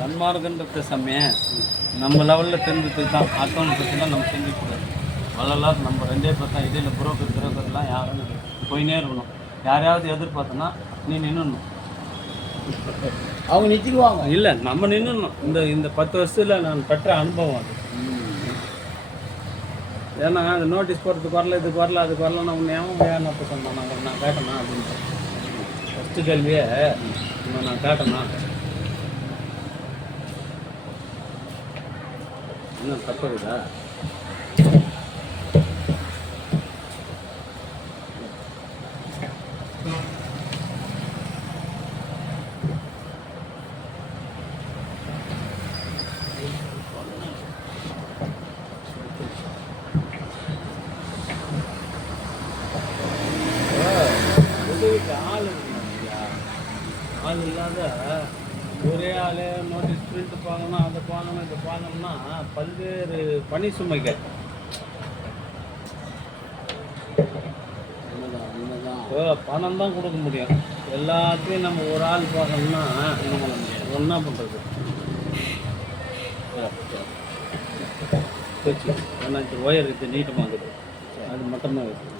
சன்மார்க்கன்றது சமயம் நம்ம லெவலில் தெரிஞ்சதுக்கு தான் அடுத்தவனை பற்றிலாம் நம்ம தெரிஞ்சுக்கூடாது. வள்ளலார் நம்ம ரெண்டே பேர் தான். இடையில் புரோக்கர்லாம் யாரும் போயினே இருக்கணும். யாரையாவது எதிர்பார்த்தோன்னா நீ நின்றுணும், அவங்க நிறுத்திடுவாங்க. இல்லை நம்ம நின்றுணும். இந்த 10 வருஷத்தில் நான் பெற்ற அனுபவம் அது. ஏன்னா அந்த நோட்டீஸ் போடுறதுக்கு வரல, இதுக்கு வரல, அதுக்கு வரலன்னா உன்னை ஏன் அப்போ சொன்னான் நான் கேட்டேனா அப்படின்ட்டு ஃபஸ்ட்டு கேள்வியே நான் கேட்டேனா இன்னும் தப்பு இருக்குதா? ஆள் இல்லாத ஒரே ஆள் நோட்டீஸ் பிரிண்ட் பார்க்கணும், அதை பார்க்கணும், இதை பார்க்கணும்னா பல்வேறு பணி சுமைகள். பணம் தான் கொடுக்க முடியும். எல்லாத்தையும் நம்ம ஒரு ஆள் பார்க்கணும்னா ஒன்றா பண்ணுறது ஏன்னா ஒயர் இது நீட்டமாக இருக்குது, அது மட்டும்தான் இருக்குது.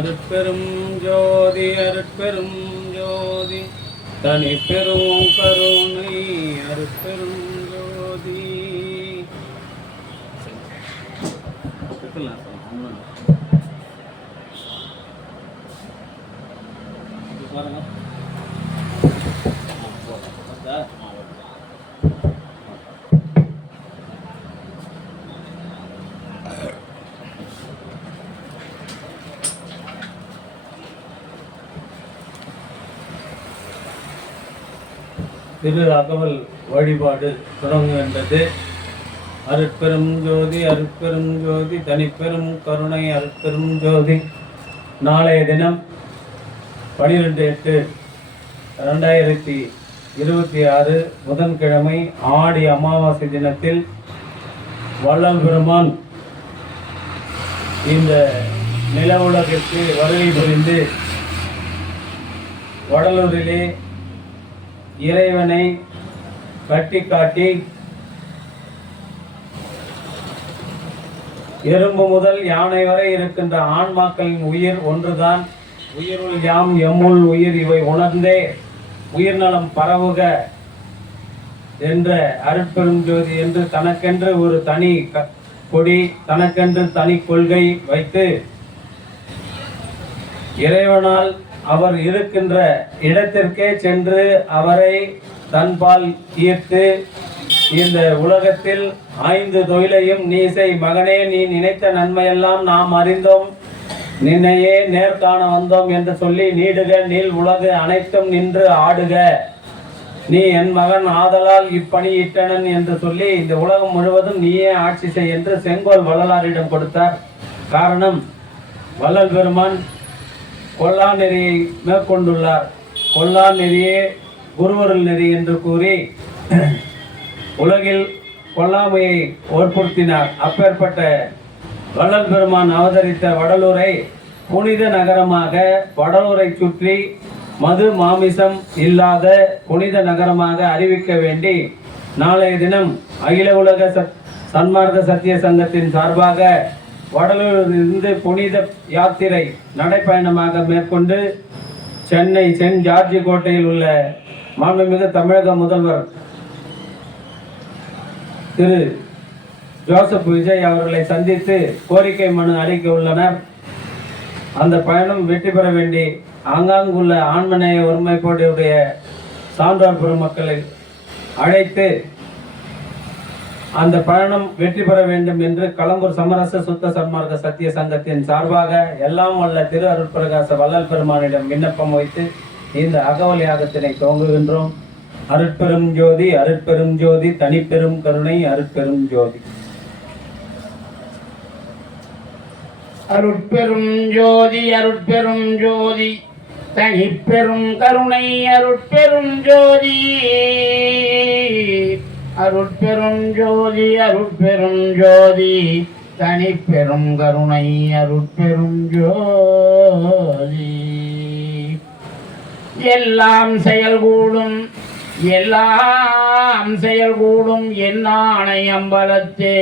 அருட்பெரும் ஜோதி அருட்பெரும் ஜோதி தனி பெரும் கருணை அருட்பெரும் ஜோதி. பாருங்க திரு அகவல் வழிபாடு தொடங்குகின்றது. அருட்பெரும் ஜோதி அருட்பெரும் ஜோதி தனிப்பெரும் கருணை அருட்பெரும் ஜோதி. நாளைய தினம் 12/8/2026 புதன்கிழமை ஆடி அமாவாசை தினத்தில் வள்ளல் பெருமான் இந்த நில உலகிற்கு வருகை புரிந்து வடலூரிலே இறைவனை கட்டி காட்டி எறும்பு முதல் யானை வரை இருக்கின்ற ஆன்மாக்களின் உயிர் ஒன்றுதான். உயிருள் யாம் எம்முள் உயிர் இவை உணர்ந்தே உயிர்நலம் பரவுக என்ற அருட்பெரும் ஜோதி என்று தனக்கென்று ஒரு தனி கொடி, தனக்கென்று தனி கொள்கை வைத்து இறைவனால் அவர் இருக்கின்ற இடத்திற்கே சென்று அவரை தன்பால் ஈர்த்து இந்த உலகத்தில் 5 தொழிலையும் நீ செய் மகனே, நீ நினைத்த நன்மையெல்லாம் நாம் அறிந்தோம், நின்னையே நேர்காண வந்தோம் என்று சொல்லி நீடுக நீள் உலகு அனைத்தும் நின்று ஆடுக, நீ என் மகன் ஆதலால் இப்பணி இட்டனன் என்று சொல்லி இந்த உலகம் முழுவதும் நீயே ஆட்சி செய் என்று செங்கோல் வள்ளலாரிடம் கொடுத்தார். காரணம், வள்ளல் பெருமான் கொல்லா நெறியை மேற்கொண்டுள்ளார். கொல்லா நெறியே குருவருள் நெறி என்று கூறி உலகில் கொல்லாமையை ஏற்படுத்தினார். அப்பேற்பட்ட வள்ளல் பெருமான் அவதரித்த வடலூரை புனித நகரமாக, வடலூரை சுற்றி மது மாமிசம் இல்லாத புனித நகரமாக அறிவிக்க வேண்டி நாளைய தினம் அகில உலக சன்மார்க்க சத்திய சங்கத்தின் சார்பாக வடலூரிலிருந்து புனித யாத்திரை நடைப்பயணமாக மேற்கொண்டு சென்னை சென்ட் ஜார்ஜ் கோட்டையில் உள்ள மாண்புமிகு தமிழக முதல்வர் திரு ஜோசப் விஜய் அவர்களை சந்தித்து கோரிக்கை மனு அளிக்க உள்ளனர். அந்த பயணம் வெற்றி பெற வேண்டி ஆங்காங்குள்ள ஆன்மநேய ஒருமைப்பாடுடைய சான்றோர் பெருமக்களை அழைத்து அந்த பயணம் வெற்றி பெற வேண்டும் என்று களம்பூர் சமரச சுத்த சன்மார்க்க சத்திய சங்கத்தின் சார்பாக எல்லாம் வல்ல திரு அருட்பிரகாச வள்ளல் பெருமானிடம் விண்ணப்பம் வைத்து இந்த அகவல் யாகத்தினை துவங்குகின்றோம். அருட்பெரும் ஜோதி அருட்பெரும் ஜோதி தனிப்பெரும் கருணை அருட்பெரும் ஜோதி. அருட்பெரும் ஜோதி அருட்பெரும் ஜோதி தனிப்பெரும் கருணை அருட்பெரும் ஜோதி அருட்பெரும் ஜோதி அருட்பெரும் ஜோதி தனிப்பெரும் கருணை அருட்பெரும் ஜோதி. எல்லாம் செயல்கூடும் எல்லாம் செயல்கூடும் என் ஆணை அம்பலத்தே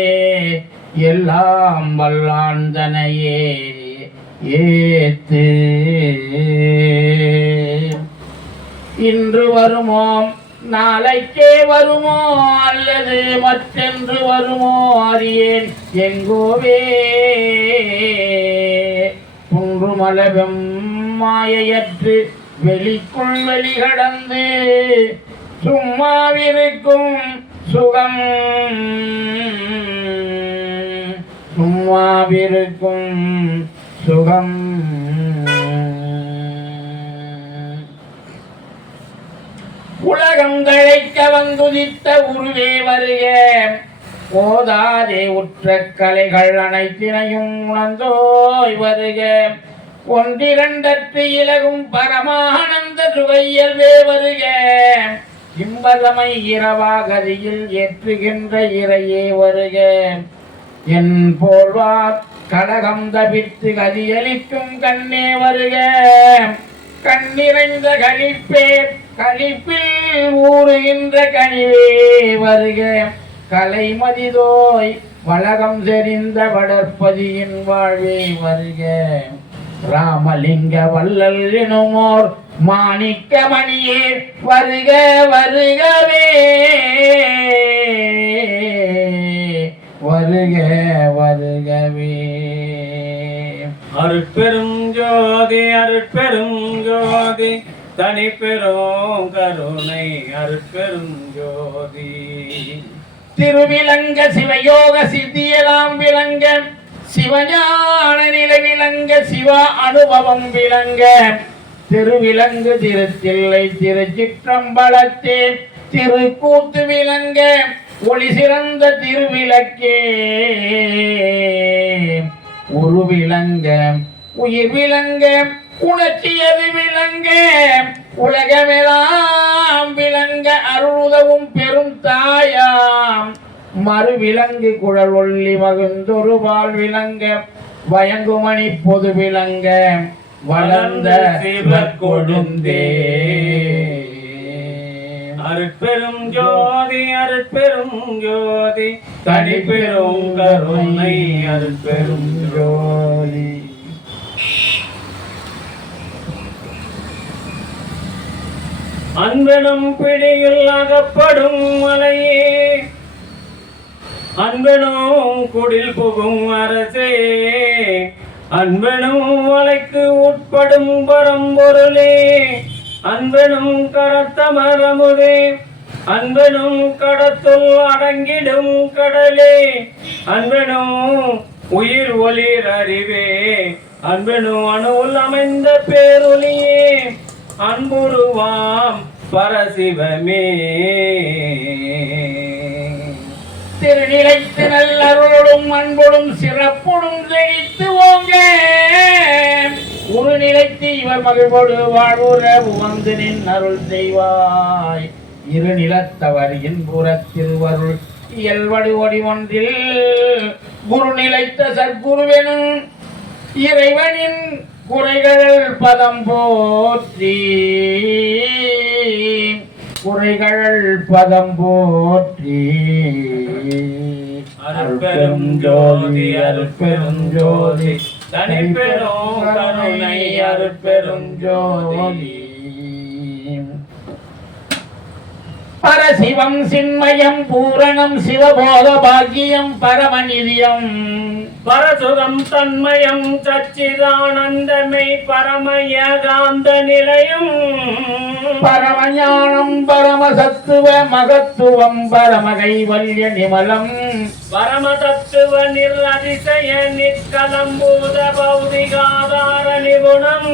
எல்லாம் வல்லாந்தனையே ஏத்து. இன்று வருமோ நாளைக்கே வருமோ அல்லது மற்றென்று வருமோ அறியேன் எங்கோவே குன்றுமலவெம் மாயையற்று வெளிக்குள் வெளிகடந்து சும்மாவிருக்கும் சுகம் சும்மாவிருக்கும் சுகம். உலகம் தழைக்க வந்துதித்த உருவே வருக ஓதாதே உற்ற கலைகள் அனைத்தினையும் உணர்ந்தோய் வருக ஒன்றிரண்டற்று இலகும் பரமானந்த சுவையல்வே வருக இம்பலமை இரவாகதியில் ஏற்றுகின்ற இறையே வருக என் போல்வார் கலகம் தவிர்த்து கதியளிக்கும் கண்ணே வருக கண்ணிறைந்த கழிப்பே கழிப்பில் ஊறுகின்ற கனிவே வருக கலைமதிதோய் வளகம் தெரிந்த வளர்ப்பதியின் வாழ்வே வருக ராமலிங்க வள்ளல் எனுமோர் மாணிக்க மணியே வருக வருகவே வருக வருகவே. அருட்பெரும் ஜோதி அருட்பெரும் ஜோதி தனிப்பெரும் கருணை அருட்பெரும் ஜோதி. திருவிலங்க சிவயோக சித்தியலாம் விளங்க சிவஞான நிலை விளங்க சிவ அனுபவம் விளங்க திருவிலங்கு திருத்தில்லை திருச்சிற்றம்பலத்தே திருக்கூத்து விளங்க ஒளி சிறந்த திருவிளக்கே ஒரு விளங்க உயிர் விளங்க உணர்ச்சியது விளங்க உலகமெல்லாம் விளங்க அருளுதவும் பெரும் தாயாம் மறு விலங்கு குழல் ஒள்ளி மகிழ்ந்தொரு பால் விளங்க வயங்குமணி பொது விளங்க வளர்ந்த கொழுந்தே. அருட்பெரும் ஜோதி அருட்பெரும் ஜோதி தனிப்பெரும் கருணை அருட்பெரும் ஜோதி. அன்பெனும் பிடியில் அகப்படும் மலையே அன்பெனும் குடில் புகும் அரசே அன்பெனும் வலைக்கு உட்படும் பரம்பொருளே அன்பெனும் கரத்த மரமுதே அன்பெனும் கடத்துள் அடங்கிடும் கடலே அன்பெனும் உயிர் ஒளிர் அறிவே அன்பெனும் அணுவில் அமைந்த பேரொலியே அன்புருவாம் பரசிவமே. திருநிலைத்து நல்லருளும் அன்புடும் சிறப்புடும் செழித்து ஓங்க ஒரு நிலைத்து இவர் மகிழ்வோடு வாழ்வுற உவந்து நின் அருள் செய்வாய் இரு நிலத்தவர் இன்புறத்தில் வருள் இயல்வடு ஒடி ஒன்றில் குரு நிலைத்த சற்குருவெனும் இறைவனின் குறைகள் பதம் போற்றி குறைகள் பதம் போற்றி. அருட்பெரும் ஜோதி அருட்பெரும் ஜோதி தனிப்பெரும் கருணை அருட்பெரும் ஜோதி. பரசிவம் சின்மயம் பூரணம் சிவபோக பாக்கியம் பரமநிதியம் பரசுகம் தன்மயம் சச்சிதானந்தமை பரமயகாந்த நிலையம் பரமஞானம் பரமசத்துவ மகத்துவம் பரமகைவல்ய நிமலம் பரமதத்துவ நிர்அதிசய நிற்கலம்பூத பௌதிகாதார நிகுணம்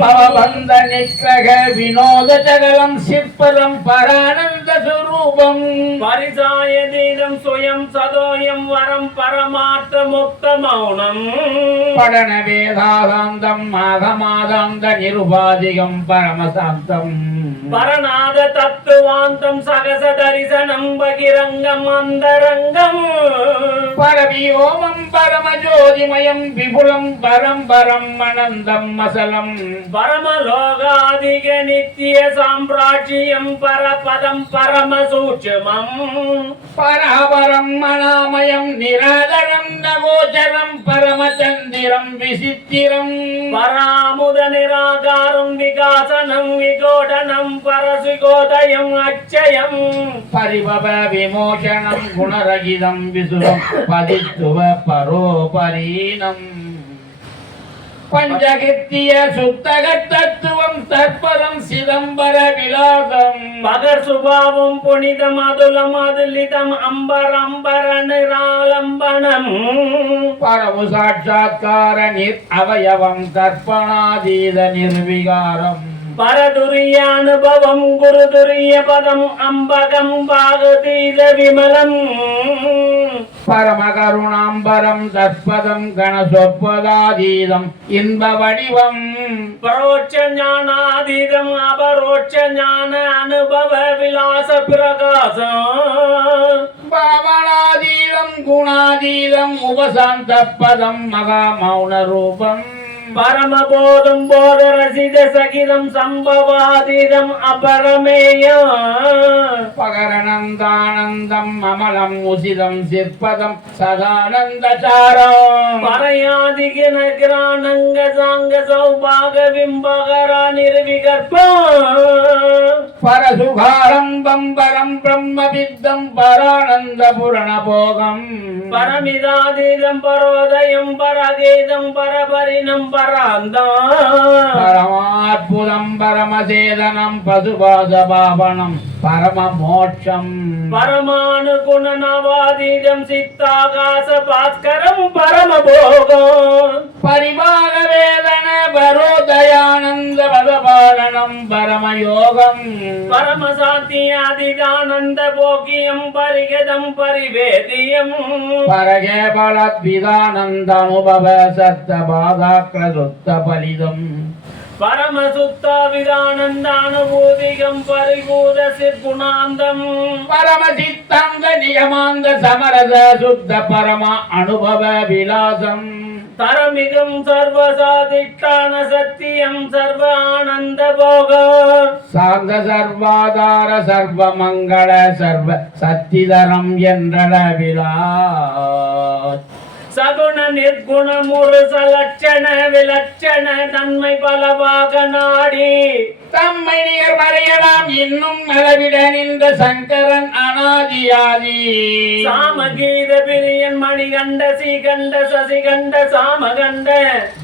பவபந்த நிக்கிரக வினோத சகலம் சிற்பரம் பரானந்த சுரூபம் ரூபம் பரிசாயதீதம் சுயம் சதோயம் வரம் பரமார்த்த முக்த மௌனம் படன வேதாந்தம் ஆகமாதாந்த நிருபாதிகம் பரமசாந்தம் பரநாத தத்துவாந்தம் சகச தரிசனம் பகிரங்கம் அந்தரங்கம் பரவியோமம் பரமஜோதிமயம் விபுலம் பரம் அனந்தம் அசலம் பரமலோகாதிக நித்திய சாம்ராஜ்யம் பரபதம் பரம சூட்சுமம் பராபரம் அனாமயம் நிராதரம் நகோச்சரம் பரமச்சந்திரம் விசித்திரம் பராமுத நிராகாரம் விகாசனம் விகோடனம் பரசுகோதயம் அச்சயம் பரிபவ விமோசனம் குணரகிதம் விசுரம் பதித்துவ பரோபரீனம் பஞ்சகித்திய சுத்தக தத்துவம் தற்பரம் சிதம்பர விலாசம் மகர் சுபாவம் புனிதம் அதுலம் அதுலிதம் அம்பரம்பர நிராலம்பனம் பரமு சாட்சாத்கார நிர் அவயவம் கற்பனாதீத நிர்விகாரம் பரதுரிய அனுபவம் குருதுரிய பதம் அம்பகம் பாகதீத விமலம் பரமகருணாம்பரம் தற்பதம் கணசொற்பதாதீதம் இன்ப வடிவம் பரோட்ச ஞானாதீதம் அபரோட்ச ஞான அனுபவ விலாச பிரகாசம் பாவனாதீதம் குணாதீதம் உபசாந்த பதம் மகா மௌன ரூபம் பரமபோதம் போத ரசித சகிதம் சம்பவாதீதம் அபரமேய பகரணந்தானந்தம் அமலம் உசிதம் சிற்பதம் சதானந்தசாரம் பரயாதிக நகரானங்க சாங்க சௌபாக விம்பகரா நிர்விகற்பம் பரசுகாரம்பம் பரம் பிரம்ம வித்தம் பரானந்த புரண போகம் பரமிதாதீதம் பரோதயம் பரகேதம் பரபரிணம் பராந்தம் பரமாத்புதம் பரமசேதனம் பசுபாச பாவனம் பரம மோட்சம் பரமானு குணநவாதீதம் சித்தாகாச பாஸ்கரம் பரமபோகம் பரிபாக வேதன பரோதயானந்த பதபாலனம் பரமயோகம் பரமசாந்தி அதிதானந்த போகியம் பரிகதம் பரிவேதியம் பரகேபலத்விதானந்த அனுபவ சத்த பாதாக்ரதுத்த பலிதம் பரமசுத்த விதானந்த அனுபூதிகம் பரிபூத சிற்குணாந்தம் பரமசித்தாந்த நியமாந்த சமரச சுத்த பரம அனுபவ விலாசம் தரமிகும் சர்வசாதிஷ்டான சத்தியம் சர்வ ஆனந்த போகம் சாந்த சர்வாதார சர்வ மங்கள சர்வ சத்திதரம் என்றளவிலா சகுண நிர்குண முருச லட்சண விலட்சண தன்மை பலவாக நாடி தம்மை நிகர் மறையலாம் இன்னும் அளவிட நின்ற சங்கரன் அனாதியாதி சாமகீத பிரியன் மணிகண்ட சீகண்ட சசிகண்ட சாமகண்ட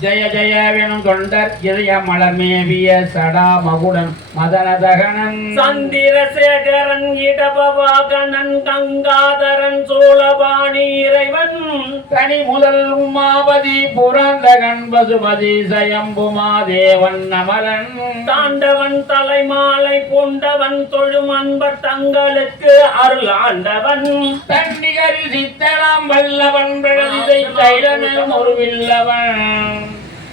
ஜெய ஜெயவெனும் தொண்டர் இதய மலர் மேவிய சடா மகுடன் மதனதகனன் சந்திரசேகரன் இடபவாகனன் கங்காதரன் சூலபாணி இறைவன் தனி முதல் உமாபதி புரந்தகன் பசுபதி சயம்புமாதேவன் அமரன் தாண்டவன் தலைமாலை பூண்டவன் தொழும் அன்பர் தங்களுக்கு அருளாண்டவன் தன்னிகரில் சித்தனாம் வல்லவன் பிரதிதை தைலமேல் ஒரு வில்லவன்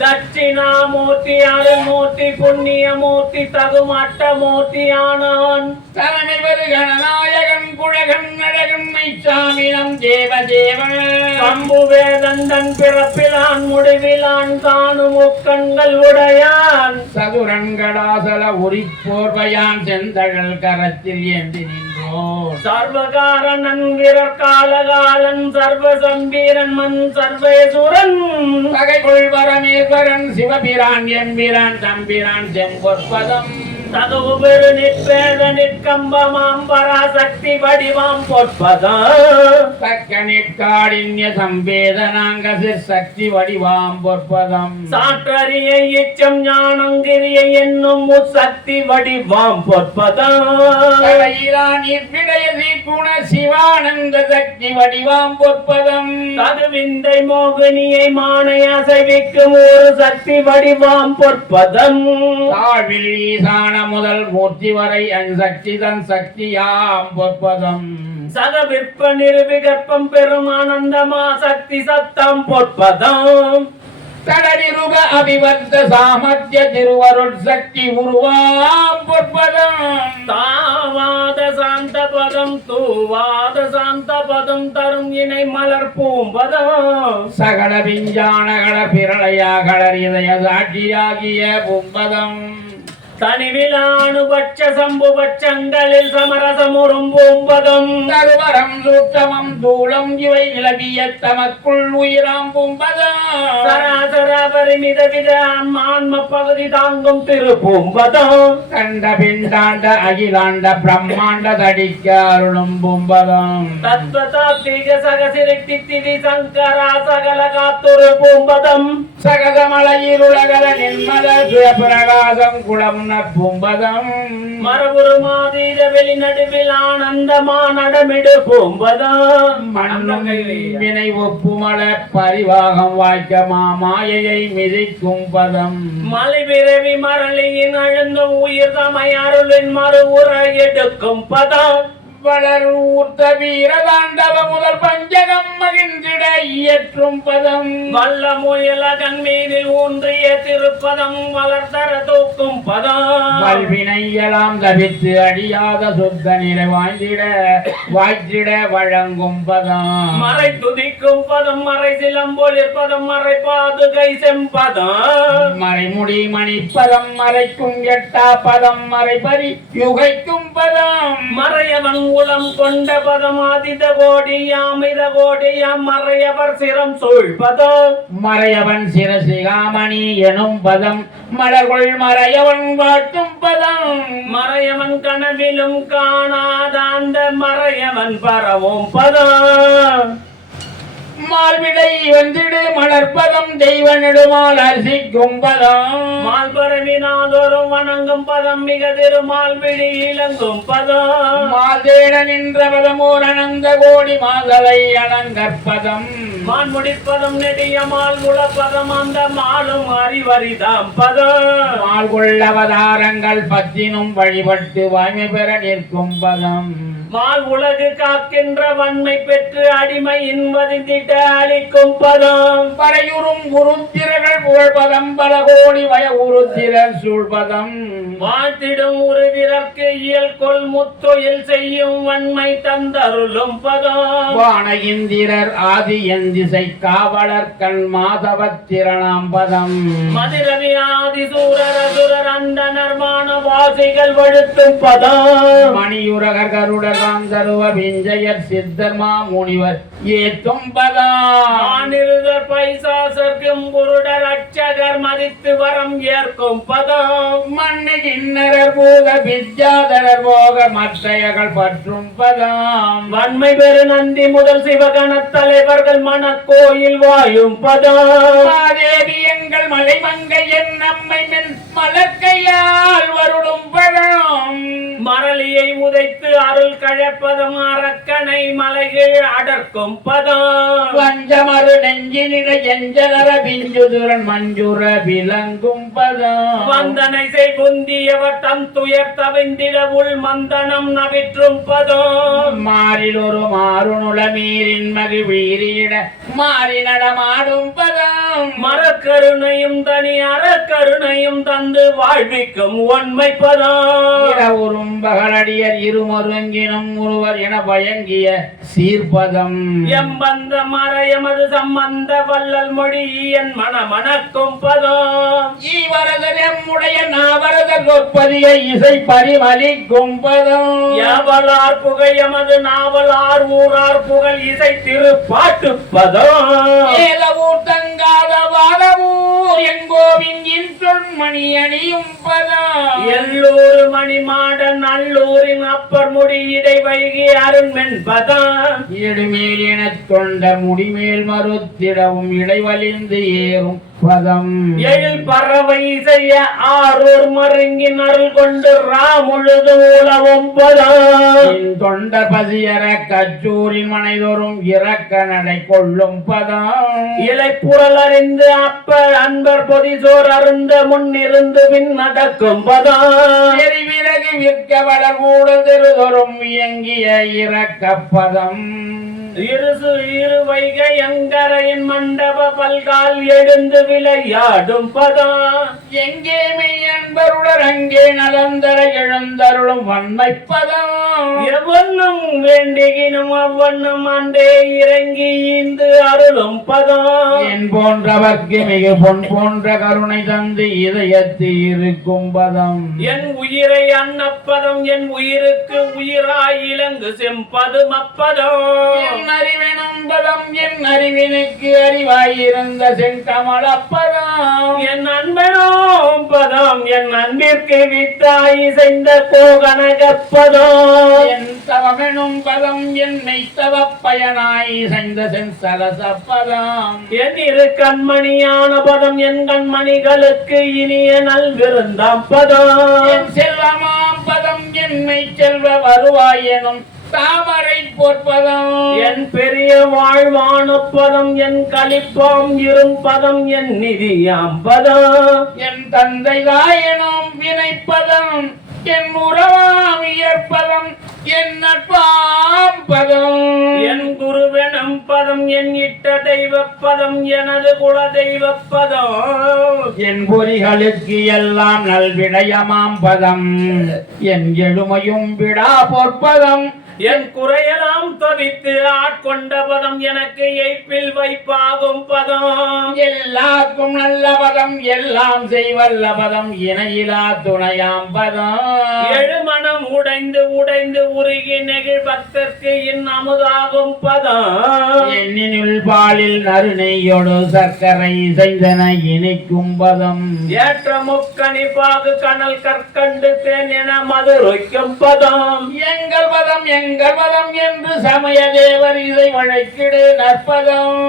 தட்சிணாமூர்த்தி அருள்மூர்த்தி புண்ணியமூர்த்தி தகுமட்டமூர்த்தி ஆனவன் தலைமை பெரு கணநாயகன் குழகன் அழகன் மைச்சாமினம் தேவதேவன் சம்புவேதந்தன் பிறப்பிலான் முடிவிலான் தானும் முக்கண்கள் உடையான் சதுரங்கடாசல உரிப்போர்வையான் செந்தழல் கரத்தில் ஏந்தி நின்றோர் சர்வகாரணன் விரற்காலகாலன் சர்வ சம்பீரன் மன் சர்வேசுரன் பகைக்குள் பரமேஸ்வரன் சிவபிரான் எம்பிரான் தம்பிரான் செம்பொற்பதம் தகவு பெரு நிற்பேத நிற்கம்பமாம் பராசக்தி வடிவாம் பொற்பதம் தக்க நிற்காடின்ய சம்பேதனாங்க சக்தி வடிவாம் பொற்பதம் சாற்றறிய இச்சம் ஞானங்கிரிய என்னும் முசக்தி வடிவாம் பொற்பதம் நிற்பிடைய குண சிவானந்த சக்தி வடிவாம் பொற்பதம் தகுவிந்தை மோகினியை மானை அசைவிக்கும் ஒரு சக்தி வடிவாம் பொற்பதம் தாழ்வில் ஈசான முதல் மூர்த்தி வரை அன் சக்தி தன் சக்தியாம் பொற்பதம் சக விற்ப நிருவிகற்பம் பெரும் ஆனந்தமா சக்தி சத்தம் பொற்பதம் தடனிருப அபிவர்த்த சாமர்த்திய திருவருட் சக்தி உருவாம் பொற்பதம் தாவாத சாந்த பதம் தூவாத சாந்த பதம் தரும் இணை மலர் பூம்பதம் சகல விஞ்ஞானகள பிரளயாகளர் இதய சாட்சியாகிய பும்பதம் தனிவிலானுபட்ச சம்புபட்சங்களில் சமரசமுறும் பூம்பதம் தருவரம் சூட்சமம் தூளம் இவை நிலவிய தமக்குள் உயிராம் பும்பதம் சராசர பரிமித வித ஆன்ம பகுதி தாங்கும் திரு பூம்பதம் கண்ட பிண்டாண்ட அகிலாண்ட பிரம்மாண்ட தடிக்க அருளும் பும்பதம் தத்வதாத்வீக சகசிருட்டி திதி சங்கரா சகல காத்துரு பூம்பதம் சகதமலையிருளகர நிர்மல சுயபிரகாசம் குளம் பும்பதம் மரபுரு மாதிர வெளி நடுவில் ஆனந்தமா நடமிடு பூம்பதம் மண்ணும் வினை ஒப்புமள பரிவாகம் வாய்க்க மாமாயையை மிதிக்கும் பதம் மலை பிறவி மரளியின் அழுந்தும் உயிர் தமை அருளின் மறு உர எடுக்கும் பதம் வளர் ஊர்த்த வீரதாண்டவ முதல் பஞ்சகம் மகிழ்ந்திட இயற்றும் பதம் வல்ல முயலகன் மீதில் ஊன்றிய திருப்பதம் வளர்த்தர தூக்கும் பதம் வல்வினையெல்லாம் தவித்து அழியாத சுத்த நிலை வாய்த்திட வழங்கும் பதம் மறை துதிக்கும் பதம் மறை சிலம்பொழிற் பதம் மறை பாதுகை செம்பதம் மறைமுடி மணிப்பதம் மறைக்கும் எட்டா பதம் மறைபறி யுகைக்கும் பதம் மறையவன் உளம் கொண்ட பதம் ஆதித கோடியாம் இத கோடியாம் மறையவர் சிரம் சூழ்பதம் மறையவன் சிரசிகாமணி எனும் பதம் மலர்கொள் மறையவன் வாட்டும் பதம் மறையவன் கனவிலும் காணாத அந்த மறையவன் பரவும் பதம் மால்விடை வந்திடு மலர்பதம் தெய்வ நெடுமால் அரிசிக்கும் பதம் மால்பரவினாதோறும் வணங்கும் பதம் மிக திருமால் விழி இளங்கும் பதம் மாதேட நின்ற பதமோர் அனந்த கோடி மாதலை அலங்கற்பதம் மான் முடிப்பதம் நெடிய மால் குலப்பதம் அந்த மாலும் அறிவரிதாம் பதம் மால் கொள்ளவதாரங்கள் பத்தினும் வழிபட்டு வாய்மை பெற நிற்கும் பதம் மால் உலகு காக்கின்ற வன்மை பெற்று அடிமை இன்வதித்திட்ட அளிக்கும் பதம் பறையுறும் உருத்திரர்கள் புகழ்பதம் பல கோடி வய உருத்திரர் சூழ்பதம் வாழ்த்திடும் உறுதிற்கு இயல் கொள் முத்தொழில் செய்யும் வன்மை தந்தருளும் பதம் வான இந்திரர் ஆதி எந்திசை காவலர் கண் மாதவத்திரணாம் பதம் மதிரவி ஆதி சூரர் அசுரர் அந்தனர் வாசிகள் வழுத்தும் பதம் மணியுரகர் கருடர் காந்தருவ விஞ்சயர் சித்தர் மாமுனிவர் ஏத்தும் பதம் மானிருதர் பைசாசர்க்கும் குருடர் அச்சகர் மதித்து வரம் ஏற்கும் பதம் மண்ணு கிண்ணரர் பூத வித்யாதரர் போக மற்றையர்கள் பற்றும் பதம் வன்மை பெரு நந்தி முதல் சிவகண தலைவர்கள் மனக்கோயில் வாயும் பதம் மாதேவி எங்கள் மலைமங்கை என் நம்மை மென் மலர்க்கையால் வருடும் பதம் மரளியை உதைத்து அருள் கழப்பதம் அரக்கனை மலைகள் அடர்க்கும் பதம் வஞ்சமரு நெஞ்சினிட எஞ்சலர பிஞ்சுதுரன் மஞ்சுர விளங்கும் பதம் வந்தனை செய் புந்தியவர் தம் துயர் தவிந்திட உள் மந்தனம் நவிற்றும் பதம் மாறில் ஒரு மாறுணுல மீறின் மகி வீறிட மாறி நடமாடும் பதம் மரக்கருணையும் தனி அறக்கருணையும் தந்து வாழ்விக்கும் உண்மை பதம் இரவுறும் பகலடியர் இருமருங்கினும் ஒருவர் என பயங்கிய சீர்பதம் எம்பந்த மறையமது சம்பந்த வல்லல் மொழி என் மனமணக்கும் பதம் ஈவரதர் எம்முடைய நாவரதர் சொற்பதிய இசை பரிமளிக்கும் பதம் யாவலார் புகையமது நாவலார் ஊரார் புகழ் இசை திருப்பாட்டு பதம் ஏலவூர் தங்காத வாதவூர் எங்கோவின் தொன்மணி அணியும் பதம் எல்லூர் மணிமாடன் நல்லூரின் அப்பர் முடி இடை வைகி அருண்மென் பதம் இடுமேல் எனத் தொண்ட முடிமேல் மறுத்திடவும் இடைவழிந்து ஏறும் பதம் எழில் பறவை செய்ய ஆரூர் மருங்கின் அருள் கொண்டு ராமுழுது உலவும் பதம் தொண்டர் பதியற கச்சூரின் மனைதோறும் இறக்க நடை கொள்ளும் பதம் இலை புரல் அறிந்து அப்ப அன்பர் பொதிசோர் அருந்த முன்னிருந்து பின் நடக்கும் பதம் விறகு விற்க வளர் கூட தெருதொரும் இயங்கிய இறக்க பதம் இரு வைகை அங்கரையின் மண்டப பல்கால் எழுந்து விளையாடும் பதம் எங்கே மெய் அன்பருடர் அங்கே நலந்தர எழுந்தருளும் வன்மை பதம் எவண்ணும் வேண்டுகினும் அவ்வண்ணம் அன்றே இறங்கி ஈந்து அருளும் பதம் என் போன்றவர்க்கு மிக பொன் போன்ற கருணை தந்து இதயத்து இருக்கும் பதம் என் உயிரை அன்னப்பதம் என் உயிருக்கு உயிராய் இலங்கு செம்பதும் அப்பதம் என் அறிவெனும் பதம் என் அறிவினுக்கு அறிவாயிருந்த செங்கமல பதம் என் அன்பனும் பதம் என் அன்பிற்கு வித்தாய் செய்த கோகனகப்பதம் என் தவமெனும் பதம் என் மெய்த்தவ பயனாய் செய்த சென்சலச பதம் என் இரு கண்மணியான பதம் என் கண்மணிகளுக்கு இனிய நல்விருந்தாம் பதம் என் செல்வமாம் பதம் என் மெய் செல்வ வருவாய் எனும் தாமரை பொற்பதம் என் பெரிய வாழ்வான பதம் என் களிப்பாம் இரும்பதம் என் நிதியாம் பதம் என் தந்தை தாயனும் வினைப்பதம் என் உறவாம் இயற்பதம் என் நட்பாம் பதம் என் குருவெனும் பதம் என் இட்ட தெய்வ பதம் எனது குல தெய்வ பதம் என் பொறிகளுக்கு எல்லாம் நல்விடயமாம் பதம் என் எழுமையும் விடா பொற்பதம் என் குறையெல்லாம் தவித்து ஆட்கொண்ட பதம் எனக்கு எய்ப்பில் வைப்பாகும் பதம் எல்லாருக்கும் நல்ல பதம் எல்லாம் செய்வல்ல பதம் இணையிலா துணையாம் பதம் எழுமனம் உடைந்து உடைந்து உருகி நெகிழ் பக்தர்க்கு இன் அமுதாகும் பதம் எண்ணினுள் பாலில் நறுநெய்யோடு சர்க்கரை செய்தன இனிக்கும் பதம் ஏற்ற முக்கணி பாகு கனல் கற்கண்டு தேன் என மதுரைக்கும் பதம் எங்கள் பதம் எங்கள் பதம் என்று சமய தேவர் இதை வழக்கிடு நற்பதம்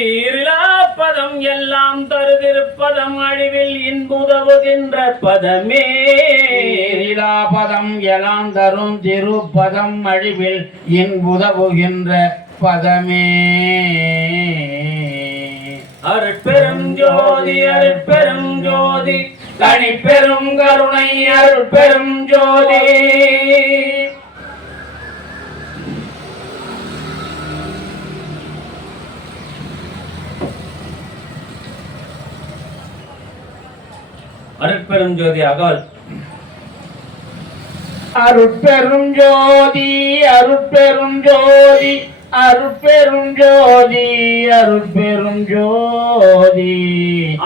ஈரிலா பதம் எல்லாம் தருதிருப்பதம் அழிவில் இன்புதவுகின்ற பதமே ஈரிலா பதம் எல்லாம் தரும் திருப்பதம் அழிவில் இன்புதவுகின்ற பதமே அருட்பெரும் ஜோதி அருட்பெரும் ஜோதி தனிப்பெரும் கருணை அருட்பெரும் ஜோதி அருட்பெரும் ஜோதி அகல் அருட்பெரும் ஜோதி அருட்பெரும் ஜோதி அருட்பெரும் ஜோதி அருட்பெரும் ஜோதி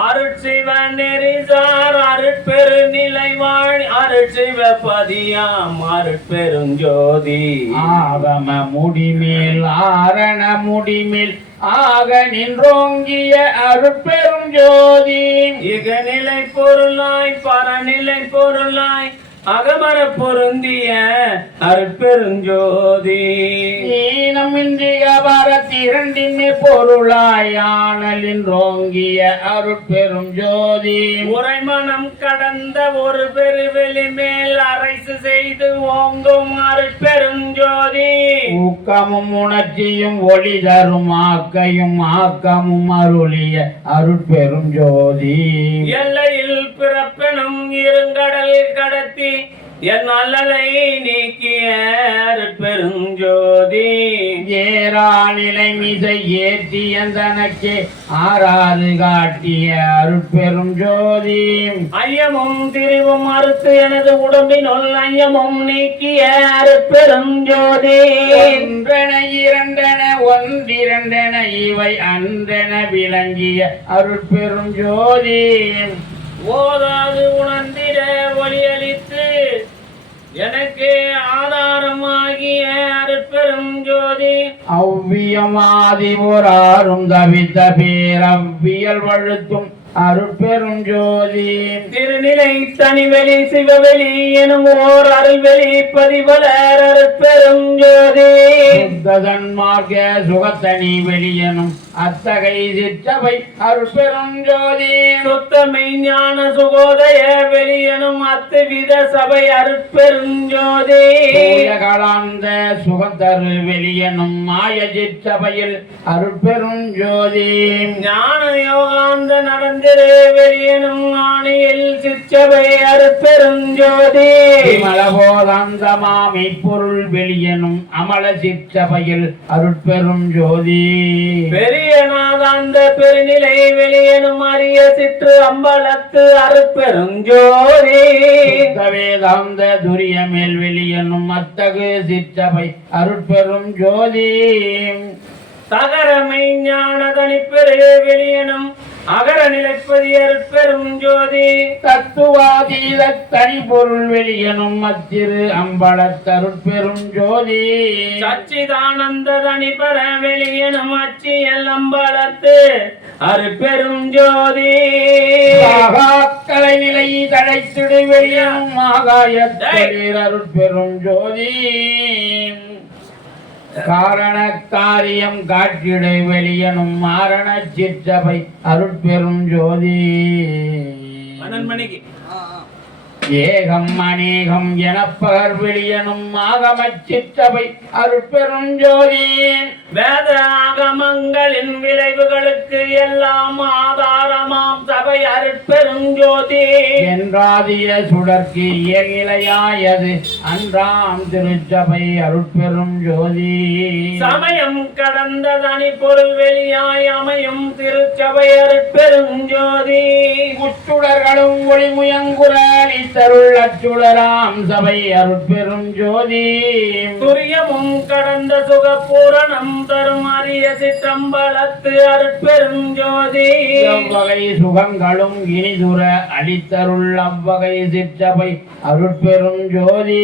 அருட்சிவ நெறிசார் அருட்பெரு நிலைவாழ் அருட்சிவ பதியாம் அருட்பெரும் ஜோதி ஆகம முடிமேல் ஆரண முடிமேல் ஆக நின்றோங்கிய அருட்பெரும் ஜோதி இகநிலை பொருளாய் பரநிலை பொருளாய் அகமர பொருந்திய அருட்பெருஞ்சோதி ஈனமின்றி அபரத்திரண்டின் பொருளாய் ஆனலின் ரோங்கிய அருட்பெரும் ஜோதி உரைமனம் கடந்த ஒரு பெருவெளி மேல் அரைசு செய்து ஓங்கும் அருட்பெருஞ்சோதி ஊக்கமும் உணர்ச்சியும் ஒளி தரும் ஆக்கையும் ஆக்கமும் அருளிய அருட்பெரும் ஜோதி எல்லையில் பிறப்பெனும் இருங்கடல் கடத்தி என் அல்லலை நீக்கிய அருட்பெருஞ்சோதி ஏறாநிலை மிசை ஏற்றிய தனக்கே ஆறாது காட்டிய அருட்பெரும் ஜோதி ஐயமும் திரிவும் அறுத்து எனது உடம்பினுள் ஐயமும் நீக்கிய அருட்பெருஞ்சோதி ஒன்றென இரண்டென ஒன்றிரண்டென இவை அன்றென விளங்கிய அருட்பெரும் ஜோதி ஓதாது உணர்ந்திட ஒளியளித்து எனக்கு ஆதாரமாகிய அருட்பெரும் ஜோதி அவ்வியமாதி ஓராரும் தவித்த பேரவ்வியல் வழுத்தும் அருட்பெரும் ஜோதி திருநிலை தனிவெளி சிவவெளி எனும் ஓர் அருள்வெளி பதிவலர் அருட்பெரும் ஜோதி சுத்ததன்மார்க்க சுகத்தனி வெளியனும் அத்தகை சிற்றவை அருட்பெரும் ஜோதி சுத்தமை ஞான சுகோதய வெளியனும் அத்துவித சபை அருட்பெரும் ஜோதி கலாந்த சுகத்தரு வெளியனும் மாய சிற்றவையில் அருட்பெரும் ஜோதி ஞான யோகாந்த நடந்திரு வெளியனும் ஆணையில் சிற்றவை அருட்பெரும் ஜோதி மலபோதாந்தமாமை பொருள் வெளியனும் அமல சிற்றவையில் அருட்பெரும் ஜோதி பெரியநாதாந்த பெருநிலை வெளியனும் அரிய சிற்று அம்பலத்து அருட்பெரும் ஜோதி வேதாந்த துரிய மேல் வெளியனும் அத்தகு சிற்றவை அருட்பெரும் ஜோதி தகரமை ஞான தனிப்பெரு வெளியனும் அகர நிலைப்பதி அருட்பெரும் ஜோதி தத்துவாதீத தனி பொருள் வெளியனும் அத்திரு அம்பலத்தருட்பெரும் ஜோதி சச்சிதானந்த தனிப்பர வெளியனும் அச்சியல் அம்பலத்து அருட்பெரும் ஜோதி கலை நிலை தழைத்திடு வெளியனும் ஆகாயத்தளிர் அருட்பெரும் ஜோதி காரண காரியம் காட்டிடை வெளியனும் மாரண சிற்றபை அருட்பெரும் ஜோதி மணிக்கு ஏகம் அநேகம் எனப்பகர் வெளியனும் ஆகமச் சிற்றபை அருட்பெரும் ஜோதி வேத ஆகமங்களின் விளைவுகளுக்கு எல்லாம் ஆதாரமாம் சபை அருட்பெரும் ஜோதி என்றாதிய சுடர்க்கு இயகிலையாயது அன்றாம் திருச்சபை அருட்பெரும் ஜோதி சமயம் கடந்த தனி பொருள் வெளியாய் அமையும் திருச்சபை அருட்பெரும் ஜோதி முச்சுடர்களும் ஒளிமுயங்குரலி தருள் அச்சுடராம் சபை அருட்பெரும் ஜோதி துரியமும் கடந்த சுகபூரணம் தரும் அரிய சிற்றம்பலத்து அருட்பெரும் ஜோதி அவ்வகை சுகங்களும் இனிதுர அளித்தருள் அவ்வகை சிற்றபை அருட்பெரும் ஜோதி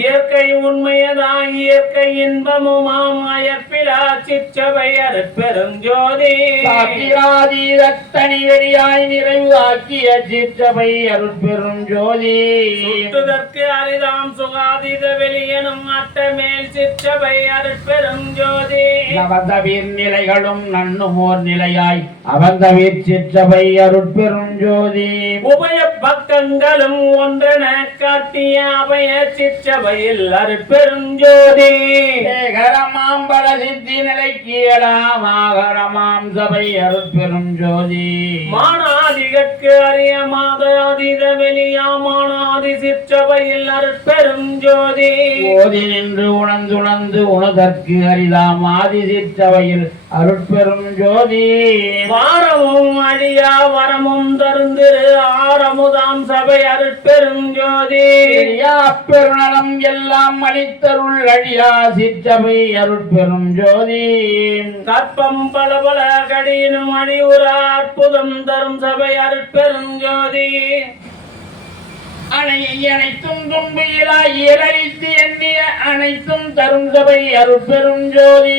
இயற்கை உண்மையதாய் இயற்கை இன்பமுமாம் அயற்பிலா சிற்றபை அருட்பெரும் ஜோதி சாத்திராதீதத்தனி வெளியாய் நிறைவு ஆக்கிய சிற்றபை அருட்பெரும் ஜோதி சுட்டுதற்கு அரிதாம் சுகாதீத வெளியனும் அட்டமேல் சிற்றபை அருட்பெரும் ஜோதி நவந்தவீர் நிலைகளும் நன்னுமோர் நிலையாய் அவந்தவீர் சிற்றபை அருட்பெரும் ஜோதி உபய பக்கங்களும் ஒன்றென காட்டிய அபய சிற்றபையில் அருட்பெரும் ஜோதி ஏகரமாம் பல சித்தி நிலைக்கு ஏழாமாகரமாம் சபை அருட்பெரும் ஜோதி மானாதிகற்கு அரிய மாதாதீத வெளியாமானாதி சிற்றபையில் அருட்பெரும் ஜோதி ஓதி நின்று உணர்ந்துணர்ந்து உணதற்கு அரிதாம் ஆதி சிற்றவையில் அருட்பெரும் ஜோதி வாரமும் அழியா வரமும் தருந்திரு ஆரமுதாம் சபை அருட்பெரும் ஜோதி பெருநலம் எல்லாம் அளித்தருள் அழியா சிற்றவை அருட்பெரும் ஜோதி கற்பம் பல பல கடினும் அழிவுற அற்புதம் தரும் சபை அருட்பெரும் ஜோதி அனைத்தும் துன்புயிராய் இயலழித்து எண்ணிய அனைத்தும் தரும் சபை அருட்பெரும் ஜோதி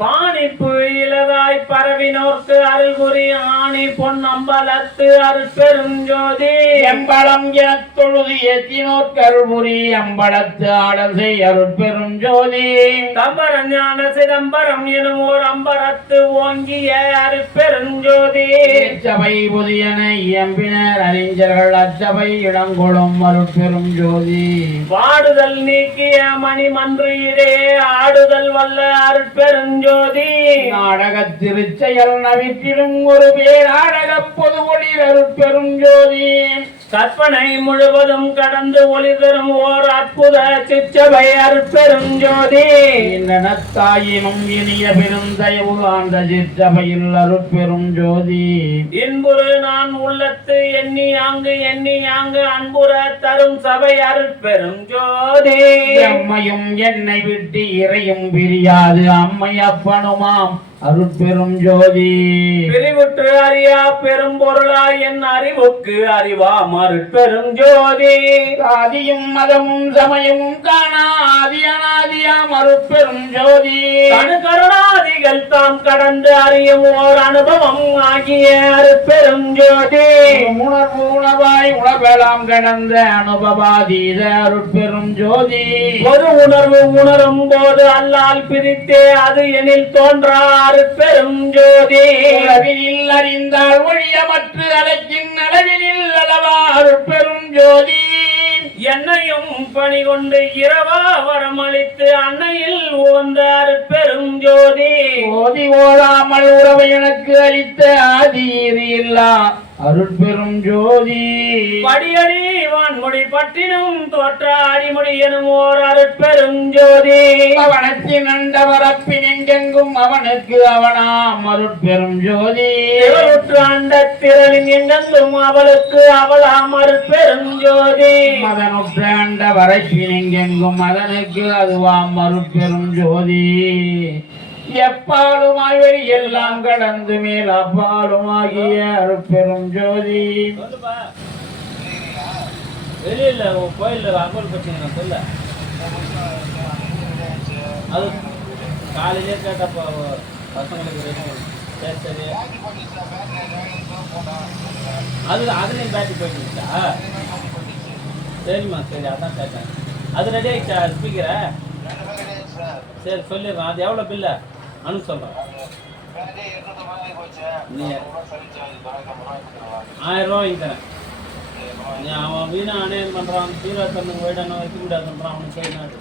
பாணிப்பு இலதாய் பரவினோர்க்கு அருள்புரி ஆணி பொன்னம்பலத்து அருட்பெரும் ஜோதி எம்பளம் எனத் தொழுது ஏத்தினோர் கருபுரி அம்பலத்து ஆடசை அருட்பெரும் ஜோதி தம்பர ஞான சிதம்பரம் எனும் ஓர் அம்பரத்து ஓங்கிய அருட்பெரும் ஜோதி சபை புதியன இயம்பினர் அறிஞர்கள் அச்சபை இடங்கொள்ளும் அருட்பெரும் ஜோதி வாடுதல் நீக்கிய மணிமன்று இடே ஆடுதல் வல்ல அருட்பெரும் ஜோதி நாடகத் திருச்செயல் நவிற்றிடும் ஒரு பேராடக பொது ஒளிர் அருட்பெரும் ஜோதி கற்பனை முழுவதும் கடந்து ஒளி தரும் ஓர் அற்புத சிற்றபை அருட்பெரும் ஜோதி நத்தாயினும் இனிய பெருந்தயவு ஆண்ட சிற்றபையில் அருட்பெரும் ஜோதி இன்புறு நான் உள்ளத்து எண்ணி ஆங்கு அன்புற தரும் சபை அருட்பெரும் ஜோதி அம்மையும் என்னை விட்டு இறையும் பிரியாது அம்மை அப்பனுமாம் அருட்பெரும் ஜோதி பிரிவுற்று அறியா பெரும் பொருளாய் என் அறிவுக்கு அறிவாம் அருட்பெரும் ஜோதி ஆதியும் மதமும் சமயமும் காணா ஆதி அநாதியாம் அருட்பெரும் ஜோதி தனு கருணாதிகள் தான் எல்லாம் கடந்து அறியும் ஓர் அனுபவம் ஆகிய அருட்பெரும் ஜோதி உணர்வு உணர்வாய் உணர்வெல்லாம் கடந்த அனுபவாதீத அருட்பெரும் ஜோதி ஒரு உணர்வு உணரும் போது அல்லால் பிரித்தே அது எனில் தோன்றா அருட்பெரும் ஜோதி அளவினில் அறிந்தால் ஒழியமற்று அழைக்கின் அளவினில் அளவா அருட்பெரும் ஜோதி என்னையும் பணி கொண்டு இரவா வரமளித்து அன்னையில் ஓந்த அருட்பெரும் ஜோதி ஓதி ஓடாமல் உறவை எனக்கு அளித்த ஆதீர் இல்லா அருட்பெரும் ஜோதி படியடி வான்முடி பட்டினும் தோற்ற அடிமுடி எனும் ஓர் அருட்பெரும் ஜோதி அவனத்தின் அண்டவரப்பின் எங்கெங்கும் அவனுக்கு அவனாம் அருட்பெரும் ஜோதி இவருற்று அண்ட திரளின் எங்கெங்கும் அவளுக்கு அவளாம் அருட்பெரும் ஜோதி மதனுற்ற அண்டவரப்பின் எங்கெங்கும் அதனுக்கு அதுவாம் அருட்பெரும் ஜோதி எப்பாலுமாய் வெளி எல்லாம் கடந்து மேல் அப்பாலுமாகிய அருட்பெரும் ஜோதி வெளியில கோயில்ல அகோல் பச்சீங்க சொல்ல அது காலையிலே கேட்டப்போ பசங்களுக்கு சரி சரி அதுலேயும் பேட்டரி போயிட்டுச்சா சரிம்மா சரி அதான் கேட்டேன் அது ரெடி ஆயிடுச்சா ஸ்பீக்கரை சரி சொல்லிடுறேன் அது எவ்வளோ பில்ல அனுப்ப சொல்கிறேன் நீ 1000 ரூபா தரேன் நீ அவன் வீணா அணையம் பண்ணுறான் சீரா தண்ணு போயிட்டானோ வைக்க முடியாதுன்றான் அவனுக்கு போயினாடு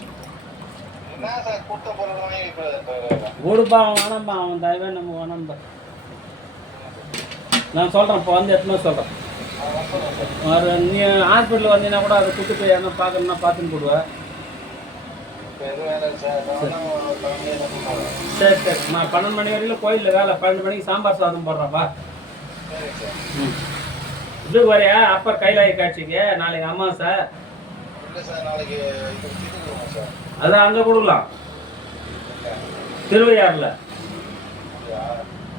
கொடுப்பா அவன் வேணாம்பா அவன் தயவே நம்ம வேணாம்பா நான் சொல்கிறேன் இப்போ வந்து எத்தனை சொல்கிறேன் நீ ஹாஸ்பிட்டல் வந்தீங்கன்னா கூட அதை கொடுத்துட்டு என்ன பார்க்கணுன்னா பார்த்துன்னு போடுவேன் சரி சரி நான் 12 மணி வரையிலும் கோயிலில் வேலை 12 மணிக்கு சாம்பார் சாதம் போடுறேன்ப்பா இது வரையா அப்பர் கைலாய காட்சிக்கு நாளைக்கு அமாவாசை அதான் அங்கே கொடுக்கலாம் திருவையாறுல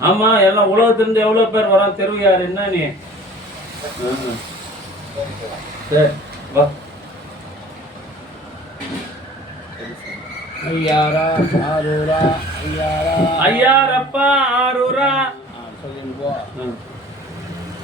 ஆமா எல்லாம் உலகத்திலிருந்து எவ்வளோ பேர் வரான் திருவையாறு என்ன நீ சரி வா ஐயாரா ஆரூரா ஐயாரா ஐயாரப்பா ஆரூரா சொல்லின்னு போ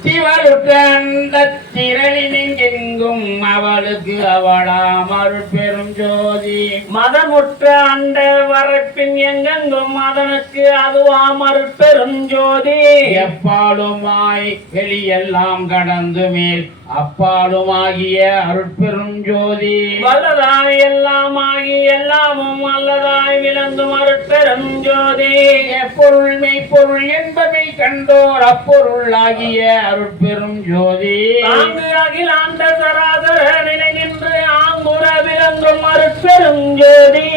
திவழுக்கண்ட திரளினெங்கும் அவளுக்கு அவளாம் அருட்பெரும் ஜோதி மதமுற்ற அண்ட வரப்பின் எங்கெங்கும் அதனுக்கு அதுவாம் அருட்பெரும் ஜோதி எப்பாலுமாய் வெளியெல்லாம் கடந்து மேல் அப்பாலுமாகிய அருட்பெரும் ஜோதி வல்லதாய் எல்லாம் ஆகி எல்லாமும் அல்லதாய் விளங்கும் அருட்பெரும் ஜோதி எப்பொருள் மெய்ப்பொருள் என்பதை கண்டோர் அப்பொருள் ஆகிய அருட்பெரும் ஜோதி தாங்கு அகிலாண்ட சராசர நிலை நின்று ஆங்குற விளங்கும் அருட்பெரும் ஜோதி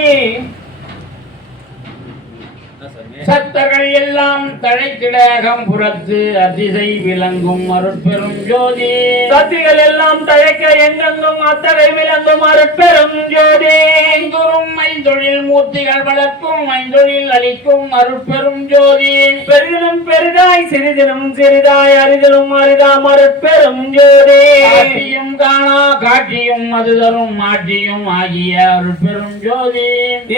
சத்தர்கள் எல்லாம் தழைக்கிடகம் புறத்து அதிசை விளங்கும் அருட்பெரும் ஜோதி சத்திகள் எல்லாம் தழைக்க எங்கெங்கும் அத்தகை விளங்கும் அருட்பெரும் ஜோதி ஐந்துறும் ஐந்தொழில் மூர்த்திகள் வளர்க்கும் ஐந்தொழில் அளிக்கும் அருட்பெரும் ஜோதி பெரிதிலும் பெரிதாய் சிறிதிலும் சிறிதாய் அரிதிலும் அரிதாம் அருட்பெரும் ஜோதி காட்சியும் காணா காட்சியும் அது தரும் மாற்றியும் ஆகிய அருட்பெரும் ஜோதி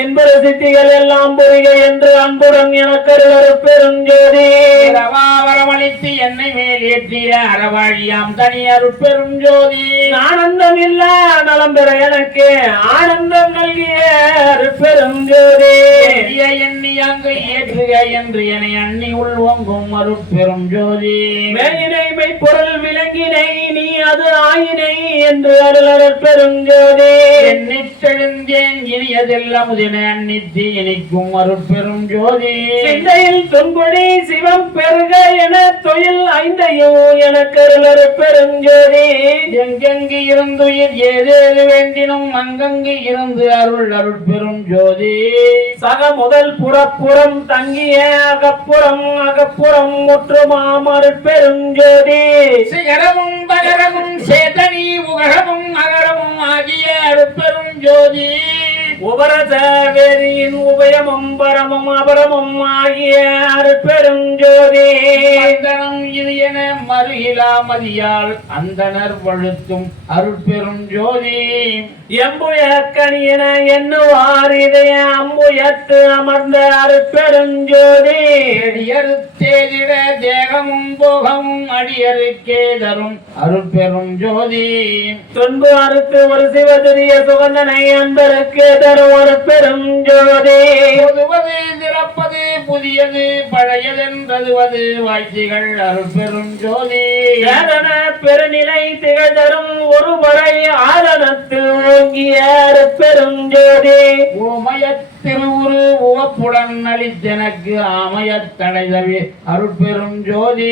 இன்ப சித்திகள் எல்லாம் புரிக என்று அன்புடன் எனக்கு அருட்பெரும் ஜோதி வரமளித்து என்னை மேல் ஏற்றிய அறவாழியாம் தனி அருட்பெரும் ஜோதி ஆனந்தம் இல்ல நலம் பெற எனக்கு ஆனந்தம் நல்கிய அருட்பெரும் ஜோதி எண்ணி அங்கு ஏற்றுக என்று என்னை அண்ணி உள்வங்கும் அருட்பெரும் ஜோதி மேயினை மெய்ப்பொருள் விளங்கினை நீ அது ஆயினை என்று அருட்பெரும் ஜோதி எண்ணித்தெழுந்தேன் இனியதெல்லாம் உதின அன்னித்து இனிக்கும் அருட்பெரும் ஜோதி சிந்தையில் துன்பொழி சிவம் பெருக என தொழில் ஐந்தையோ எனக்கு அருட்பெரும் ஜோதி எங்கெங்கு இருந்துயிர் ஏதேது வேண்டினும் அங்கங்கு இருந்து அருள் அருட்பெரும் ஜோதி சக முதல் புறப்புறம் தங்கிய அகப்புறம் முற்றுமாம் அருட்பெரும் ஜோதி சிகரமும் பகரமும் சேதனி உகரமும் அகரமும் ஆகிய அருட்பெரும் ஜோதி உபரச வேதியின் உபயமும் பரமும் அபரமும் ஆகிய அருட்பெரும் ஜோதி அந்தனம் இது என மறுகிலா மதியால் அந்தனர் வழுத்தும் அருட்பெரும் ஜோதி எம்புய கணியன எண்ணுவார் இதய அம்புயத்து அமர்ந்த அருட்பெரும் ஜோதி அடியறுத்தேதிட தேகமும் போகமும் அடியறுக்கே தரும் அருட்பெரும் ஜோதி துன்பு அறுத்து ஒரு சிவதுரிய சுகந்தனை அன்பருக்கு தரும் ஒரு பெரும் ஜோதி பொதுவது திறப்பது புதியது பழையதென்றதுவது வாய்ச்சிகள் அருட்பெரும் ஜோதி சேதன பெருநிலை திகழ்தரும் ஒரு முறை ஆதனத்தில் ஓங்கிய பெரும் ஜோதி உமயத் திருவுரு உவப்புடன் அளித்தெனக்கு ஆமயத் தடைதவி அருட்பெரும் ஜோதி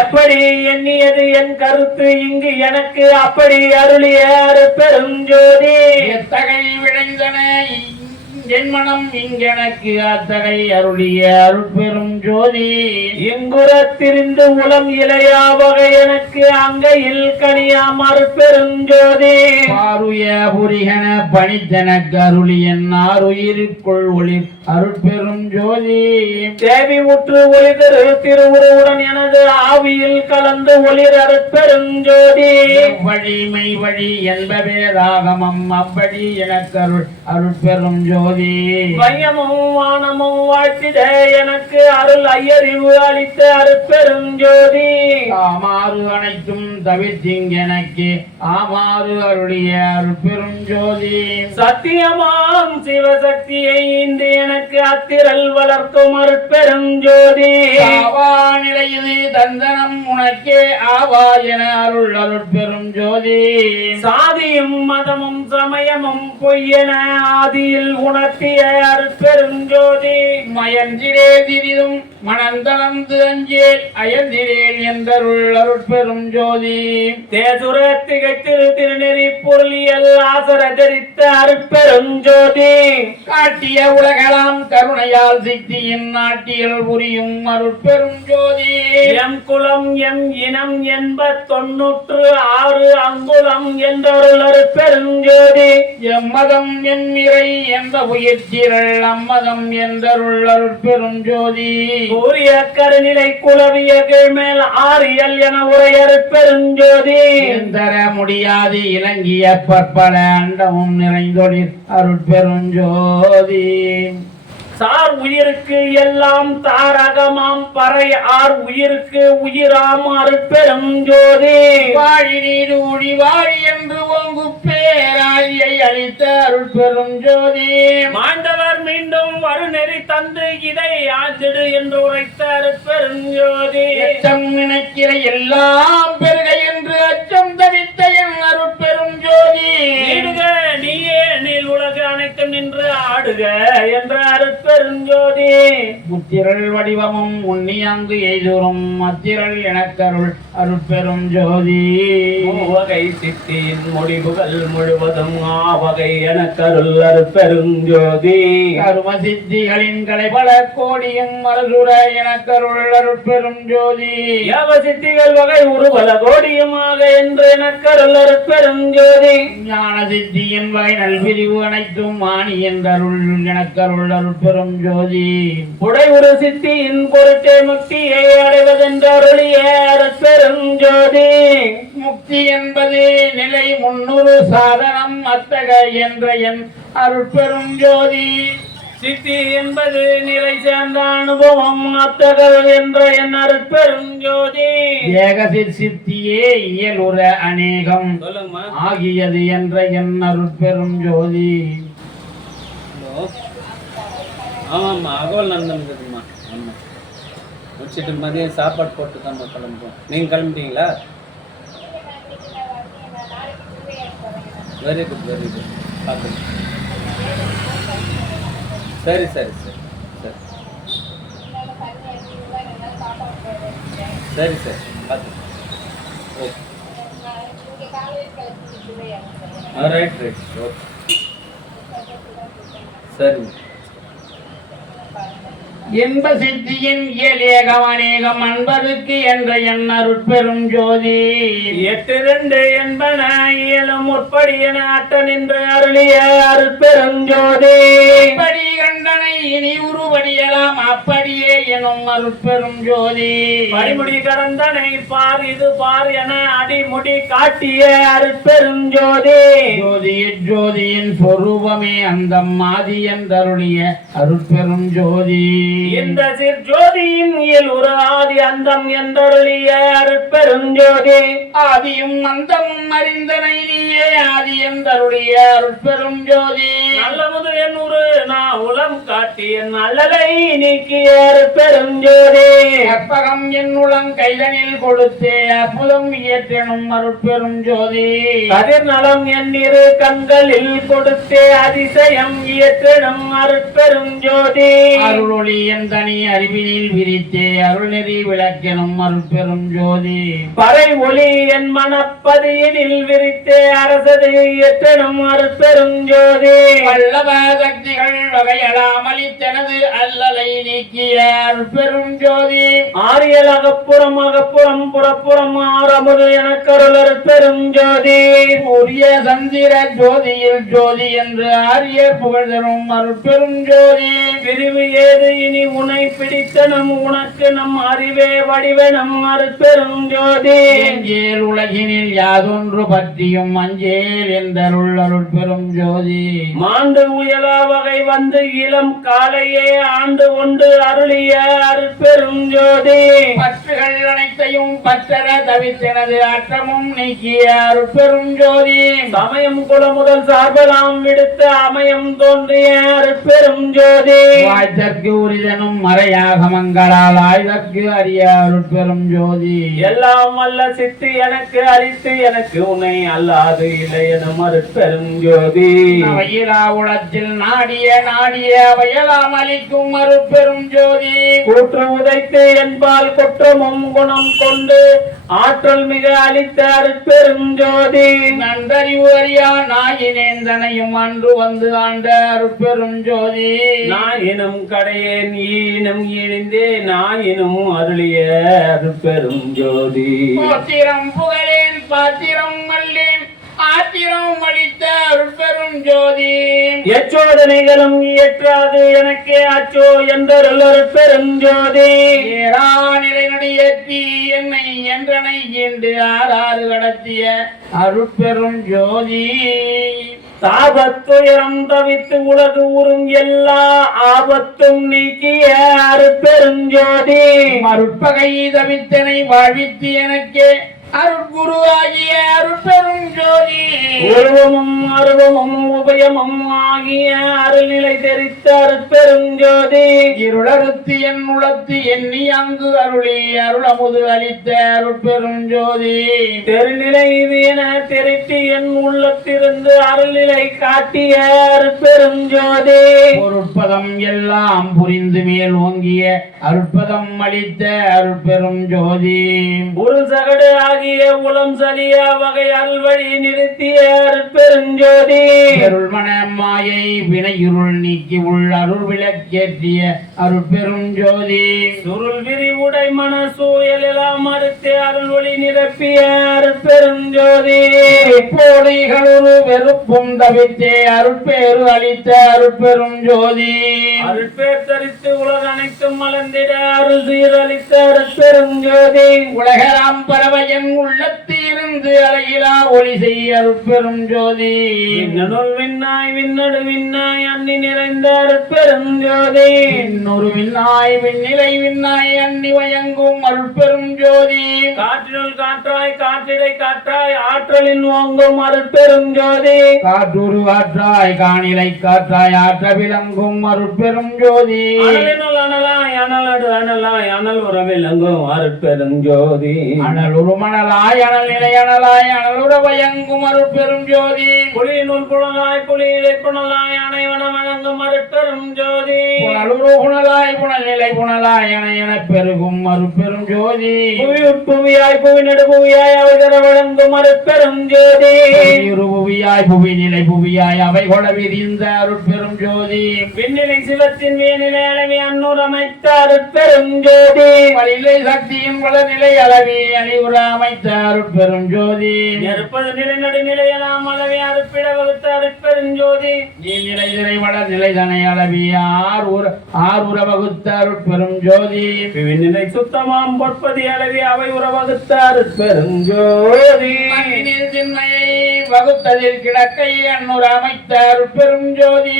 எப்படி எண்ணியது என் கருத்து இங்கு எனக்கு அப்படி அருளிய பெரும் ஜோதி எத்தகை விளைந்தன என் மனம் இங்கெனக்கு அத்தகை அருளிய அருட்பெரும் ஜோதி இங்குறத்திரிந்து உளம் இளையா வகை எனக்கு அங்கையில் கனியாம் அருட்பெரும் ஜோதி பாருய புரிகன பணித்தனக்கு அருளியன் ஆறுயிருக்குள் ஒளி அருட்பெரும் ஜோதி தேவி உற்று ஒளிதரு திருவுருவுடன் எனது ஆவியில் கலந்து ஒளிர் அருட்பெரும் ஜோதி வழி மெய் வழி என்பவேதாகமம் அப்படி எனக்கு அருட்பெரும் ஜோதி வையமும் வானமும் வாழ்த்திட எனக்கு அருள் ஐயறிவு அளித்த அருட்பெரும் ஜோதி ஆமாறு அனைத்தும் தவிர்த்திங்கெனக்கு ஆமாறு அருளிய அருட்பெரும் ஜோதி சத்தியமாம் சிவசக்தியை இன்று எனக்கு அத்திரல் வளர்க்கும் அருட்பெரும் ஜோதி ஆவா நிலையுது தந்தனம் உனக்கே ஆவா என அருள் அருட்பெரும் ஜோதி சாதியும் மதமும் சமயமும் பொய்யென ஆதியில் உணர்த்திய அருட்பெரும் ஜோதி மயந்திரே திரிதும் மணந்தளந்து அஞ்சேல் அயந்திரேல் என்றருள் அருட்பெரும் ஜோதி தேசுர திகழ்த்திரு திருநெறி பொருளியல் ஆசர தரித்த அருட்பெரும் ஜோதி காட்டிய உலகலாம் கருணையால் சித்தியின் நாட்டியல் புரியும் அருட்பெரும் ஜோதி எம் குலம் எம் இனம் என்ப 96 அங்குலம் என்றருள் அருட்பெரும் ஜோதி எம்மதம் என் இறை என்ற உயிர்த்திரள் அம்மதம் என்றருள் அருட்பெரும் ஜோதி கூறிய கருநிலை குலவிய கீழ்மேல் ஆரியல் என உரையற் பெருஞ்சோதி தர முடியாது இலங்கிய பற்பல அண்டமும் நிறைந்தொழில் அருட்பெருஞ்சோதி சார் உயிருக்கு எல்லாம் தாரகமாம் பறை ஆர் உயிருக்கு உயிராம் அருட்பெரும் ஜோதி வாழி நீடு உடி வாழி என்று ஓங்கு பேராழியை அளித்த அருட்பெரும் ஜோதி மாண்டவர் மீண்டும் வருநெறி தந்து இதை ஆழ்ந்திடு என்று உரைத்த அருட்பெரும் ஜோதி எச்சம் நினைக்கிற எல்லாம் பெருக என்று அச்சம் தவித்த என் அருட்பெரும் ஜோதி நீடுக நீயே நீல் உலகு அனைத்தும் நின்று ஆடுக என்ற அருட்பெருஞ்சோதி முத்திரள் வடிவமும் உன்னியங்கு எய்துறும் மத்திரள் எனக்கருள் அருட்பெரும் ஜோதி மூவகை சித்தியின் முடிவுகள் முழுவதும் ஆவகை எனக்கருள் அருட்பெருஞ்சோதி கரும சித்திகளின் கலைபல கோடியும் மரசுர எனக்கருள் அருட்பெரும் ஜோதி யவ சித்திகள் வகை உருவல கோடியுமாக என்று எனக்கருள் அருட்பெருஞ்சோதி ஞான சித்தியின் வகை நல்பிரிவு அனைத்தும் மாணி என்றருள் எனக்கருள் அருட்பெரும் ஜோதி உடை ஒரு சித்தியின் பொருட்டே முக்தியை அடைவதென்றருளிய அருட்பெருஞ்சோதி முக்தி என்பது நிலை 300 சாதனம் அத்தக என்ற என் அருட்பெரும் ஜோதி சித்தி என்பது நிலை சேர்ந்த அனுபவம் அத்தகல் என்ற என் அருட்பெருஞ்சோதி ஏகசிற் சித்தியே இயலுற அநேகம் சொல்லுங்கம்மா. ஆகியது என்ற என் அருட்பெரும் ஜோதி ஹலோ, ஆமாம்மா அகவல் நடந்துருக்குதும்மா. ஆமாம், முடிச்சுட்டு மதியம் சாப்பாடு போட்டு தான் கிளம்புவோம். நீங்கள் கிளம்பிட்டீங்களா? Very good very good. பார்த்து சரி சரி சரி சரி சரி சரி பார்த்து ஓகே. ரைட் ரைட் ஓகே சரிங்க. என்ப சித்தியின் இயல் ஏகம் அநேகம் அன்பருக்கு என்ற என் அருட்பெரும் ஜோதி 8 என்பன இயலும் முற்படி என அட்ட நின்று அருளிய அருட்பெருஞ்சோதி இப்படி கண்டனை இனி உருவடியலாம் அப்படியே எனும் அருட்பெரும் ஜோதி படிமுடி கடந்தனை பார் இது பார் என அடிமுடி காட்டிய அருட்பெருஞ்சோதி ஜோதியின் சொரூபமே அந்த மாதி என்றருளிய அருட்பெரும் ஜோதி இந்த சிற்ஜோதியின் இயலுறு ஆதி அந்தம் என்றருளிய அருட்பெருஞ்சோதி ஆதியும் அந்தமும் அறிந்தனை நீயே ஆதி என்றருளிய அருட்பெரும் ஜோதி நல்லமுது என்னுரு நான் உளம் காட்டி என் அல்லலை நீக்கிய அருட்பெருஞ்சோதி கற்பகம் என் உளம் கைதனில் கொடுத்தே அற்புதம் இயற்றெனும் அருட்பெரும் ஜோதி கதிர் நலம் என் இரு கண்களில் கொடுத்தே அதிசயம் இயற்றெனும் அருட்பெருஞ்சோதி அருளொளி என் தனி அறிவினில் விரித்தே அருள்நெறி விளக்கெனும் அருட்பெரும் ஜோதி பறை ஒளி என் மனப்பதியினில் விரித்தே அரசதை இயற்றெனும் அருட்பெருஞ்சோதி வல்லவ சக்திகள் வகையலாம் அளித்தனது அல்லலை நீக்கிய அருட்பெரும் ஜோதி ஆரியல் அகப்புறம் அகப்புறம் புறப்புறம் ஆரமுது எனக்கருள் அருட்பெருஞ்சோதி உரிய சந்திர ஜோதியில் ஜோதி என்று ஆரியர் புகழ் தரும் அருட்பெரும் ஜோதி பிரிவு ஏது இனி உனை பிடித்தனம் உனக்கு நம் அறிவே வடிவெனம் அருட்பெருஞ்சோதி அஞ்சேல் உலகினில் யாதொன்று பற்றியும் அஞ்சேல் என்றருள் அருட்பெரும் ஜோதி மாண்டு உயலா வகை வந்து இளம் காலையே ஆண்டு கொண்டு அருளிய அருட்பெருஞ்சோதி பற்றுகள் அனைத்தையும் பற்றற தவித்தனது அற்றமும் நீக்கிய அருட்பெரும் ஜோதி சமயம் குல முதல் சார்பலாம் விடுத்த அமயம் தோன்றிய அருட்பெருஞ்சோதி வாய்தற்கு உரிதனும் மறையாக மங்களால் ஆய்தற்கு அறிய அருட்பெரும் ஜோதி எல்லாம் வல்ல சித்து எனக்கு அளித்து எனக்கு உன்னை அல்லாது இல்லை எனும் அருட்பெருஞ்சோதி வயிலா உலத்தில் நாடிய நாடிய வயலாம் அளிக்கும் அருட்பெரும் ஜோதி கூற்று உதைத்து என்பால் குற்றமும் குணம் கொண்டு ஆற்றல் மிக அளித்த அருட்பெருஞ்சோதி நன்றறிவு அறியா நாயினேந்தனையும் அன்று வந்து ஆண்ட அருட்பெரும் ஜோதி நாயினும் கடையேன் ஈனும் இழிந்தே நாயினும் அருளிய அருட்பெருஞ்சோதி போத்திரம் புகழேன் பாத்திரம் மல்லேன் ஆத்திரம் அளித்த அருட்பெரும் ஜோதி எச்சோதனைகளும் இயற்றாது எனக்கே அச்சோ என்றருள் அருட்பெருஞ்சோதி ஏறா நிலை நடியேற்றி என்னை என்றனை ஈண்டு ஆறாறு கடத்திய அருட்பெரும் ஜோதி தாபத்துயரம் தவித்து உலகு உறும் எல்லா ஆபத்தும் நீக்கிய அருட்பெருஞ்சோதி மறுப்பகை தவித்தனை வாழ்வித்து எனக்கே அருட்குரு ஆகிய அருட்பெரும் ஜோதி உருவமும் அருவமும் உபயமும் ஆகிய அருள்நிலை தெரித்த அருட்பெருஞ்சோதி இருளறுத்து என் உளத்து எண்ணி அங்கு அருளி அருளமுது அளித்த அருட்பெரும் ஜோதி தெருநிலை இது என திரட்டி என் உள்ளத்திருந்து அருள்நிலை காட்டிய அருட்பெருஞ்சோதி பொருட்பதம் எல்லாம் புரிந்து மேல் ஓங்கிய அருட்பதம் அளித்த அருட்பெரும் ஜோதி ஒரு சகடு ஆகிய உளம் சலிய வகை அல்வழி நிறுத்திய அருட்பெருஞ்சோதி அருள்மன மாயை வினையுருள் நீக்கி உள் அருள் விளக்கேற்றிய அருட்பெரும் ஜோதி சுருள் விரிவுடை மன சூழல் எல்லாம் மறுத்து அருள் ஒளி நிரப்பிய அருட்பெருஞ்சோதி போலிகளொரு வெறுப்பும் தவித்தே அருட்பேறு அளித்த அருட்பெரும் ஜோதி அருட்பேர் தரித்து உலக அனைத்தும் மலர்ந்திட அருள் சீரளித்த அருட்பெருஞ்சோதி உலகெல்லாம் பறவையன் உள்ளத்திலிருந்து அலையிலா ஒளி செய்ய அருட்பெரும் ஜோதி விண்ணனுள் விண்ணாய் விண்ணடு விண்ணாய் அன்னி நிறைந்த அருட்பெருஞ்சோதி இன்னொரு விண்ணாய் விண்ணிலை விண்ணாய் அன்னி வயங்கும் அருட்பெரும் ஜோதி காற்றினுள் காற்றாய் காற்றிடை காற்றாய் ஆற்றலின் ஓங்கும் அருட்பெருஞ்சோதி காற்றுரு காற்றாய் காணிலை காற்றாய் ஆற்ற விளங்கும் அருட்பெரும் ஜோதி அனலினுள் அனலாய் அனலடு அனலாய் அனல் உறவிலங்கும் அருட்பெருஞ்சோதி அனலுரு மணலாய் அனல் நிலை அனலாய் அனலுற வயங்கும் அருட்பெரும் ஜோதி புலியினுள் புனலாய் புலியிலை புனலாய் அனைவன வழங்கும் அருட்பெருஞ்சோதி புனலுரு புனலாய் புனல்நிலை புனலாய் என பெருகும் அருட்பெரும் ஜோதி புவி உட்புவியாய் புவி நெடுபுவியாய் அவதர வழங்கும் அருட்பெருஞ்சோதி இரு புவியாய் புவி நிலை புவியாய் அவை கொட விரிந்த அருட்பெரும் ஜோதி விண்ணிலை சிவத்தின் வேநிலை அளவி அன்னூர் அமைத்த அருட்பெருஞ்சோதி வலிலை சக்தியின் வளநிலை அளவி அழிவுற அமைத்த அருட்பெரும் ஜோதி நெருப்பது நிலை நடுநிலை எல்லாம் அளவி அறுப்பிட வகுத்த அருட்பெருஞ்சோதி நீர்நிலை திரை வளர்நிலை தனை அளவி ஆறுற வகுத்த அருட்பெரும் ஜோதி விண்ணிலை சுத்தமாம் பொற்பதி அளவி அவை உறவகுத்த அருட்பெருஞ்சோதி மண்ணில் சின்மையை வகுத்ததில் கிடக்கை அன்னூர் அமைத்த அருட்பெரும் ஜோதி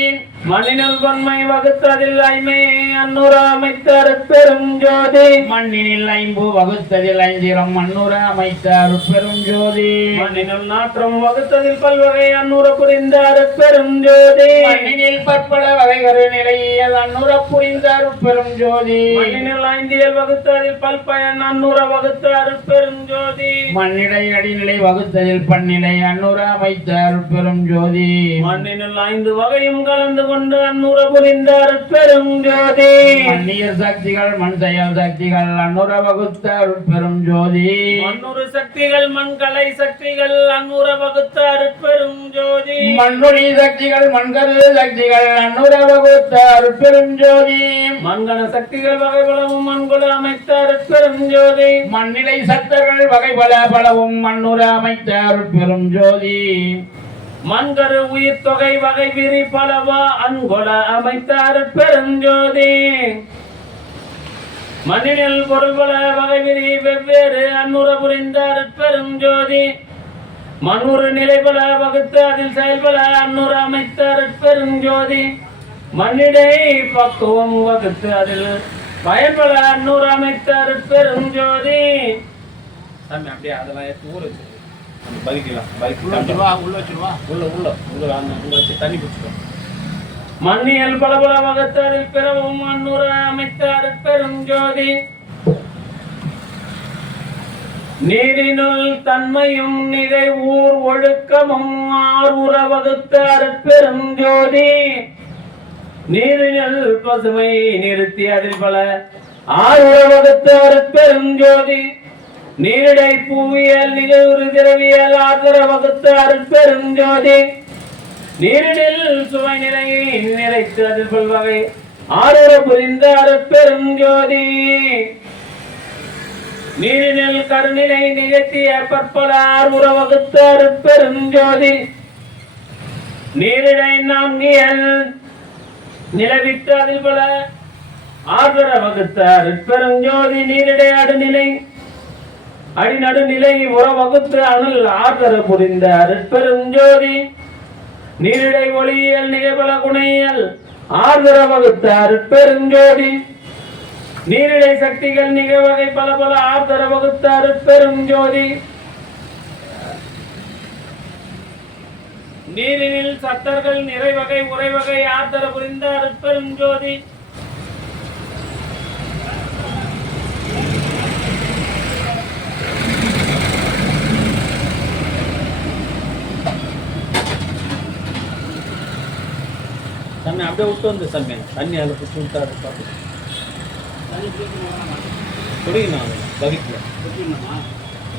மண்ணினுள் பொன்மை வகுத்ததில் ஐமை அன்னுர அமைத்த அருட்பெரும் ஜோதி. மண்ணினில் ஐம்பு வகுத்ததில் ஐந்திரம் மண்ணுற அமைத்த அருட்பெரும் ஜோதி. மண்ணினுள் நாற்றம் வகுத்ததில் பல்வகை அன்னுர புரிந்த அருட்பெரும் ஜோதி. மண்ணினில் பற்பல வகைகரு நிலையியல் அன்னுர புரிந்த அருட்பெரும் ஜோதி. மண்ணினுள் ஐந்தியல் வகுத்ததில் பல்பயன் அன்னுர வகுத்த அருட்பெரும் ஜோதி. மண்ணிடை அடிநிலை வகுத்ததில் பன்னிலை அன்னுர அமைத்த அருட்பெரும் ஜோதி. மண்ணினுள் ஐந்து வகையும் கலந்து கொண்டு அன்னுர புரிந்த அருட்பெரும் ஜோதி. மண்ணியர் சக்திகள் மண் செயல் சக்திகள் அன்னுர வகுத்த அருட்பெரும் ஜோதி. மண்ணுறு சக்திகள் மண்கலை சக்திகள் அன்னுர வகுத்த அருட்பெரும் ஜோதி. மண்ணுளி சக்திகள் மண்கரு சக்திகள் அன்னுர வகுத்த அருட்பெரும் ஜோதி. மண்கண சக்திகள் வகைபலவும் மண்குல அமைத்த அருட்பெரும் ஜோதி. மண்ணிலை சத்தர்கள் வகைபல பலவும் மண்ணுர அமைத்த அருட்பெரும் ஜோதி. மண்கரு உயிர் தொகை வகை விரி பலவா அன்கொல அமைத்த அருட்பெரும் ஜோதி. மண்ணினில் பொருள் பல வகை விரி வெவ்வேறு அன்னுர புரிந்த அருட்பெரும் ஜோதி. மண்ணுறு நிலை பல வகுத்து அதில் செயல்பல அன்னுர அமைத்த அருட்பெரும் ஜோதி. மண்ணிடை பக்குவம் வகுத்து அதில் பயன்பல அன்னுர அமைத்த அருட்பெரும் ஜோதி. அப்படியே அதெல்லாம் எடுத்து ஊற வச்சு மண்ணியல் பலபல வகுத்ததில் பிறவும் அன்னுர அமைத்த அருட்பெரும் ஜோதி. நீரினுள் தன்மையும் நிறை ஊர் ஒழுக்கமும் ஆறுற வகுத்த அருட்பெரும் ஜோதி. நீரினுள் பசுமை நிறுத்தி அதில் பல ஆறுற வகுத்த அருட்பெரும் ஜோதி. நீரிடை பூவியல் நிகழ்வு திரவியல் ஆதர வகுத்த அருட்பெரும் ஜோதி. நீரிடில் சுவை நிலையை நிறைத்து அதில் பல்வகை ஆறுற புரிந்த அருட்பெரும் ஜோதி. நீரினில் கருநிலை நிகழ்த்திய பற்பல ஆறுற வகுத்த அருட்பெரும் ஜோதி. நீரிடை நாம் நியல் நிலவிட்டு அதில் பல ஆறுற வகுத்த அருட்பெரும் ஜோதி. நீரிடை அடுநிலை அடிநடுநிலை உற வகுத்து அனல் ஆதர புரிந்த அருட்பெரும் ஜோதி. நீரிடை ஒளியியல் நிகழ்பல குணையல் ஆதர வகுத்த அருட்பெரும் ஜோதி. நீரிடை சக்திகள் நிகழ்வகை பல பல ஆதர வகுத்த அருட்பெரும் ஜோதி. நீரினில் சத்தர்கள் நிறைவகை உறைவகை ஆதர புரிந்த அருட்பெரும் ஜோதி. சாமி அப்படியே விட்டு வந்து சாமி தண்ணி அதில் பிடிச்சி விட்டாரு குடிக்கணும் அது பவிக்கல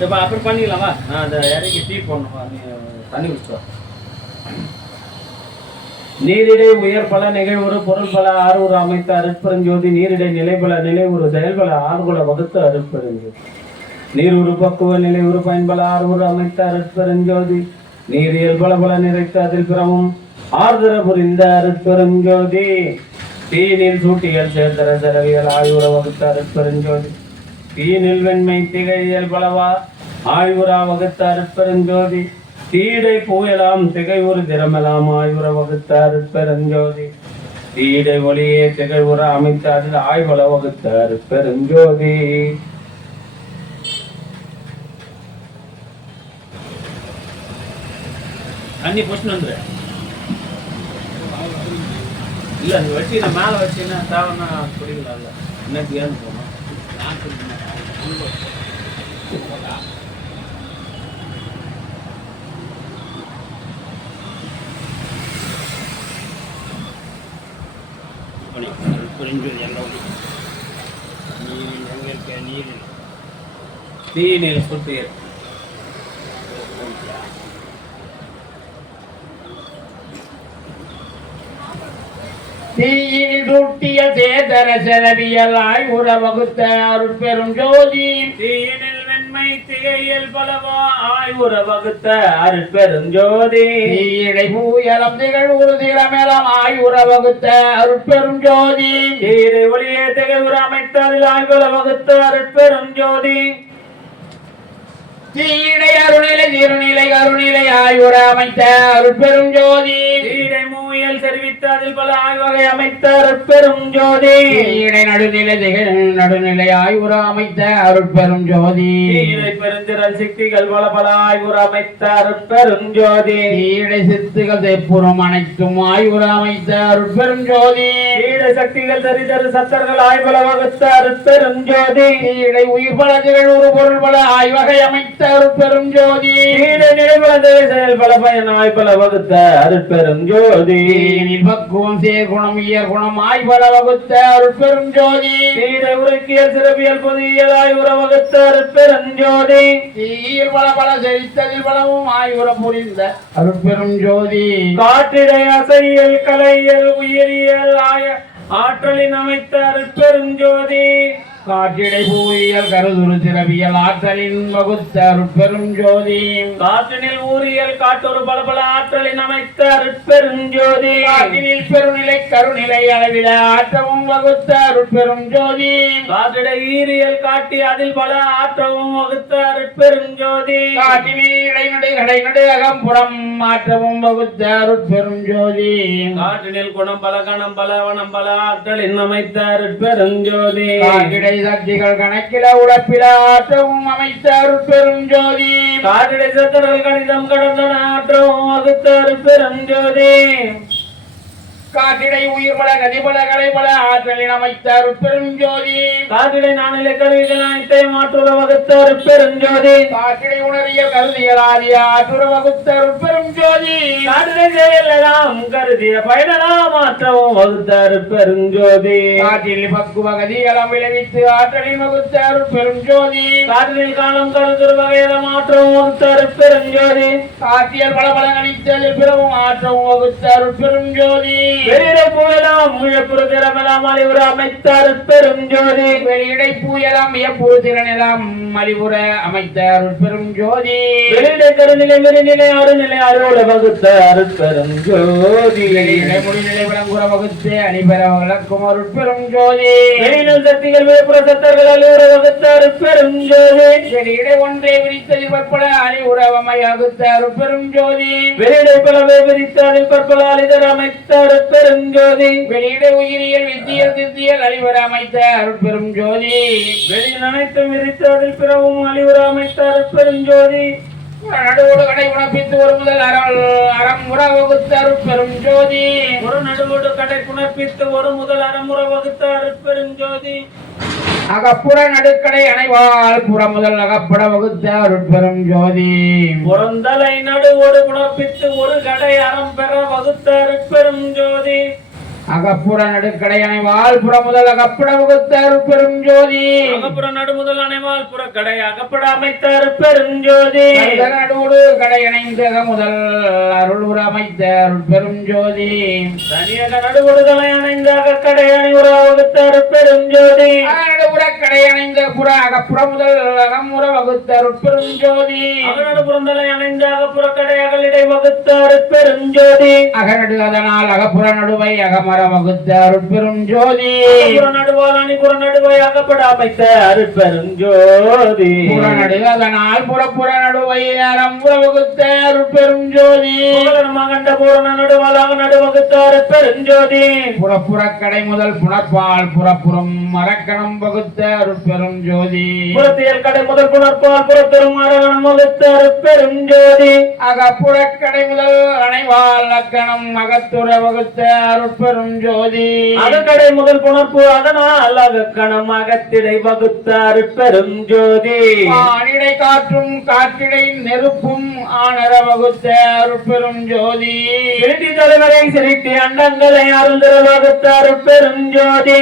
இப்போ அப்புறம் பண்ணிக்கலாமா நான் அதை இறக்கி டீ போடணும் நீ தண்ணி குடிச்சுவா. நீரிடை உயர் பல நிகழ்வுறு பொருள் பல ஆறுவுறு அமைத்த அருட்பெருஞ்சோதி. நீரிடை நிலைபல நிலைவுறு செயல்பல ஆறுகுல வகுத்த அருட்பெருஞ்சோதி. நீர் உரு பக்குவ நிலை உரு பயன்பல ஆறுவுறு அமைத்த அருட்பெருஞ்சோதி. நீரியல் பல பல நிறைத்து அதில் பிறவும் ஆர்தர புரிந்த அருட்பெரும் ஜோதி. தீனில் சூட்டியல் சேர்தர செலவியல் ஆய்வுற வகுத்த அருட்பெரும் ஜோதி. தீனில் வெண்மை திகையல் பலவா ஆய்வுறா வகுத்த அருட்பெரும் ஜோதி. தீடை பூயலாம் திகைவுறு திறமெல்லாம் ஆய்வுற வகுத்த அருட்பெரும் ஜோதி. தீடை ஒளியே திகழ்வுற அமைத்த அதில் ஆய்வள வகுத்த அருட்பெரும் ஜோதி. தண்ணி புஷ்ணு வந்துரு இல்லை நீ வச்சு நான் மேலே வச்சுன்னா தேவைன்னா குடிக்கலாம்ல இன்னைக்கு ஏன்னு போகணும். தீநீர் சுத்தியல் தீயில் சூட்டிய சேதர செலவியல் ஆய்வுற வகுத்த அருட்பெரும் ஜோதி. தீயினில் வெண்மை திகையல் பலவா ஆய்வுற வகுத்த அருட்பெரும் ஜோதி. தீயிடை பூயலம் திகழ் உறுதிரமெல்லாம் ஆய்வுற வகுத்த அருட்பெரும் ஜோதி. தீரை ஒளியே திகழ்வுற அமைத்த அதில் ஆய்வுற வகுத்த அருட்பெரும் ஜோதி. தீடை அருணிலை திருநிலை கருநிலை ஆய்வுற அமைத்த அருட்பெரும் ஜோதி தீடை மூயல் தெரிவித்து அதில் பல ஆய்வகை அமைத்த அருட்பெரும் ஜோதி தீடை நடுநிலை நடுநிலை ஆய்வுற அமைத்த அருட்பெரும் ஜோதி தீடை பெருந்திரள் சித்திகள் பல பல ஆய்வுற அமைத்த அருட்பெரும் ஜோதி தீடை சித்துகள் தெப்புறம் அனைத்தும் ஆய்வுற அமைத்த அருட்பெரும் ஜோதி தீடை சக்திகள் தரிதரு சத்தர்கள் ஆய்வல வகுத்த அருட்பெரும் ஜோதி தீடை உயிர் பல திகழ் ஒரு பொருள் பல ஆய்வகை அமைத்த அருட்பெரும் ஜோதி தீடை நிலைபல செயல் பல பயன் ஆய்பல வகுத்த அருட்பெரும் ஜோதி தீனில் பக்குவம் சேர்குணம் இயற்குணம் ஆய்வல வகுத்த அருட்பெரும் ஜோதி தீடை உரைக்கியல் சிறப்பியல் பொதியியல் ஆய்வுற வகுத்த அருட்பெரும் ஜோதி தீயில் பல பல செழித்ததில் பலவும் ஆய்வுற புரிந்த அருட்பெரும் ஜோதி காற்றிடை அசையல் கலையல் உயிரியல் ஆற்றலின் அமைத்த அருட்பெரும் ஜோதி காற்றிடை பூவியல் கருதுரு திரவியல் ஆற்றலின் வகுத்த அருட்பெரும் ஜோதி காற்றினில் ஊரியல் காட்டொரு பல பல ஆற்றலின் அமைத்த அருட்பெரும் ஜோதி காற்றினில் பெருநிலை கருநிலை அளவில ஆற்றவும் வகுத்த அருட்பெரும் ஜோதி காற்றிடை ஈரியல் காட்டி அதில் பல ஆற்றவும் வகுத்த அருட்பெரும் ஜோதி காற்றினில் இடைநடை கடைநடை அகம்புறம் மாற்றவும் வகுத்த அருட்பெரும் ஜோதி காற்றினில் குணம் பல கணம் பல வனம் பல ஆற்றலின் அமைத்த அருட்பெரும் ஜோதி காற்றிடை சக்திகள் கணக்கில உழப்பில ஆற்றவும் அமைத்த அருட்பெரும் ஜோதி காற்றிடை சத்தர்கள் கணிதம் கடந்த ஆற்றவும் வகுத்த அருட்பெரும் ஜோதி காற்றிடை உயிர் பல கதிபல கலைபல ஆற்றலின் அமைத்த அருட்பெரும் ஜோதி காற்றிடை நானிலை கருவிகள் அனைத்தையும் மாற்றுற வகுத்த அருட்பெரும் ஜோதி காற்றிடை உணரியல் கருதியல் ஆதிய ஆற்றுற வகுத்த அருட்பெரும் ஜோதி காற்றிடை செயல் எல்லாம் கருதிய பயனெல்லாம் மாற்றவும் வகுத்த அருட்பெரும் ஜோதி காற்றில் பக்குவ கதியலம் விளைவித்து ஆற்றலின் வகுத்த அருட்பெரும் ஜோதி காற்றில் காலம் கருதுற வகையில மாற்றவும் வகுத்த அருட்பெரும் ஜோதி காற்றியல் பல பல கணித்தலில் பிறவும் ஆற்றவும் வகுத்த அருட்பெரும் ஜோதி வெளியிடை புகழாம் முழப்புற திறமெல்லாம் அழிவுற அமைத்த அருட்பெரும் ஜோதி வெளியிடை பூயலாம் வியப்பு திறனெல்லாம் மலிவுற அமைத்த அருட்பெரும் ஜோதி வெளியிடை கருநிலை மெருநிலை அருநிலை அருள வகுத்த அருட்பெரும் ஜோதி வெளியிடை முடிநிலை விளங்குற வகுத்து அணிபெற விளக்கும் அருட்பெரும் ஜோதி வெளியிடல் சக்திகள் வெளிப்புற சத்தர்கள் அழிவுற வகுத்த அருட்பெரும் ஜோதி வெளியிடை ஒன்றே விரித்ததில் பற்பல அணிவுறவமை வகுத்த அருட்பெரும் ஜோதி வெளியிடை பலவை விரித்து அதில் பற்பல அழிதர் அமைத்த அருட்பெரும் ஜோதி வெளியிடை உயிரியல் வித்தியல் திருத்தியல் அழிவர அமைத்த அருட்பெரும் ஜோதி வெளியில் அனைத்தும் விரித்து அதில் பிறவும் அழிவுற அமைத்த அருட்பெரும் ஜோதி நடுவோடு கடை உணப்பித்து ஒரு முதல் அறம் உற வகுத்த அருட்பெரும் ஜோதி ஒரு நடுவோடு கடை புணர்ப்பித்து ஒரு முதல் அறமுறை வகுத்த அருட்பெரும் ஜோதி அகப்புற நடுக்கடை அணைவாள் புற முதல் அகப்பட வகுத்த அருட்பெரும் ஜோதி புறந்தலை நடுவோடு புணர்ப்பித்து ஒரு கடை அறம் பெற வகுத்த அருட்பெரும் ஜோதி அகப்புற நடுக்கடை அணைவாள் புற முதல் அகப்பட வகுத்த அருட்பெரும் ஜோதி அகப்புற நடு முதல் அணைவால் புறக்கடை அகப்பட அமைத்த அருட்பெரும் ஜோதி நடுவோடு கடை அணைந்த முதல் அருள் உற அமைத்த அருட்பெரும் ஜோதி தனியக நடுவோடு தலை அணைந்த அகக்கடை அணிவுற வகுத்த அருட்பெரும் ஜோதி நடுவுற கடை அணைந்த புற அகப்புற முதல் அகமுற வகுத்த அருட்பெரும் ஜோதி அகநடு புறந்தலை அணைந்த அகப்புற கடை அகலிடை வகுத்த அருட்பெரும் ஜோதி அகநடு அதனால் அகப்புற நடுவை அகமர வகுத்த அருட்பெரும் ஜோதி புற நடுவால் அணி புற நடுவை அகப்பட அமைத்த அருட்பெரும் ஜோதி புறநடு அதனால் புறப்புற நடுவை அறம்புற வகுத்த அருட்பெரும் ஜோதி மகண்ட பூரண நடுவாலாக நடுவகுத்த அருட்பெரும் ஜோதி புறப்புற கடை முதல் புணர்பால் புறப்புறம் மரக்கணம் வகுத்த அருட்பெரும் ஜோதி புறத்தியல் கடை முதல் புணர்பால் புறப்பெரும் மரணம் வகுத்த அருட்பெரும் ஜோதி அகப்புற கடை முதல் அணைவால் அக்கணம் அகத்துற வகுத்த அருட்பெரும் ஜோதி அகக்கடை முதல் புணர்ப்பு அதனால் அகக்கணம் அகத்திடை வகுத்த அருட்பெரும் ஜோதி ஆனிடை காற்றும் காற்றிடை நெருப்பும் ஆனர வகுத்த அருட்பெரும் ஜோதி சிருட்டி தலைவரை சிருட்டி அண்டங்களை அருள்தர வகுத்த அருட்பெரும் ஜோதி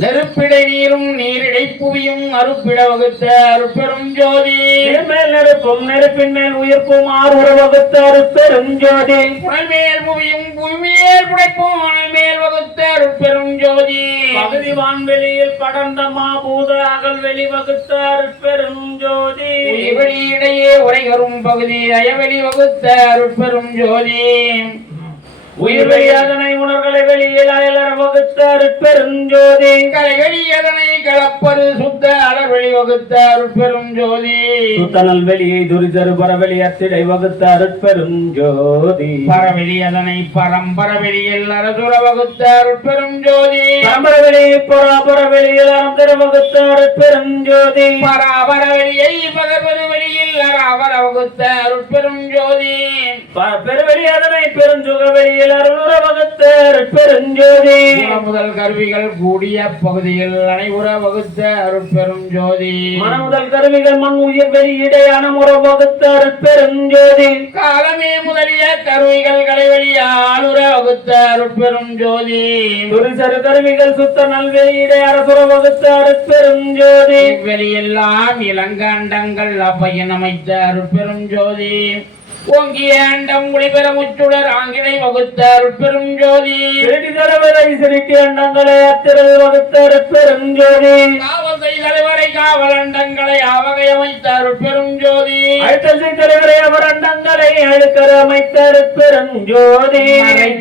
நெருப்பிடை நீரும் நீரிடை புவியும் அருப்பிட வகுத்த அருட்பெரும் ஜோதி மேல் நெருப்பும் நெருப்பின் மேல் உயிர்ப்பும் ஆறுற வகுத்த அருட்பெரும் ஜோதி புனல் மேல் புவியும் புவிமேல் புடைப்பும் அனல் மேல் வகுத்த அருட்பெரும் ஜோதி பகுதி வான்வெளியில் படர்ந்த மாபூத அகல்வெளி வகுத்த அருட்பெரும் ஜோதி வெளியிடையே உரைகரும் பகுதி அயவெளி வகுத்த அருட்பெரும் ஜோதி உயிர் வெளியாதனை உணர்களை வெளியில் அயலற வகுத்த அருட்பெருஞ்சோதி கலைகளி அதனை கலப்பது சுத்த அலர் வெளி வகுத்த அருட்பெரும் ஜோதி சுத்தனல் வெளியை துரிதரு பரவெளி அத்திடை வகுத்த அருட்பெருஞ்சோதி பரவெளி அதனை பரம்பரவெளியில் அரசுர வகுத்த அருட்பெரும் ஜோதி பரம்பரவெளியை பராபரவெளியில் அறந்தர வகுத்த அருட்பெருஞ்சோதி பராபரவெளியை பகர்வது வெளியில் அராபர வகுத்த அருட்பெரும் ஜோதி பெருவெளி அதனை பெருஞ்சுக வெளியில் அருளுற வகுத்த அருட்பெருஞ்சோதி முதல் கருவிகள் கூடிய பகுதியில் அனைவுற வகுத்த அருட்பெரும் ஜோதி மனமுதல் கருவிகள் மண் உயிர் வெளியிடையான முற வகுத்த அருட்பெருஞ்சோதி காலமே முதலிய கருவிகள் கலைவெளி ஆளுற வகுத்த அருட்பெரும் ஜோதி துரிசரு கருவிகள் சுத்த நல்வெளியிடை அரசுர வகுத்த அருட்பெருஞ்சோதி வெளியெல்லாம் இளங்காண்டங்கள் அப்பையன் அமைத்த அருட்பெரும் ஜோதி ஓங்கிய அண்டம் ஒளிபெற முச்சுடர் ஆங்கினை வகுத்த அருட்பெரும் ஜோதி திருடி தலைவரை சிறுட்டி அண்டங்களை அத்திரல் வகுத்த அருட்பெருஞ்சோதி காவல் தலைவரை காவல் அண்டங்களை ஆவகை அமைத்த அருட்பெரும் ஜோதி அழுத்தசை தலைவரை அவர் அண்டங்களை அழுக்கர அமைத்த அருட்பெருஞ்சோதி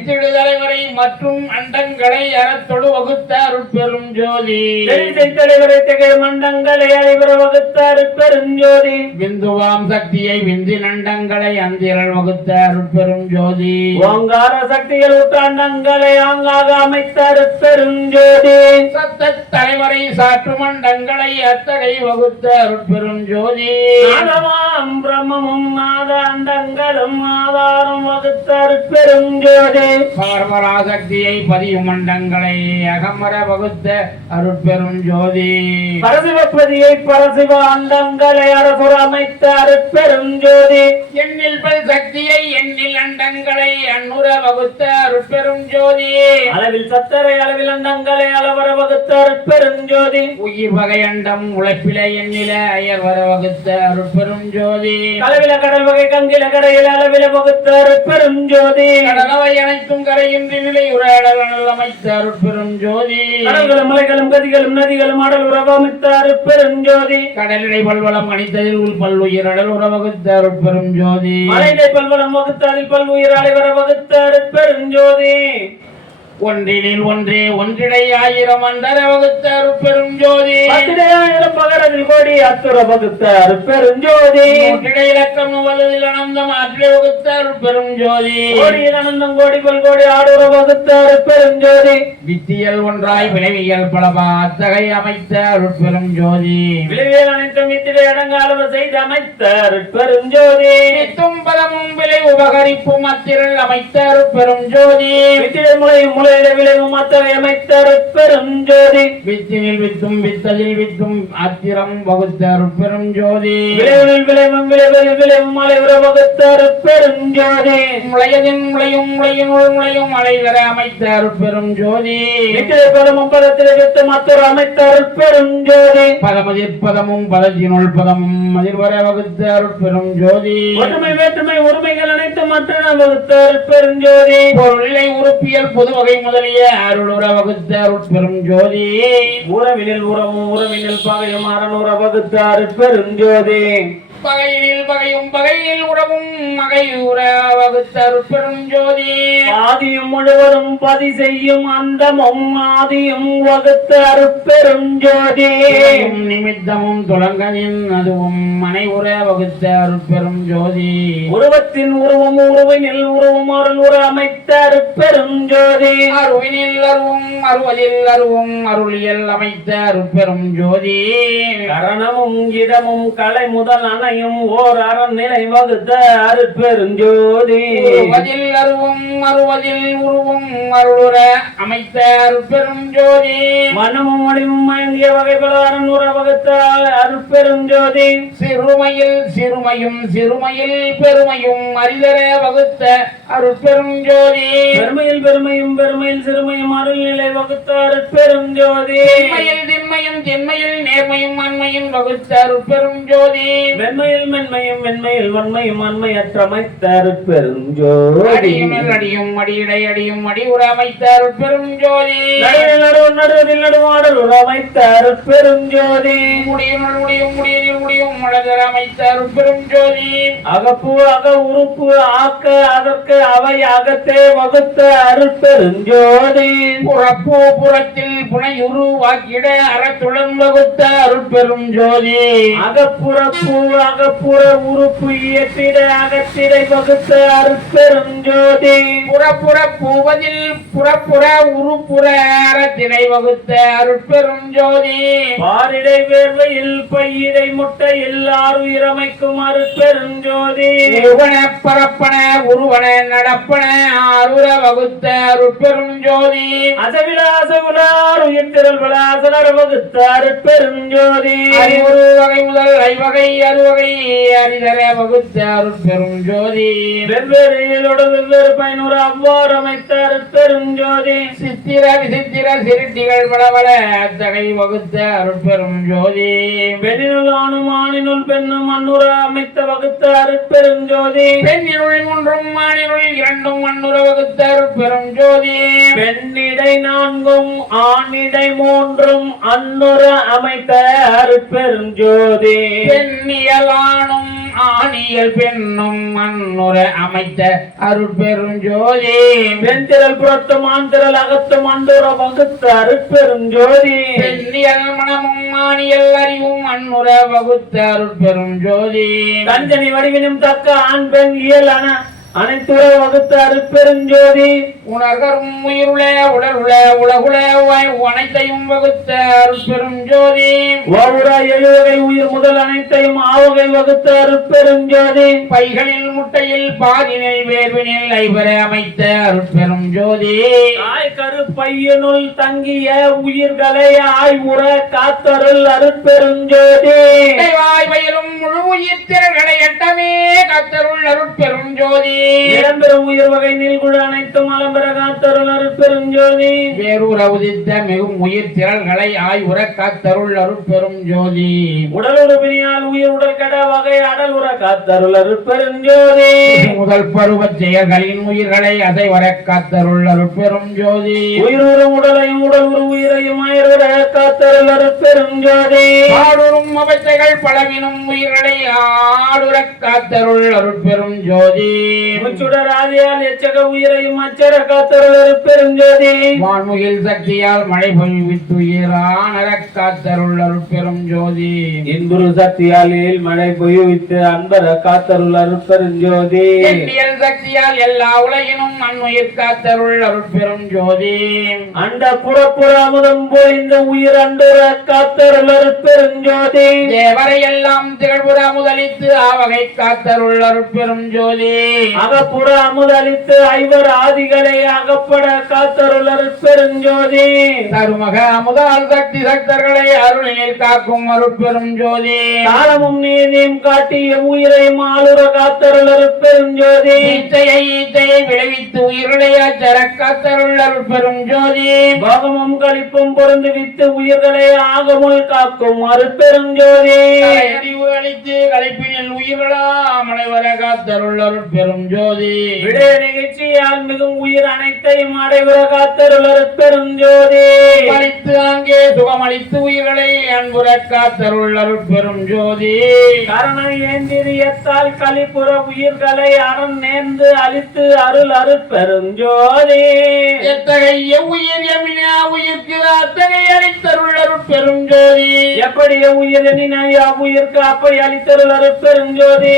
திடு தலைவரை மற்றும் அண்டங்களை அறத்தொடு வகுத்த அருட்பெரும் ஜோதி தெரிசை தலைவரை திகை மண்டங்களை அழிவர வகுத்த அருட்பெருஞ்சோதி விந்துவாம் சக்தியை விந்தின் அண்டங்களை அந்திரல் வகுத்த அருட்பெரும் ஜோதி ஓங்கார சக்திகள் உத்தாண்டங்களை ஆங்காக அமைத்த அருட்பெருஞ்சோதி சத்த தலைவரை சாற்று மண்டங்களை அத்தகை வகுத்த அருட்பெரும் ஜோதி நாதமாம் பிரம்மமும் நாத அண்டங்களும் ஆதாரம் வகுத்த அருட்பெருஞ்சோதி பார்வராசக்தியை பதியும் மண்டங்களை அகமர வகுத்த அருட்பெரும் ஜோதி பரசிவப்பதியை பரசிவ அண்டங்களை அரசுர அமைத்த அருட்பெருஞ்சோதி எண்ணில் பல் சக்தியை எண்ணில் அண்டங்களை அன்னுர வகுத்த அருட்பெரும் ஜோதி அளவில் சத்தரை அளவில் அண்டங்களை அளவர வகுத்த அருட்பெருஞ்சோதி உயிர் வகை அண்டம் உழைப்பில எண்ணில அயர் வர வகுத்த அருட்பெரும் ஜோதி அளவில கடல் வகை கங்கில கரையில் அளவில வகுத்த அருட்பெருஞ்சோதி கடலவை அனைத்தும் கரையின்றி நிலை உரையாடல் அமைத்த அருட்பெரும் ஜோதி கடல்களும் மலைகளும் கதிகளும் நதிகளும் அடல் உறவமைத்த அருட்பெருஞ்சோதி கடலிடை பல்வளம் அணித்ததில் உள் பல்லுயிர் அடல் உற வகுத்த அருட்பெரும் ஜோதி மலையிடை பல்வளம் வகுத்த அதில் பல்வுயிர் அலைவர வகுத்த அருட்பெருஞ்சோதி ஒன்றினில் ஒன்றே ஒன்றிடை ஆயிரம் அண்டர வகுத்த அருட்பெரும் ஜோதி 10,000 பகரதில் கோடி அத்துர வகுத்த அருட்பெருஞ்சோதி ஒன்றிடை இலக்கம் நுவலில் அனந்தம் ஆற்றிலை வகுத்த அருட்பெரும் ஜோதி கோடியில் அனந்தம் கோடி பல்கோடி ஆடுற வகுத்த அருட்பெருஞ்சோதி வித்தியல் ஒன்றாய் விளைவியல் பலபா அத்தகை அமைத்த அருட்பெரும் ஜோதி விளைவியல் அனைத்தும் இத்திரை அடங்க அளவு செய்து அமைத்த அருட்பெருஞ்சோதி வித்தும் பதமும் விளை உபகரிப்பும் அத்திரல் அமைத்த அருட்பெரும் ஜோதி வித்திரை முளையும் முளையிட விளைவும் அத்தகை அமைத்த அருட்பெருஞ்சோதி வித்தினில் வித்தும் வித்ததில் வித்தும் அத்திரம் வகுத்த அருட்பெரும் ஜோதி விளைவில் விளைவும் விளைவில் விளைவும் அலைவுற வகுத்த அருட்பெருஞ்சோதி முளையதின் முளையும் முளையினுள் முளையும் அலைவர அமைத்த அருட்பெரும் ஜோதி வித்திரை பதமும் பதத்திலே வித்தும் அத்துற அமைத்த அருட்பெருஞ்சோதி பதமதிர் பதமும் பதத்தினுள் பதமும் அதிர்வர வகுத்த அருட்பெரும் ஜோதி ஒற்றுமை வேற்றுமை உரிமைகள் அனைத்தும் மற்ற வகுத்த அருட்பெருஞ்சோதி பொருளை உறுப்பியல் பொது வகை முதலிய அருளுற வகுத்த அருட்பெரும் ஜோதி உறவினில் உறவும் உறவினில் பகையும் அறனுற வகுத்த அருட்பெருஞ்சோதி பகையினில் பகையும் பகையில் உறவும் மகையுற வகுத்த அருட்பெரும் ஜோதி ஆதியும் முழுவதும் பதி செய்யும் அந்தமும் ஆதியும் வகுத்த அருட்பெருஞ்சோதி நிமித்தமும் துலங்கனின் அதுவும் மனைவுற வகுத்த அருட்பெரும் ஜோதி உருவத்தின் உருவம் உருவினில் உருவம் அருள் உற அமைத்த அருட்பெருஞ்சோதி அருவினில் அருவும் அருவலில் அருவும் அருளியல் அமைத்த அருட்பெரும் ஜோதி கரணமும் இடமும் கலை முதல் அணையும் ஓர் அரண் நிலை வகுத்த அருட்பெருஞ்சோதி உருவதில் அருவும் அருவதில் உருவும் அருளுற அமைத்த அருட்பெரும் ஜோதி மனமும் வடிவும் மயங்கிய வகைபல அரண் உற வகுத்த அருட்பெருஞ்சோதி சிறுமையில் சிறுமையும் சிறுமையில் பெருமையும் அறிதர வகுத்த அருட்பெரும் ஜோதி பெருமையில் பெருமையும் பெருமையில் சிறுமையும் அருள் நிலை வகுத்த அருட்பெருஞ்சோதி திண்மையில் உண்மையும் திண்மையில் நேர்மையும் அண்மையும் வகுத்த அருட்பெரும் ஜோதி மென்மையில் மென்மையும் மென்மையில் வன்மையும் அண்மையற்றமைத்த அருட்பெருஞ்சோதி அடியுமில் அடியும் அடியிடை அடியும் அடி உரமைத்த அருட்பெரும் ஜோதி நடுவில் நடுவும் நடுவதில் நடுவாடல் உரமைத்த அருட்பெருஞ்சோதி முடியுமில் முடியும் முடியலில் முடியும் மலர் அமைத்த அருட்பெரும் ஜோதி அகப்பு அக உறுப்பு ஆக்க அதற்கு அவை அகத்தே வகுத்த அருட்பெருஞ்சோதி புறப்போ புறத்தில் புனையுரு வாக்கிட அறத்துடன் வகுத்த அருட்பெரும் ஜோதி அகப்புறப்பு அகப்புற உறுப்பு இயற்றிட அகத்திடை வகுத்த அருட்பெருஞ்சோதி புறப்புற பூவதில் புறப்புற உருப்புற அறத்திடை வகுத்த அருட்பெரும் ஜோதி பாரிடை வேர்வையில் பையிடை முட்டையில் ஆறுயிரமைக்கும் அருட்பெருஞ்சோதி உருவன பரப்பன உருவன நடப்பன ஆறுர வகுத்த அருட்பெரும் ஜோதி அசவிலாசகுலார் உயிர்த்திரல் விளாசலர் வகுத்த அருட்பெருஞ்சோதி அறிவுறு வகை முதல் ஐவகை அறுவகை அறிதர வகுத்த அருட்பெரும் ஜோதி வெவ்வேறு இதோடு வெவ்வேறு பயனுறு அவ்வாறு அமைத்த அருட்பெருஞ்சோதி சித்திர விசித்திர சிறுட்டிகள் பலவல அத்தகை வகுத்த அருட்பெரும் ஜோதி பெண்ணினுள் ஆணும் ஆணினுள் பெண்ணும் அன்னுற அமைத்த வகுத்த அருட்பெருஞ்சோதி பெண்ணினுள் ஒன்றும் மானினுள் இரண்டும் அன்னுற வகுத்த அருட்பெரும் ஜோதி பெண்ணிடை நான்கும் ஆணிடை மூன்றும் அன்னுற அமைத்த அருட்பெருஞ்சோதி பெண்ணியலானும் ஆணியல் பெண்ணும் அன்னுற அமைத்த அருட்பெரும் ஜோதி வெண்திரல் புறத்தும் ஆண்திரல் அகத்தும் அன்றுற வகுத்த அருட்பெருஞ்சோதி பெண்ணியல் மனமும் ஆணியல் அறிவும் அன்னுற வகுத்த அருட்பெரும் ஜோதி தஞ்சனி வடிவினும் தக்க ஆண் பெண் இயலான அனைத்துற வகுத்த அருட்பெருஞ்சோதி உணர்கரும் உயிருள உடலுள உலகுள அனைத்தையும் வகுத்த அருட்பெரும் ஜோதி ஓவுற எழுவகை உயிர் முதல் அனைத்தையும் ஆவகை வகுத்த அருட்பெருஞ்சோதி பைகளில் முட்டையில் பாதினில் வேர்வினில் ஐவர அமைத்த அருட்பெரும் ஜோதி தாய் கருப்பையனுள் தங்கிய உயிர்களை ஆய்வுற காத்தருள் அருட்பெருஞ்சோதி வாய் வயலும் முழு உயிர் திறன்களை எட்டமே காத்தருள் அருட்பெரும் ஜோதி இடம்பெறும் உயிர் வகை நீள்குழு அனைத்தும் அலம்பெற காத்தருள் அருட்பெருஞ்சோதி வேரூர் உதித்த மிகும் உயிர் திரள்களை ஆய்வுற காத்தருள் அருட்பெரும் ஜோதி உடலுறுப்பினியால் உயிர் உடல் கெட வகை அடலுற காத்தருள் அருட்பெருஞ்சோதி முதல் பருவச் செயல்களின் உயிர்களை அதை வர காத்தருள் அருட்பெரும் ஜோதி உயிர் உடலையும் உடல் உரு உயிரையும் ஆயிர காத்தருள் அருட்பெருஞ்சோதி ஆடுறும் அவத்தைகள் பலவினும் உயிர்களை ஆடுற காத்தருள் அருட்பெரும் ஜோதி முச்சுடர் ஆதியால் எச்சக உயிரையும் அச்சர காத்தருள் அருட்பெருஞ்சோதி வான்முகில் சக்தியால் மழை பொய்வித்துயிரான காத்தருள் அருட்பெரும் ஜோதி இன்புரு சக்தியால் மழை பொய்வித்து அன்பர காத்தருள் அருட்பெருஞ்சோதி எண்ணியல் சக்தியால் எல்லா உலகினும் அன்னுயிர் காத்தருள் அருட்பெரும் ஜோதி அண்ட புறப்புற அமுதம் போய்ந்த உயிர் அண்டுற காத்தருள் அருட்பெருஞ்சோதி தேவரை எல்லாம் திகழ்புற முதலித்து ஆவகை காத்தருள் அருட்பெரும் ஜோதி அகப்புற அமுதளித்து ஐவர் ஆதிகளை அகப்பட காத்தருள் அருட்பெருஞ்சோதி தருமக அமுதால் சக்தி சக்தர்களை அருளினில் காக்கும் அருட்பெரும் ஜோதி காலமும் நீதியும் காட்டிய உயிரையும் ஆளுற காத்தருள் அருட்பெருஞ்சோதி ஈச்சையை விளைவித்து உயிர்களை அச்சர காத்தருள் அருட்பெரும் ஜோதி பாகமும் கழிப்பும் பொருந்து வித்து உயிர்களை ஆகமுள் காக்கும் அருட்பெருஞ்சோதி அறிவு அளித்து கலைப்பினில் உயிர்களா மலைவர காத்தருள் அருட்பெரும் ஜோதி விடய நிகழ்ச்சியால் மிகும் உயிர் அனைத்தையும் அடைவுற காத்தருள் அருட்பெருஞ்சோதி அளித்து அங்கே சுகமளித்து உயிர்களை அன்புற காத்தருள் அருட்பெரும் ஜோதி கரண ஏந்திரியத்தால் கலிப்புற உயிர்களை அறம் நேர்ந்து அழித்து அருள் அருட்பெருஞ்சோதி எத்தகைய உயிர் எமினா உயிர்க்கு அத்தகை அளித்தருள் அருட்பெரும் ஜோதி எப்படி உயிர் எண்ணின அவ்வுயிர்க்கு அப்படி அளித்தருள் அருட்பெருஞ்சோதி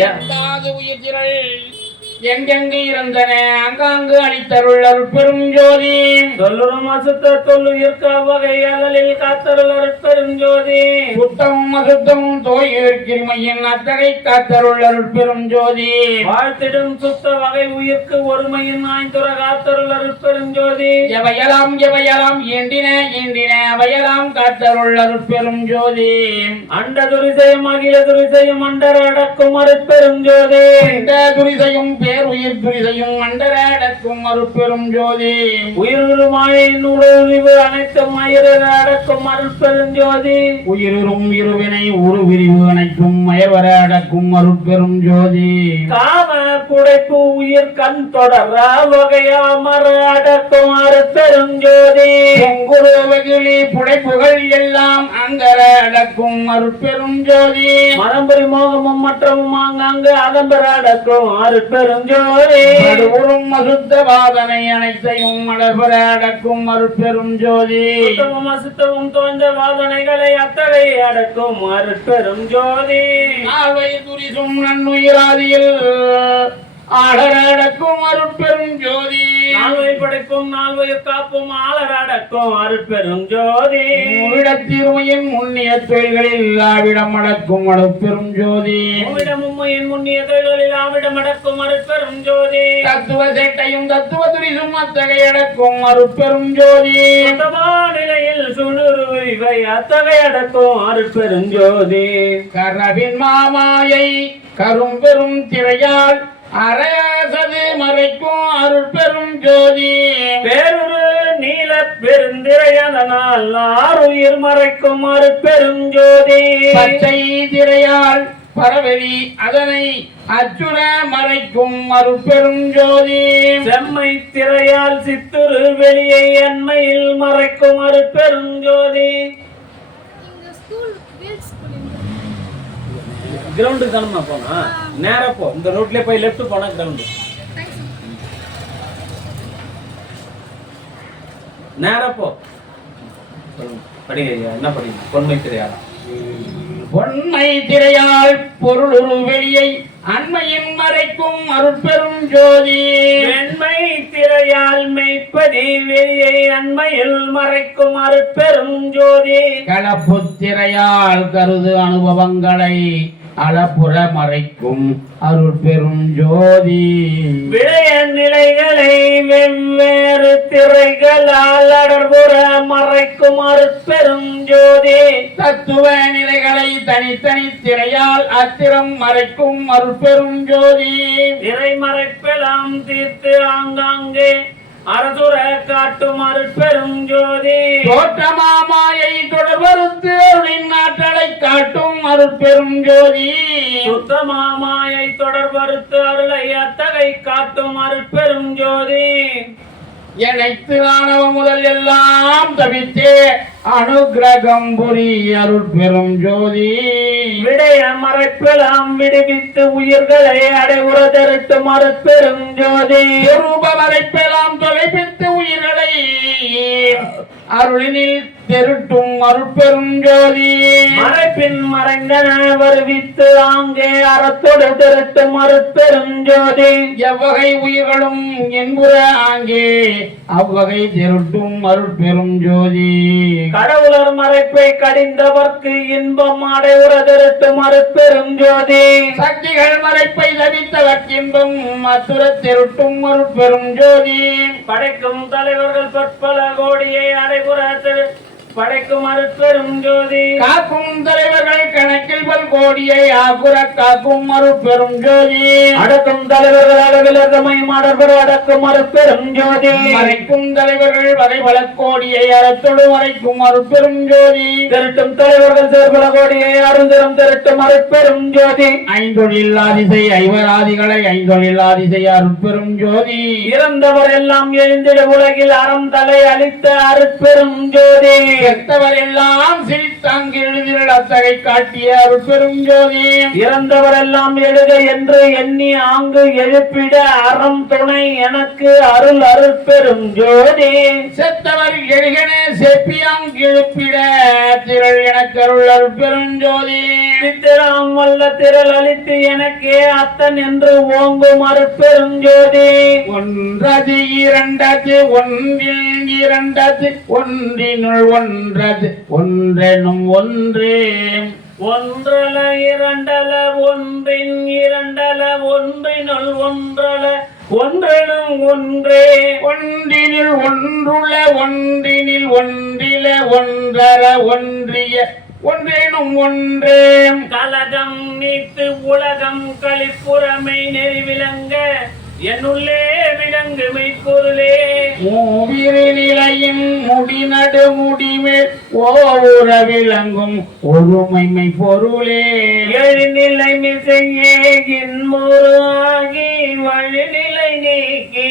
ஏற்காத உயிர் திரள் எங்கெங்கு இருந்தன அங்காங்கு அளித்தருள் அருட்பெரும் ஜோதி சொல்லுறும் அசுத்த தொல்லுயிர்க்கு அவ்வகை அகலில் காத்தருள் அருட்பெருஞ்சோதி சுத்தமும் அசுத்தமும் தோயிர் கிருமையின் அத்தகை காத்தருள் அருட்பெரும் ஜோதி வாழ்த்திடும் சுத்த வகை உயிர்க்கு ஒருமையின் ஆய்ந்துற காத்தருள் அருட்பெருஞ்சோதி எவையலாம் ஈண்டின அவையலாம் காத்தருள் அருட்பெரும் ஜோதி அண்ட துரிசையும் அகில துரிசையும் அண்டர அடக்கும் அருட்பெருஞ்சோதி இந்த துரிசையும் பேருயிர் துரிதையும் அண்டரடக்கும் அருட்பெரும் ஜோதி உயிருமாயின் உடலிவு அனைத்தும் அயரடக்கும் அருட்பெருஞ்சோதி உயிரும் இருவினை உரு விரிவு அனைத்தும் மயவர அடக்கும் அருட்பெரும் ஜோதி காம புடைப்பு உயிர் கண் தொடர வகையாமர அடக்கும் அருட்பெருஞ்சோதி பொங்குரு வெகுளி புடைப்புகள் எல்லாம் அங்கர அடக்கும் அருட்பெரும் ஜோதி மனம்புரி மோகமும் மற்றமும் ஆங்காங்கு அதம்பர அடக்கும் அருட்பெருஞ்சோதி நடுவுறும் அசுத்த வாதனை அனைத்தையும் மலர்பர அடக்கும் அருட்பெரும் ஜோதி சுத்தமும் அசுத்தமும் தோன்ற வாதனைகளை அத்தகை அடக்கும் அருட்பெருஞ்சோதி நால்வை துரிசும் நன்னுயிராதியில் ஆடரடக்கும் அருட்பெரும் ஜோதி நால்வை படைப்பும் நால்வை காப்பும் ஆளரடக்கும் அருட்பெருஞ்சோதி மூவிடத்திருமையின் முன்னிய தொழில்களில் ஆவிடம் அடக்கும் அருட்பெரும் ஜோதி மூவிடமும்மையின் முன்னிய தொழில்களில் ஆவிடம் அடக்கும் அருட்பெருஞ்சோதி தத்துவ சேட்டையும் தத்துவ துரிசும் அத்தகை அடக்கும் அருட்பெரும் ஜோதி நிலையில் சுழுறு இவை அத்தகை அடக்கும் அருட்பெருஞ்சோதி கரவின் மாமாயை கரும்பெரும் திரையால் அரசது மறைக்கும் அருட்பெரும் ஜோதி பேருரு நீல பெருந்திரையதனால் ஆறுயிர் மறைக்கும் அருட்பெருஞ்சோதி பச்சை திரையால் பரவெளி அதனை அச்சுர மறைக்கும் அருட்பெரும் ஜோதி செம்மை திரையால் சித்துரு வெளியை அண்மையில் மறைக்கும் அருட்பெருஞ்சோதி கிரவுண்டு தானே போனா நேரா போ இந்த ரோட்ல போய் லெஃப்ட் போனா கிரவுண்டு நேரா போ படிங்க என்ன படிங்க பொன்மை திரையாளா பொன்மை திரையால் பொருளுரு வெளியை அண்மையின் மறைக்கும் அருட்பெரும் ஜோதி வெண்மை திரையால் மெய்ப்பதி வெளியை அண்மையில் மறைக்கும் அருட்பெரும் ஜோதி கலப்பு திரையால் கருது அனுபவங்களை அளப்புற மறைக்கும் அருட்பெரும் ஜோதி விடய நிலைகளை வெவ்வேறு திரைகளால் அடர்புற மறைக்கும் அருட்பெரும் ஜோதி தத்துவ நிலைகளை தனித்தனி திரையால் அத்திரம் மறைக்கும் அருட்பெரும் ஜோதி திரை மறைப்பெல்லாம் தீர்த்து ஆங்காங்கே அரசுர காட்டும் அருட்பெரும் ஜோதி தோற்றமாமாயை தொடர்வறுத்து அருளின் ஆற்றலை காட்டும் அருட்பெரும் ஜோதி சுத்தமாமாயை தொடர்பறுத்து அருளை அத்தகை காட்டும் அருட்பெரும் ஜோதி எனைத்து ஆணவ முதல் எல்லாம் தவித்தே அனுகிரகம் புரி அருட்பெரும் ஜோதி விடய மறைப்பெல்லாம் விடுவித்து உயிர்களை அடைவுற திரட்டும் அருட்பெரும் ஜோதி ரூப மறைப்பெல்லாம் தொலைப்பித்து உயிர்களை அருளினில் தெருட்டும் அருட்பெரும் ஜோதி மறைப்பின் மறைந்தன வருவித்து ஆங்கே அறத்தோடு திரட்டும் அருட்பெரும் ஜோதி எவ்வகை உயிர்களும் என்புற ஆங்கே அவ்வகை தெருட்டும் அருட்பெரும் ஜோதி கடவுளர் மறைப்பை கடிந்தவர்க்கு இன்பம் அடைவுற திரட்டும் அருட்பெரும் ஜோதி சக்திகள் மறைப்பை தவித்தவர்க்கு இன்பம் மதுர தெருட்டும் அருட்பெரும் ஜோதி படைக்கும் தலைவர்கள் பற்பல கோடியை அடைவுற படைக்கும் அருட்பெரும் ஜோதி காக்கும் தலைவர்கள் கணக்கில் பல் கோடியை ஆகுற காக்கும் அருட்பெரும் ஜோதி அடக்கும் தலைவர்கள் அளவிலகமை மாடற்பட அடக்கும் அருட்பெரும் ஜோதி மறைக்கும் தலைவர்கள் வகை பல கோடியை அறத்தொடு மறைக்கும் அருட்பெரும் ஜோதி திரட்டும் தலைவர்கள் சேர்பல கோடியை அருந்திரம் திரட்டும் அருட்பெரும் ஜோதி ஐந்தொழில் ஆதிசை ஐவராதிகளை ஐந்தொழில் ஆதிசை அருட்பெரும் ஜோதி இறந்தவர் எல்லாம் எழுந்திட உலகில் அறம் தலை அளித்த அருட்பெரும் ஜோதி செத்தவர் எல்லாம் சிரித்தாங்கி எழுதினர் அத்தகை காட்டிய அருட்பெரும் ஜோதி இறந்தவர் எல்லாம் எழுக என்று எண்ணி ஆங்கு எழுப்பிட அறம் துணை எனக்கு அருள் அருட்பெரும் ஜோதி செத்தவர் எழுகன செப்பியாங் எழுப்பிட திரள் எனக்கு அருள் அருட்பெரும் ஜோதி சித்திரம் வல்ல திரள் அளித்து எனக்கே அத்தன் என்று ஓங்கும் அருட்பெரும் ஜோதி ஒன்றது இரண்டது ஒன்றில் இரண்டது ஒன்றினுள் ஒன்றது ஒன்றெனும் ஒன்றே ஒன்றல இரண்டல ஒன்றின் இரண்டல ஒன்றினுள் ஒன்றல ஒன்றெனும் ஒன்றே ஒன்றினில் ஒன்றுள ஒன்றினில் ஒன்றில ஒன்றர ஒன்றிய ஒன்றேனும் ஒன்றே கலகம் நீத்து உலகம் களிப்புறமை நெறி விளங்க என்னுள்ளே விளங்கு மெய்ப்பொருளே மூவிரு நிலையின் முடிநடு முடிமேல் ஓவுற விளங்கும் ஒருமைமை பொருளே எழுநிலை மிசையே இன்முறாகி வழிநிலை நீக்கி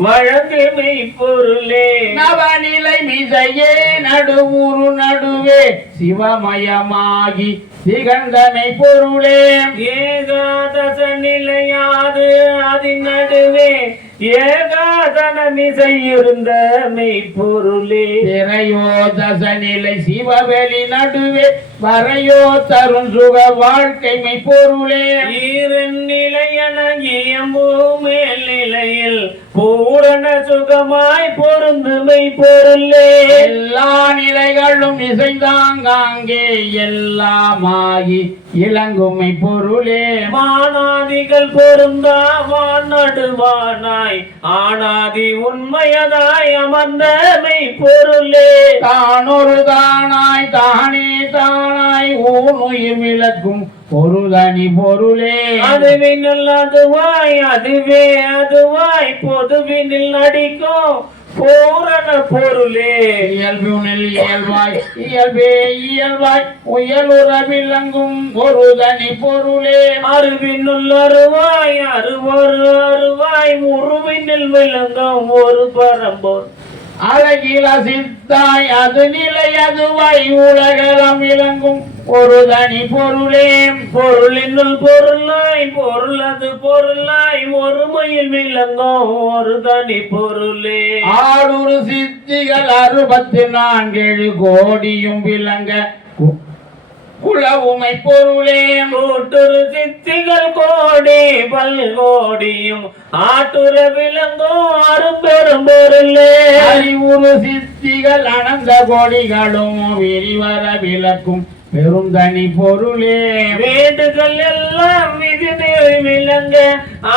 வழங்கு மெய்ப்பொருளே நவநிலை மிசையே நடுவுரு நடுவே சிவமயமாகி திகழ்ந்தமை பொருளே ஏகாதச நிலையாது அதின் நடுவே ஏகாதனமிசை இருந்த மெய்ப்பொருளே திரையோ தசநிலை சிவவெளி நடுவே வரையோ தரும் சுக வாழ்க்கை மெய்ப்பொருளே ஈரநிலையன இயம்பு மேல் நிலையில் பூரண சுகமாய் பொருந்து மெய்ப்பொருளே எல்லா நிலைகளும் இசைந்தாங்காங்கே எல்லாமாகி இளங்குமை பொருளே மானாதிகள் பொருந்தா வானடுவானாய் ஆனாதி உண்மையதாய் அமர்ந்த மெய்ப்பொருளே தானொரு தானாய் தானே தானாய் ஊனுயிர் விளக்கும் ஒரு தனி பொருளே அதுவினில் அதுவாய் அதுவே அதுவாய் பொதுவினில் நடிக்கும் பூரண பொருளே இயல்புனில் இயல்பாய் இயல்பே இயல்பாய் உயலுற விளங்கும் ஒரு தனி பொருளே அருவினுள் அருவாய் அருவொரு அருவாய் உருவினில் விளங்கும் ஒரு பரம்பொருள் அழகில சித்தாய் அது நிலை அதுவாய் உலகம் விளங்கும் ஒரு தனி பொருளே பொருளினுள் பொருளாய் பொருளது பொருளாய் ஒருமையில் விளங்கும் ஒரு தனி பொருளே ஆளுரு சித்திகள் 64 கோடியும் விளங்க உளவுமை பொருளே கூட்டுரு சித்திகள் கோடி பல்கோடியும் ஆட்டுர விளங்கும் அரும்பெரும் பொருளே அறிவுறு சித்திகள் அனந்த கோடிகளும் விரிவர விளக்கும் பெருந்தனி பொருளே வேண்டுகள் எல்லாம் விதி விளங்க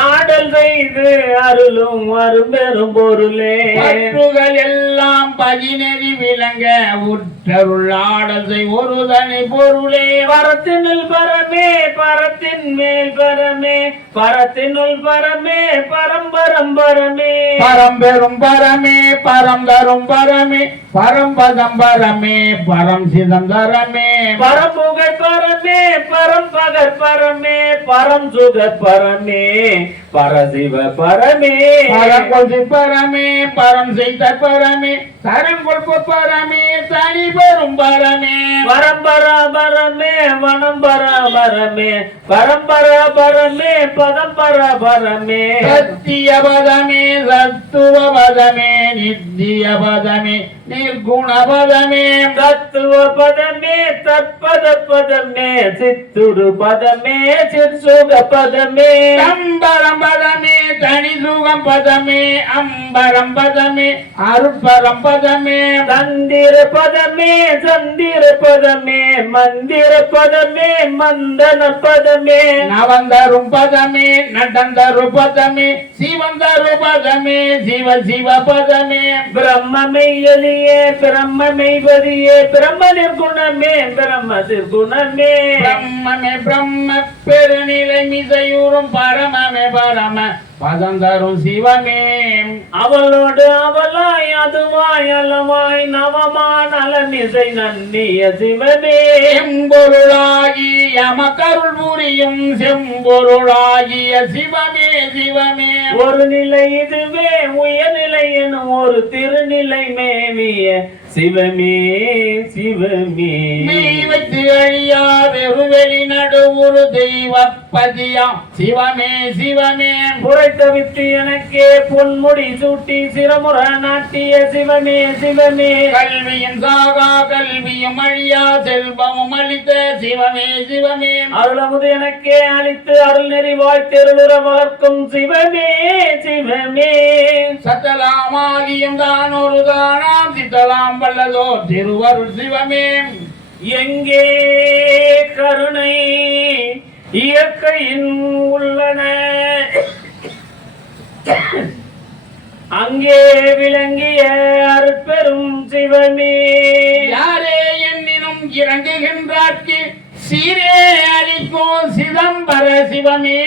ஆடல் செய்து அருளும் அரும்பெரும் பொருளே பற்றுகள் எல்லாம் பதினெறி விளங்க உற்றருள் ஆடல் செய் ஒரு தனி பொருளே பரத்தினுள் பரமே பரத்தின் மேல் பரமே பரத்தினுள் பரமே பரம்பரம் பரமே பரம்பெரும் பரமே பரம் தரும் பரமே பரம்பதம் பரமே பரம் சிதம்பரமே பரம்புகழ் பரமே பரம்பகர் பரமே பரம் சுகர் பரமே பரசிவ பரமே பரங்கொள்சி பரமே பரம் செய்த பரமே தரங்கொள்ப பரமே தனி பெரும் பரமே பரம்பரா பரமே வனம்பரா பரமே பரம்பரா பரமே பதம்பரா பரமே சத்திய பதமே சத்துவ பதமே நித்திய பதமே நிர்குண பதமே தத்துவ பதமே தற்பத பதமே சித்துரு பதமே சிற்சுக பதமே அம்பரம் பதமே தனி சுகம் பதமே அம்பரம் பதமே அருட்பரம் பதமே தந்திர பதமே சந்திர பதமே மந்திர பதமே மந்தன பதமே நவந்தரும் பதமே நடந்தரு பதமே சிவந்தரு பதமே சிவ சிவ பதமே பிரம்மையே பிரம்மைபதியே பிரம்ம நிர்குணமே பிரம்ம நிர்குணமே பிரம்மமே பிரம்ம பெருநிலை மிசையூறும் பரமமே பரம பதந்தரும் சிவமே அவளோடு அவளாய் அதுவாய் அளவாய் நவமான நலமிசை நன்னிய சிவமே செம்பொருளாகி எமக்கருள் புரியும் செம்பொருளாகிய சிவமே சிவமே ஒரு நிலை இதுவே உயர்நிலை எனும் ஒரு திருநிலை மேவிய சிவமே சிவமே மெய் வைத்து அழியா வெறுவெளி நடுவுறு தெய்வ பதியாம் சிவமே சிவமே புரைத்த வித்து எனக்கே பொன்முடி சூட்டி சிரமுற நாட்டிய சிவமே சிவமே கல்வியும் சாகா கல்வியும் அழியா செல்வமும் அளித்த சிவமே சிவமே அருளமுது எனக்கே அளித்து அருள் நெறிவாய் தெருளுற வளர்க்கும் சிவமே சிவமே சத்தலாமாகியும் தான் ஒரு தானாம் சித்தலாம் வல்லதோ திருவருள் சிவமே எங்கே கருணை இயற்கையின் உள்ளன அங்கே விளங்கிய அருட்பெரும் சிவமே யாரே என்னினும் இறங்குகின்றார்க்கு சீரே அளிக்கும் சிதம்பர சிவமே.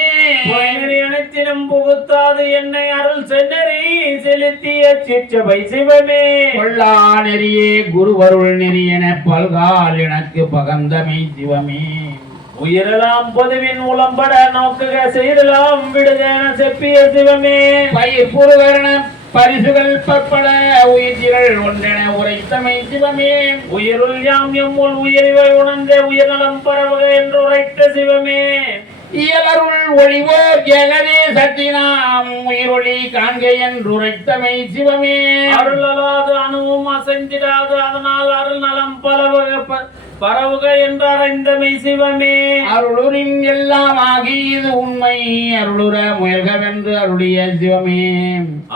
பொய்நெறி அனைத்திலும் புகுத்தாது என்னை அருள் சென்னறி செலுத்திய சிற்றபை சிவமே. கொள்ளா நெறியே குருவருள் நெறி என பல்கால் எனக்கு பகந்தமை சிவமே. உயிரெல்லாம் பொதுவின் உளம்பட நோக்குக செய்தலாம் விடுக என செப்பிய சிவமே. பயிர் புருகரண பரிசுகள் பற்பட உயிர்த்திகள் ஒன்றென உரைத்தமை சிவமே. உயிருள் யாம் எம்முள் உயிரிவை உணர்ந்த உயிர்நலம் பரவுக என்று உரைத்த சிவமே. இயலருள் ஒளிவோர் ஜெகதே சத்தினாம் உயிரொளி காண்க என்று உரைத்தமை சிவமே. அருளலாது அணுவும் அசைந்திடாது அதனால் அருள் நலம் பரவுக என்று அறைந்தமை சிவமே. அருளுரின் எல்லாம் ஆகி இது உண்மை அருளுர முயல்கவென்று அருளிய சிவமே.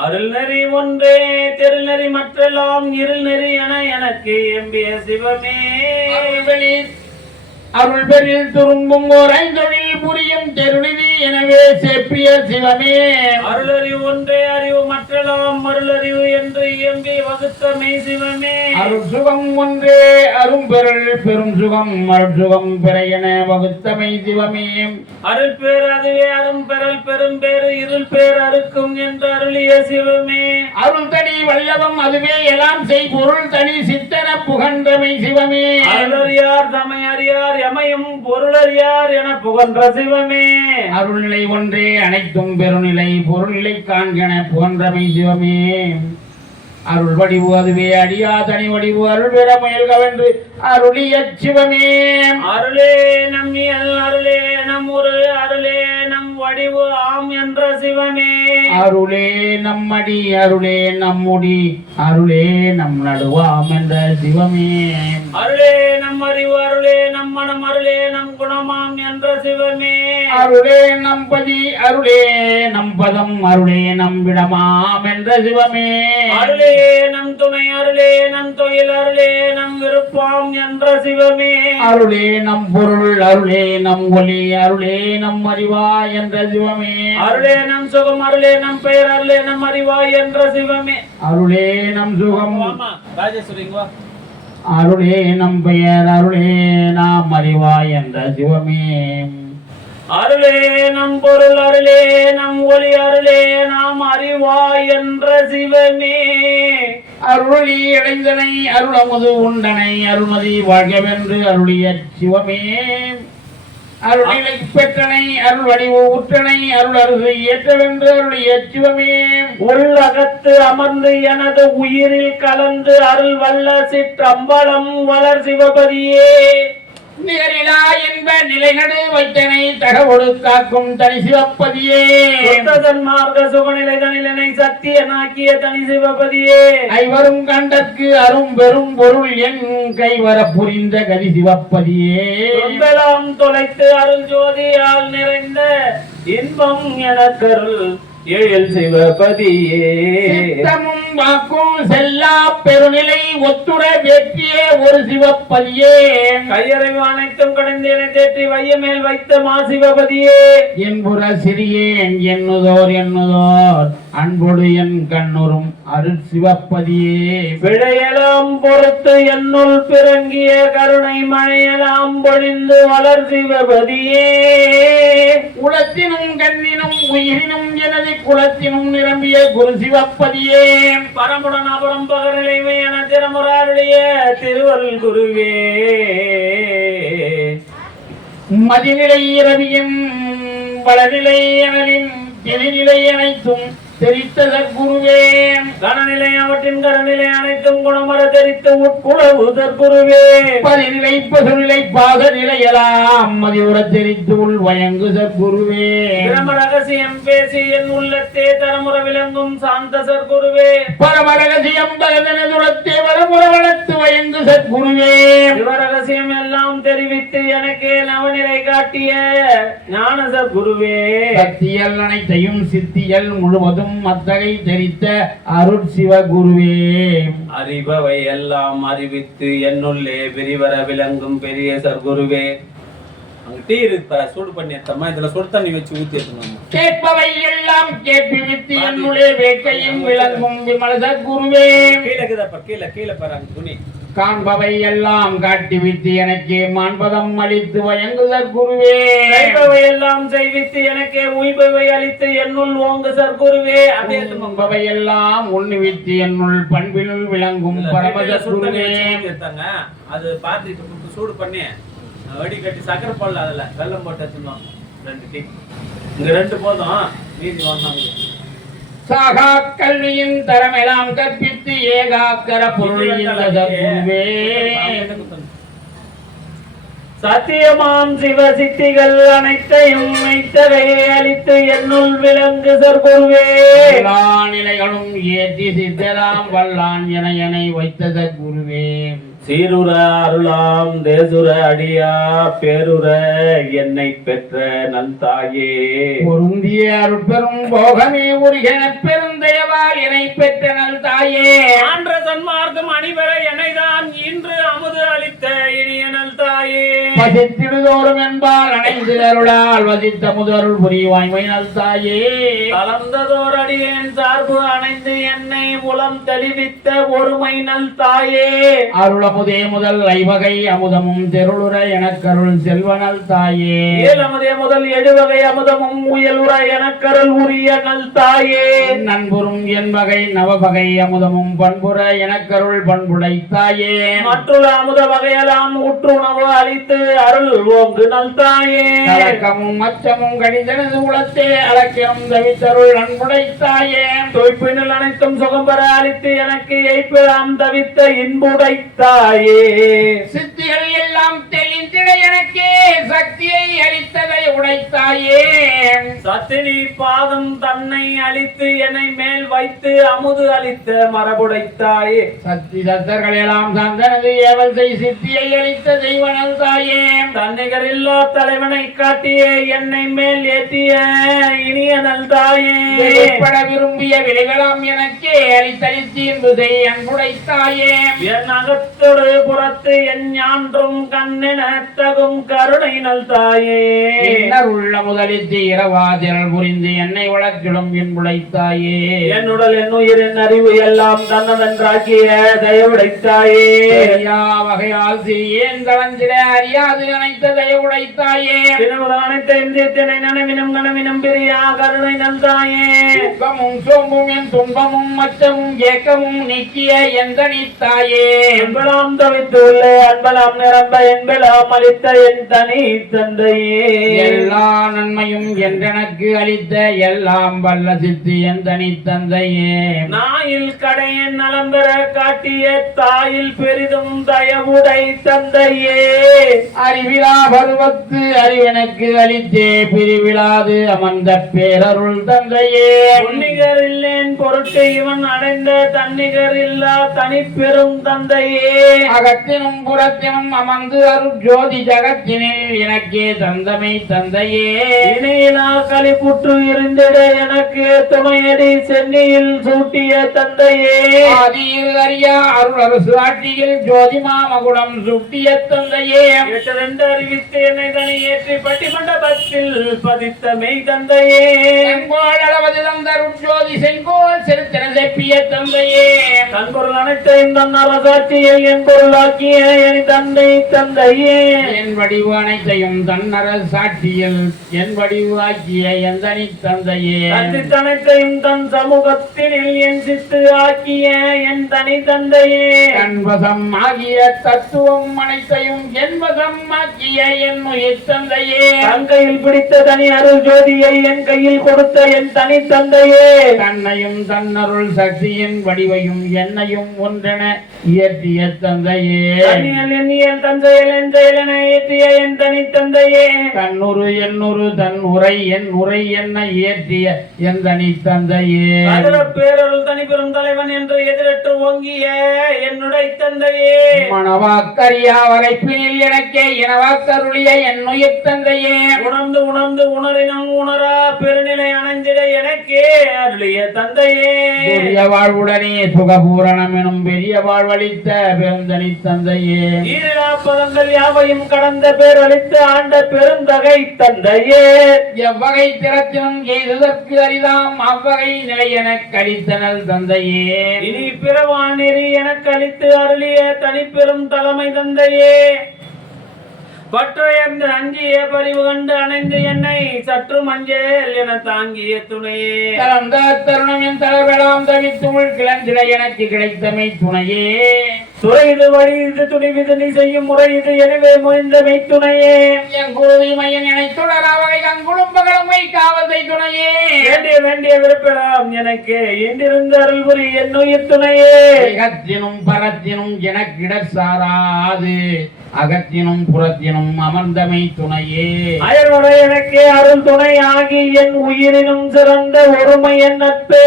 அருள் நெறி ஒன்றே தெருள் நெறி மற்றெல்லாம் இருள் நெறி என எனக்கு எம்பிய சிவமே. அருள் பெரில் துரும்பும் ஓர் ஐந்தொழில் புரியும் தெருளிதி எனவே செப்பிய சிவமே. அருளறிவு ஒன்றே அறிவு மற்றெல்லாம் மருளறிவு என்று இயம்பி வகுத்தமை சிவமே. அருள் சுகம் ஒன்றே அரும் பெருள் பெரும் சுகம் அருள் சுகம் பெற என வகுத்தமை சிவமே. அருள் பேர் அதுவே அரும் பெறல் பெரும் பேரு இருள் பேர் அறுக்கும் என்று அருளிய சிவமே. அருள் தனி வல்லவம் அதுவே எல்லாம் செய் பொருள் தனி சித்தன புகன்றமை சிவமே. அருளறியார் தமை அறியார் எமையும் பொருளறியார் என புகன்ற சிவமே. அருள்நிலை ஒன்றே அனைத்தும் பெருநிலை பொருள்நிலை காண்கென புகன்றமை சிவமே. அருள் வடிவு அதுவே அடியா தனி வடிவு அருள் பெற முயல்கவென்று அருளிய சிவமே. அருளே நம்மியல் அருளே நம் ஒரு அருளே நம் வடிவு ஆம் என்ற சிவமே. அருளே நம்மடி அருளே நம்முடி அருளே நம் நடுவாம் என்ற சிவமே. அருளே நம் அறிவு அருளே நம் மனம் அருளே நம் குணமாம் என்ற சிவமே. அருளே நம் பதி அருளே நம் பதம் அருளே நம் விடமாம் என்ற சிவமே. அருளே நம் துணை அருளே நம் தொழில் அருளே நம் விருப்பம் என்ற சிவமே. அருளே நம் பொருள் அருளே நம் ஒளி அருளே நம் அறிவாய் என்ற சிவமே. அருளே நம் சுகம் அருளே நம் பெயர் அருளே நம் அறிவாய் என்ற சிவமே. அருளே நம் சுகம் ராஜேஸ்வரிங்க அருளே நம் பெயர் அருளே நாம் அறிவாய் என்ற சிவமே. அருளே நம் பொருள் அருளே நம் ஒளி அருளே நாம் அறிவாய் என்ற சிவமே. அருளி இடைந்தனை அருளமுது உண்டனை அருள்மதி வாழ்கவென்று அருளிய சிவமே. அருளிலை பெற்றனை அருள் வடிவு உற்றனை அருள் அருகை ஏற்றவென்று அருளிய சிவமே. உள்ளகத்து அமர்ந்து எனது உயிரில் கலந்து அருள் வல்ல சிற்றம்பலம் வளர் சிவபதியே. நிகரிலா என்ப நிலைநடு வைத்தனை தகவொடு காக்கும் தனி சிவப்பதியே. மார்க்க சுகநிலை தனிலனை சத்தியனாக்கிய தனி சிவபதியே. ஐவரும் கண்டற்கு அரும் பெரும் பொருள் என் கைவர புரிந்த கதி சிவப்பதியே. தொம்பெல்லாம் தொலைத்து அருள் ஜோதியால் நிறைந்த இன்பம் எனக்கருள் ஏழ் சிவபதியே. சித்தமும் வாக்கும் செல்லா பெருநிலை ஒத்துட வெற்றியே ஒரு சிவப்பதியே. கையறைவு அனைத்தும் கடந்தேனை தேற்றி வையமேல் வைத்த மா சிவபதியே. என்புற சிறியேன் எண்ணுதோர் அன்பொடு என் கண்ணுறும் அருள் சிவப்பதியே. விடையெல்லாம் பொறுத்து என்னுள் பிறங்கிய கருணை மழையெல்லாம் பொழிந்து வளர் சிவபதியே. உளத்தினும் கண்ணினும் உயிரினும் எனது குலத்தினும் நிரம்பிய குரு சிவப்பதியே. பரமுடன் அபரம் பகரிலைமை என திறமுறாருடைய திருவள் குருவே. மதிநிலை இரவியும் வளநிலை எனலின் திணிநிலை அனைத்தும் தெரித்த சற்குருவே. கணநிலை அவற்றின் கரநிலை அனைத்தும் குணமர தெரித்து உட்குளவு சற்குருவே. பதிநிலை பசுநிலை பாக நிலையெல்லாம் மதியுற தெரித்து உள் வயங்கு சற்குருவே. பிரம ரகசியம் பேசி என் உள்ளத்தே தரமுற விளங்கும் சாந்த சற்குருவே. பரம ரகசியம் பகதனதுரத்தே வரமுற வளர்த்து வயங்கு சற்குருவே. சிவரகசியம் எல்லாம் தெரிவித்து எனக்கே நவநிலை காட்டிய ஞான சற்குருவே. சக்தியல் அனைத்தையும் சித்தியல் முழுவதும் மத்தகை தெரித்த அருட் சிவகுருவே. அறிபவை எல்லாம் அறிவித்து என்னுள்ளே விரிவர விளங்கும் பெரிய சற்குருவே. அங்க டீ இருக்கு சூடு பண்ணி எடுத்தமா இதுல சுடு தண்ணி வச்சு ஊத்தி எடுக்கணும். கேட்பவை எல்லாம் கேட்பிவித்து என்னுள்ளே வேட்கையும் விளங்கும் விமல சற்குருவே. கீழே இருக்குதா கீழே பாரு அங்க துணி காண்பவை எல்லாம் காட்டிவித்து எனக்கு மாண்பதம் அளித்து வயங்குத குருவே. செய்பவை எல்லாம் செய்வித்து எனக்கு உய்பவை அளித்து என்னுள் ஓங்கு சற்குருவே. அப்படியே உண்பவை எல்லாம் உண்ணுவித்து என்னுள் பண்பினுள் விளங்கும் பரமத குருவே. அது பாத்திட்டு சூடு பண்ணி வடி கட்டி சக்கரை போடல, அதுல வெள்ளம் போட்டு எடுத்துனோம் 2 டீ. இங்க 2 போதும், மீதி ஒண்ணாங்க. சாகா கல்வியின் தரமெல்லாம் கற்பித்து ஏகாக்கர பொருளின் குருவே. சத்தியமாம் சிவ சித்திகள் அனைத்தையும் மெய்த்தகையை அளித்து என்னுள் விளங்கு சற்குருவே. எல்லா நிலைகளும் ஏற்றி சித்தராம் வல்லான் என வைத்தத குருவே. சீருர அருளாம் தேசுர அடியா பேருர என்னை பெற்ற நல்தாயே. பொருந்திய அருட்பெரும் போகமே உருகென பெருந்தயவால் என்னை பெற்ற நல்தாயே. ஆன்ற சன்மார்க்கம் அணிவர என்னைதான் இன்று அமுது அளித்த இனிய நல்தாயே. பசித்திடுதோறும் என்பால் அணைந்து அருளால் வசித்த முதருள் புரிவாய்மை நல்தாயே. கலந்ததோர் அடியேன் சார்பு அணைந்து என்னை புலம் தெளிவித்த ஒருமை நல்தாயே. அருளமுதே முதல் ஐவகை அமுதமும் தெருளுற எனக்கருள் செல்வனல் தாயே. ஏழமுதே முதல் 7 வகை அமுதமும் உயலுற எனக்கருள் உரிய நல்தாயே. நண்புறும் என்பகை நவவகை அமுதமும் பண்புற எனக்கருள் பண்புடை தாயே. மற்றுள்ள அமுத வகையெல்லாம் உற்றுணவு அளித்து அருள் ஓங்கு நல்தாயே. கலக்கமும் அச்சமும் கடிதனது உளத்தே அலக்கியம் தவித்தருள் அன்புடை தாயே. தொய்ப்பினில் அனைத்தும் சுகம் பெற அளித்து எனக்கு எய்ப்பெல்லாம் தவித்த இன்புடை தாயே. சித்திகள் எல்லாம் தெளிந்திட எனக்கே சக்தியை அளித்ததை உடைத்தாயே. சத்தினி பாதம் தன்னை அளித்து என்னை மேல் வைத்து அமுது அளித்த மரபுடைத்தாயே. சக்தி சத்தர்கள் எல்லாம் தந்தனது ஏவல் செய் சித்தியை அளித்த தெய்வனல் தாயே. தன்னிகர் இல்லா தலைவனை காட்டிய என்னை மேல் ஏற்றிய இனிய நல்தாயே. வெளிப்பட விரும்பிய விலைகளாம் எனக்கே அளித்தளித்து இன்புதை அன்புடைத்தாயே. என் அகத்தொரு புறத்து என் ஞான்றும் கண்ணென தகும் கருணை நல்தாயே. உள்ள முதலித்து இரவாதிரல் புரிந்து என்னை வளர்த்திடும் என்புடைத்தாயே. என்னுடல் என் உயிர் என் அறிவு எல்லாம் தன்னதென்றாக்கிய தயவுடைத்தாயே. வகையால் சிறியேன் தளஞ்சிட அறியாது அனைத்த தயவுடைத்தாயே. அனைத்த இந்தியத்தினை நனவினும் கனவினும் பிரியா கருணை நல்தாயே. துக்கமும் சோம்பும் என் துன்பமும் அச்சமும் ஏக்கமும் நீக்கிய எந்தனித்தாயே. என்பலாம் தவித்துள்ள அன்பலாம் நிரம்ப என்பலாம் அளித்த என் தனி தந்தையே. எல்லா நன்மையும் என்றெனக்கு அளித்த எல்லாம் வல்ல சித்தி என் தனி தந்தையே. நாயில் கடையன் நலம் பெற காட்டிய தாயில் பெரிதும் தயவுடை தந்தையே. அறிவிழா பருவத்து அறிவெனக்கு அளித்தே பிரிவிழாது அமர்ந்த பேரருள் தந்தையே. உன்னிகர் இல்லேன் பொருட்டு இவன் அடைந்த தன்னிகர் இல்லா தனி பெரும் தந்தையே. அகத்தினும் புறத்தினும் அமர்ந்து அருள் ஜோதி ஜகத்தினில் எனக்கே தந்தமை தந்தையே. இணையிலா களிப்புற்று இருந்திட எனக்கு துணையடி சென்னியில் சூட்டிய தந்தையே. ஆதியில் அறியா அருள் அரசு ஆட்சியில் ஜோதிமா மகுடம் சூட்டிய தந்தையே. 8 அறிவித்து என்னை தனி ஏற்றி பட்டிமண்டபத்தில் பதித்த மெய் தந்தையே. செங்கோல் அளவது தந்தருள் ஜோதி செங்கோல் செலுத்தின செப்பிய தந்தையே. தன்பொருள் அனைத்தையும் தன் அரசாட்சியில் என் பொருளாக்கிய என் தந்தை தந்தையே. என் வடிவு அனைத்தையும் தன்னர சாட்சியில் என் வடிவு ஆக்கிய என் தனி தந்தையே. அனைத்தையும் தன் சமூகத்தினில் என் சித்து ஆக்கிய என் தனி தந்தையே. கண்வசம் ஆகிய தத்துவம் அனைத்தையும் என் வசம் ஆக்கிய என் உயிர் தந்தையே. தன் கையில் பிடித்த தனி அருள் ஜோதியை என் கையில் கொடுத்த என் தனி தந்தையே. தன்னையும் தன்னருள் சக்தியின் வடிவையும் என்னையும் ஒன்றென இயற்றிய தந்தையே. எண்ணியல் தன் செயல் என் செயலென இயற்றிய என் தனி தந்தையே. தன்னுரு என்னுரு தன் உரை என் உரை என்ன இயற்றிய என் தனி தந்தையே. பேரருள் தனி பெரும் தலைவன் என்று எதிரற்று ஓங்கிய என்னுடைய தந்தையே. மனவாக்கரியா வரைப்பினில் எனக்கே இனவாக்கருளிய என் உயிர் தந்தையே. உணர்ந்து உணர்ந்து உணரினும் உணரா பெருநிலை அணைந்திட எனக்கே அருளிய தந்தையே. பெரிய வாழ்வுடனே சுகபூரணம் எனும் பெரிய வாழ்வளித்த பெருந்தனி தந்தையே. ஈரிலா பதங்கள் யாவையும் கடந்த பேர் அளித்து ஆண்ட பெருந்தகை தந்தையே, எவ்வகை திறத்தினும் எய்துதற்கு அரிதாம் அவ்வகை நிலை எனக் கழித்தனல் தந்தையே. இனி பிறவானெறி எனக் கழித்து அருளிய தனிப்பெரும் தலைமை தந்தையே, பற்றுயர்ந்து அஞ்சிய பரிவு கண்டு அணைந்து என்னை சற்று மஞ்சள் என தாங்கிய துணையே, கலந்த தருணம் என் தளர்வெல்லாம் தவித்துள் கிளந்திட எனக்கு கிடைத்தமை துணையே. துறை இது வழி இது துணிவிது நீ செய்யும் முறை இது எனவே முயந்த மெய்த்துணையே, என் குருதி மையன் என தொடராவகை கங்குடும்பகளுமை காவதை துணையே. வேண்டிய வேண்டிய விருப்பெல்லாம் எனக்கு இன்றிருந்த அருள் புரி என் உயிர் துணையே, அகத்தினும் பரத்தினும் எனக்கிடர் சாராது அகத்தினும் புறத்தினும் அமர்ந்தமை துணையே. அயல்வரை எனக்கே அருள் துணை ஆகி என் உயிரினும் சிறந்த ஒருமை என் நட்பே,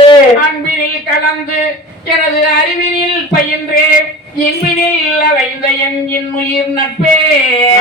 அன்பினில் கலந்து எனது அறிவினில் பயின்றே இன்பினில் அலைந்த என் இன்னுயிர் நட்பே.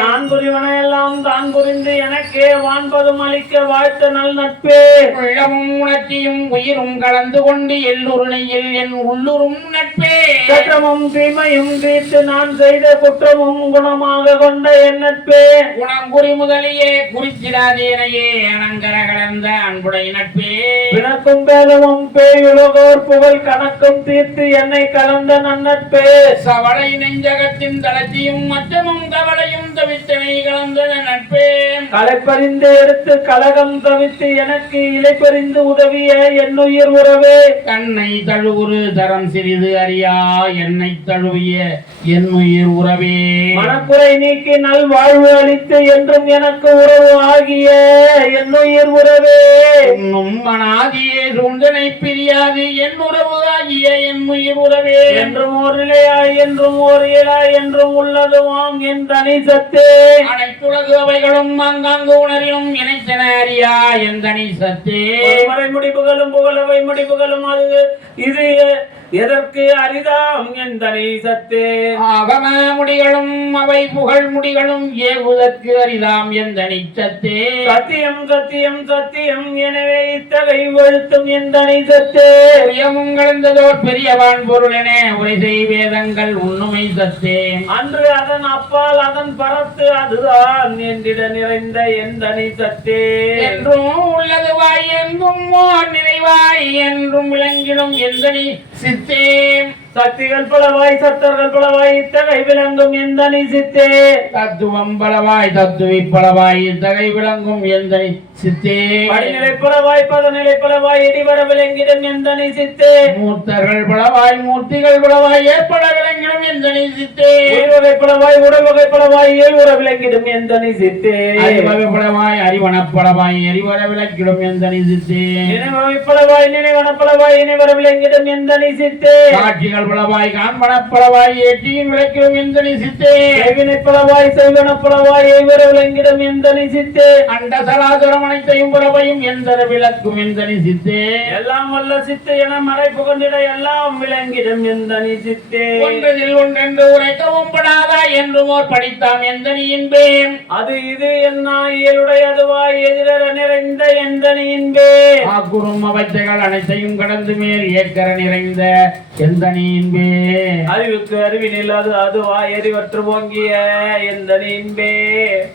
நான் புரிவன எல்லாம் தான் புரிந்து எனக்கே வான்பதும் அளிக்க வாழ்த்த நல் நட்பே, உள்ளமும் உணர்ச்சியும் உயிரும் கலந்து கொண்டு எல்லுருணையில் என் உள்ளுரும் நட்பே. குற்றமும் தீமையும் தீர்த்து நான் செய்த குற்றமும் குணமாக கொண்ட என் நட்பே, குணங்குறி முதலியே குறிச்சிடாதேனையே அனங்கர கலந்த அன்புடை நட்பே. பிணக்கும் பேதமும் பேயுலகோர் புகழ் கணக்கும் தீர்த்து என்னை கலந்த நன்னட்பே, சவளை நெஞ்சகத்தின் தளர்ச்சியும் மச்சமும் கவலையும் தவித்தனை கலந்த நட்பே. களைப்பறிந்து எடுத்து கலகம் தவித்து எனக்கு இலைப்பறிந்து உதவிய என்னுயிர் உறவே, கண்ணை தழுவுறு தரம் சிறிது அறியா என்னை தழுவிய என்னுயிர் உறவே. மனக்குறை நீக்கி நல் வாழ்வு அளித்து என்றும் எனக்கு உறவு ஆகிய என்னுயிர் உறவே, உன்னும் மனாதியே சூழ்ந்தனை பிரியாது என் உறவு ஆகிய என் உயிர் உறவே. என்றும் ஓர் நிலையாய் என்றும் ஓர் இயலாய் என்றும் உள்ளதுவாம் என் தனி சத்தே, அனைத்துலகு அவைகளும் ஆங்காங்கு உணரிலும் இணைத்தன அறியா என் தனி சத்தே. மறை முடிப்புகளும் புகழவை முடிப்புகளும் அது இது எதற்கு அரிதாம் என் தனி சத்தே, ஆகம முடிகளும் அவை புகழ் முடிகளும் ஏகுதற்கு அரிதாம் என் தனி சத்தே. சத்தியம் சத்தியம் சத்தியம் எனவே இத்தகை வெழுத்தும் என் தனி சத்தே, பிரியமும் கலந்ததோர் பெரியவான் பொருள் என உரை செய் வேதங்கள் உண்ணுமை சத்தே. அன்று அதன் அப்பால் அதன் பரத்து அதுதான் என்றிட நிறைந்த என் தனி சத்தே, என்றும் உள்ளது வாய் என்றும் ஓர் நிறைவாய் என்றும் விளங்கிடும் எந்தனி சித்தே. சக்திகள் பலவாய் சத்தர்கள் பலவாய் இத்தகை விளங்கும் என் தனி சித்தே, தத்துவம் பலவாய் தத்துவி பலவாய் இத்தகை விளங்கும் எந்தனி சித்தே. படிநிலை பலவாய் பதநிலை பலவாய் இடிவர விளங்கிடும் என் தனி சித்தே, மூர்த்தர்கள் பலவாய் மூர்த்திகள் பலவாய் ஏற்பட விளங்கிடும் எந்தனி சித்தே. உயிர்வகை பலவாய் உடல்வகை பலவாய் இயல்புற விளங்கிடும் என் தனி சித்தே, அறிவகை பலவாய் அறிவன பலவாய் எரிவர விளக்கிடும் எந்தனி சித்தே. நினைவகை பலவாய் நினைவன பலவாய் இணைவர விளங்கிடும் என் தனி சித்தே, காட்சிகள் பலவாய் காண்பன பலவாய் ஏற்றியும் விளக்கிடும் எந்தனி சித்தே. செய்வினை பலவாய் செய்வன பலவாய் ஐவர விளங்கிடும் என் தனி சித்தே, அண்ட சராசரம் அனைத்தையும் பலவையும் எந்தர விளக்கும் எந்தனி சித்தே. எல்லாம் வல்ல சித்து என மறை புகழ்ந்திட எல்லாம் விளங்கிடும் என் தனி சித்தே, ஒன்றதில் ஒன்றென்று உரைக்கவும் படாதா என்றும் ஓர் படித்தாம் எந்தனி இன்பேம். அது இது என்ன இயலுடையதுவாய் எதிர நிறைந்த என் தனி இன்பே, ஆக்குறும் அவற்றைகள் அனைத்தையும் கடந்து மேல் ஏக்கர நிறைந்த எந்தனி இன்பே. அறிவுக்கு அறிவினில் அது அதுவாய் எரிவற்று ஓங்கிய என் தனி இன்பே,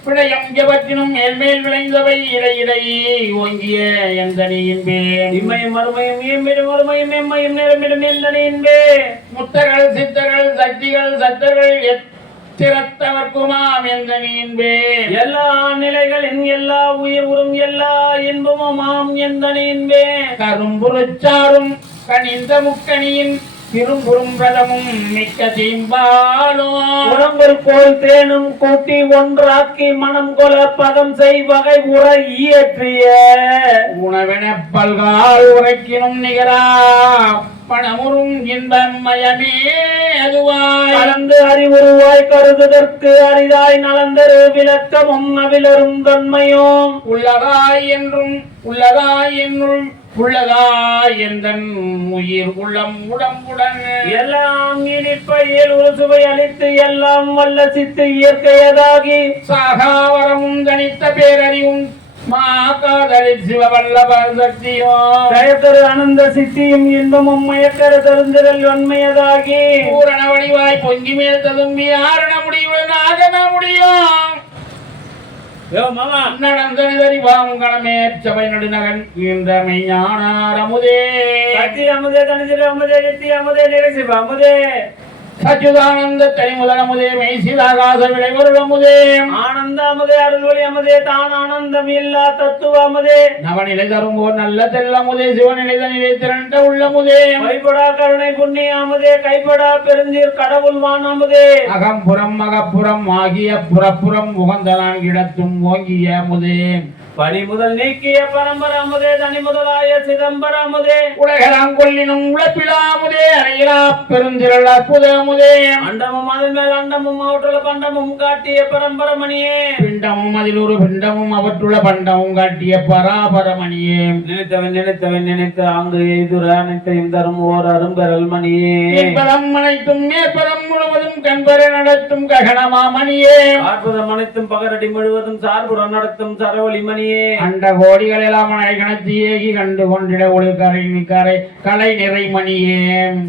பிழையம் எவற்றினும் மேல்மேல் விளைந்தவை இடை இடை ஓங்கிய எந்தனி இன்பே. இம்மையும் மறுமையும் இயம்பிடும் மறுமையும் எம்மையும் நிரம்பிடும் என் தனி இன்பே, முத்தர்கள் சித்தர்கள் சக்திகள் சத்தர்கள் எத்திரத்தவர்க்குமாம் எந்தனி இன்பே. எல்லா நிலைகளின் எல்லா உயிர் உறும் எல்லா இன்பமுமாம் என் தனி இன்பே, கரும்புருச்சாரும் கனிந்த முக்கணியின் திரும்புறும் பிரதமும் மிக்க தீம்பாலும் உடம்புல் கோல் தேனும் கூட்டி ஒன்றாக்கி மனம் கொல பதம் செய்வகை உர இயற்றிய உணவென பல்கால் உரைக்கினும் நிகரா பணமுறும் இன்பம் மயமே அதுவாய் கலந்து அறிவுருவாய் கருதுதற்கு அரிதாய் நலந்தரு விளக்கமும் அவிலரும் தன்மையும் உள்ளதாய் என்றும் உள்ளதாய் என்னுள் உள்ளதாய் எந்தன் உயிர் உள்ளம் உடம்புடன் எல்லாம் இனிப்பையில் ஒரு சுவை அளித்து எல்லாம் வல்ல சித்து இயற்கையதாகி சாகாவரமும் தனித்த பேரறிவும் மாகாதலி சிவவல்லப சக்தியும் கயத்தரு ஆனந்த சித்தியும் இன்பமும் மயக்கர தருந்திரல் வன்மையதாகி பூரண வடிவாய் பொங்கி மேல் ததும்பி ஆரண முடியுடன் ஆகன முடியும் நடந்தனி வாங்கணமே சபை நடுநகன் இந்த மெய்ஞானார் அமுதே சக்தி அமுதே தனிதிரு அமுதே நித்தி அமுதே நிறைசிவ அமுதே சச்சுதானந்த தனிமுதல் அமுதே மெய்சிலாகாச விளைவருள் அமுதே ஆனந்த அமுதே அருள்வழி அமுதே தான் ஆனந்தம் இல்லா தத்துவ அமுதே நவநிலை தரும்போர் நல்ல தெல்லமுதே சிவநிலை தனிலை திரண்ட உள்ளமுதே கைப்படா கருணை புண்ணிய அமுதே கைப்படா பெருந்தீர் கடவுள் வான் அமுதே அகம்புறம் மகப்புறம் ஆகிய புறப்புறம் உகந்த நான்கிடத்தும் ஓங்கிய அமுதே பனி முதல் நீக்கிய பரம்பர அமுதே தனி முதலாய சிதம்பர அமுதே உலகெல்லாம் கொல்லினும் உழப்பிலா அமுதே அறையிலா பெருந்திரள் அற்புத அமுதே அண்டமும் அதன் மேல் அண்டமும் அவற்றுள்ள பண்டமும் காட்டிய பரம்பரமணியே பிண்டமும் அதில் ஒரு பிண்டமும் அவற்றுள்ள பண்டமும் காட்டிய பராபரமணியே நினைத்தவன் நினைத்தவன் நினைத்து அங்கு எய்துர அனைத்தையும் தரும் ஓர் அரும்பெறல் மணியே என்பதம் அனைத்தும் மேற்பதம் முழுவதும் கண்பரை நடத்தும் ககனமாமணியே அற்புதம் அனைத்தும் பகரடி முழுவதும் சார்புறம் நடத்தும் சரவழி மணியே அண்ட கோடிகள் எல்லாம் கணத்தி ஏகி கண்டு கொண்டிட ஒளிர்கரை நிக்கரை கலை நிறைமணியே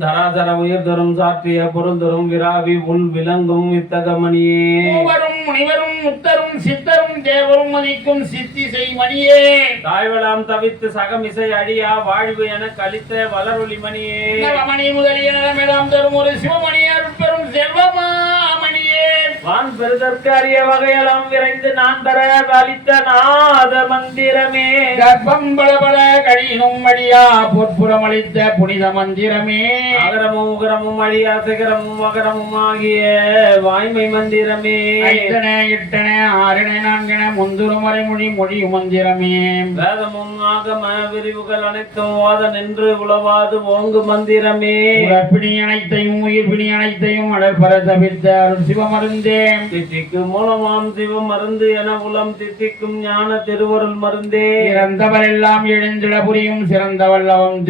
சராசர உயிர் தரும் சாற்றிய பொருள் தரும் விராவி உள் விளங்கும் வித்தக மணியே மூவரும் முனிவரும் முத்தரும் சித்தரும் தேவரும் மதிக்கும் சித்தி செய்மணியே தாய்வளாம் தவித்து சகமிசை அடியா வாழ்வு என கழித்த வளரொளி மணியே நவமணி முதலிய நிலமெல்லாம் தரும் ஒரு சிவமணி அருட்பெரும் செல்வமாமணியே வான் பெருதற்கு அரிய வகையெல்லாம் விரைந்து நான் பெற அளித்த நாத மந்திரமே கர்ப்பம் பலபல கழினும் அடியா பொற்புறம் அளித்த புனித மந்திரமே அகரமும் உகரமும் அழியா சிகரமும் மகரமும் ஆகிய வாய்மை மந்திரமே ஐத்தன இட்டன ஆறின நான்கென முந்துரு மறைமொழி மொழி மந்திரமே வேதமும் ஆகம விரிவுகள் அனைத்தும் ஓத நின்று உளவாது ஓங்கு மந்திரமே பிணி அனைத்தையும் உயிர் பிணி அனைத்தையும் அடற்பர தவிர்த்த அருள் சிவமருந்தே தித்திக்கு மூலமாம் சிவம் மருந்து என உளம் தித்திக்கும் ஞான திருவருள் மருந்தே இறந்தவர் எல்லாம் எழுந்திட புரியும் சிறந்தவல்லவம்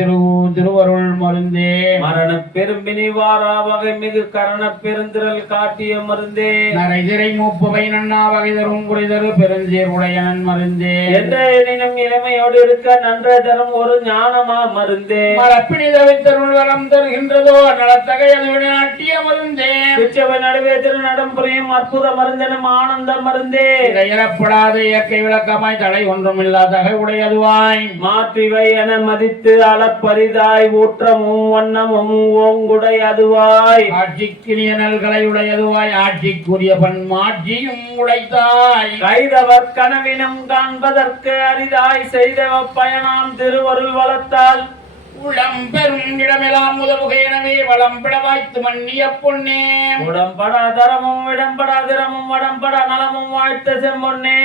திருவருள் மருந்தே மரண பெரும்பினி வாரா வகை மிகு கரண பெருந்திரல் காட்டிய மருந்தே நரைதிரை மூப்பவை நன்னா வகை தரும் குறைதரு பெருந்தீர் உடையனன் மருந்தே என்ற எனினும் இளமையோடு இருக்க நன்ற தரும் ஒரு ஞானமா மருந்தே மரப்பிணி தவித்தருள் வரம் தருகின்றதோ நலத்தகை அது நாட்டிய மருந்தே பிச்சவை நடுவே திருநடம் புரியும் அற்புத மருந்தெனும் ஆனந்த மருந்தே இறப்படாத இயற்கை விளக்கமாய் தடை ஒன்றும் இல்லாத உடையதுவாய் மாற்றிவை என மதித்து அளப்பரிதாய் ஊற்றமும் வண்ணமும் ஓங்குடை அதுவாய் ஆட்சிக்கிரிய நல்களை உடையதுவாய் ஆட்சிக்குரிய பன்மாட்சியும் உடைத்தாய் கைதவர் கனவினும் காண்பதற்கு அரிதாய் செய்தவ பயனாம் திருவருள் வளர்த்தால் உளம் பெரும் இடமெல்லாம் உதவுக எனவே வளம் பிட வாய்த்து மன்னிய பொன்னே உடம்படா தரமும் இடம்படா திறமும் வடம்படா நலமும் வாழ்த்த செம்மொன்னே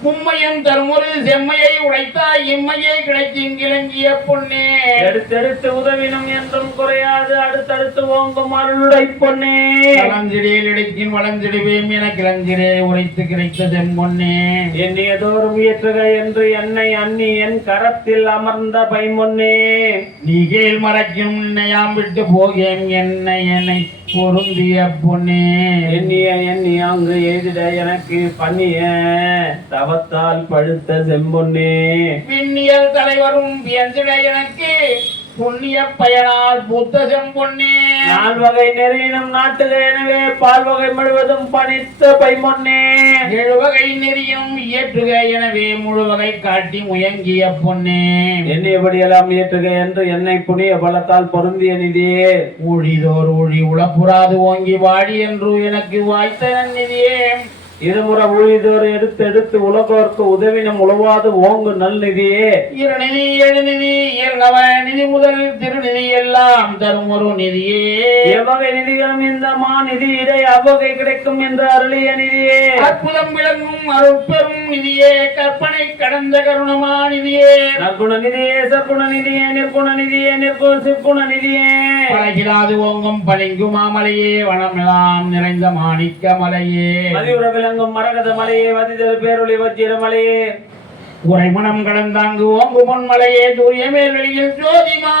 மும்மையும் தரும் ஒரு செம்மையை உடைத்தாய் இம்மையை கிடைத்திங்கிலங்கிய பொன்னே எடுத்தெடுத்து உதவினும் என்றும் குறையாது அடுத்தடுத்து ஓங்கும் அருளுடை பொன்னே கலஞ்சிடியில் இடைக்கின் வளஞ்சிடுவேன் என கிளஞ்சிடே உரைத்து கிடைத்த செம்பொன்னே எண்ணியதோர் உயற்றுக என்று என்னை அன்னி என் கரத்தில் அமர்ந்த பைமொன்னே நீ கேள் மறைக்கும் உன்னையாம் விட்டு போகேன் என்னை பொருந்திய பொன்னே எண்ணி அங்கு எய்திட எனக்கு பண்ணிய தவத்தால் பழுத்த செம்பொன்னே விண்ணியல் தலைவரும் வியந்திட எனக்கு புண்ணிய பயனால் புத்த செம்பொன்னே நால் வகை நெறியினும் நாட்டுக எனவே பால் வகை முழுவதும் பணித்த பைமொன்னே ஏழு வகை நெறியும் இயற்றுக எனவே முழு வகை காட்டி முயங்கிய பொன்னே எண்ணியபடியெல்லாம் இயற்றுக என்று என்னை புனிய பலத்தால் பொருந்திய நிதியே ஊழிதோர் ஊழி உளப்புறாது ஓங்கி வாடி என்று எனக்கு வாய்த்த நன்னிதியே இருமுறை ஊழிதோர் எடுத்து எடுத்து உலகோர்க்கு உதவினும் உழவாது ஓங்கு நல் நிதியே இருநிதி எழுநிதி இயல்நவ நிதி முதல் திருநிதி எல்லாம் தரும் ஒரு நிதியே எவ்வகை நிதிகளும் இந்த மா நிதி இடை அவ்வகை கிடைக்கும் என்று அருளிய நிதியே அற்புதம் விளங்கும் அருட்பெரும் நிதியே கற்பனை கடந்த கருணமா நிதியே நற்குண நிதியே சற்குண நிதியே நிற்குண நிதியே நிற்குண சிற்குண நிதியே பழகிலாது ஓங்கும் பளிங்கு மாமலையே வனமெல்லாம் நிறைந்த மாணிக்க மலையே மதியுற விளங்கும் மரகத மலையே வதிதல் பேரொளி வஜ்ர மலையே உரைமணம் கடந்தாங்கு ஓங்கு பொன்மலையே தூய மேல்வெளியில் ஜோதிமா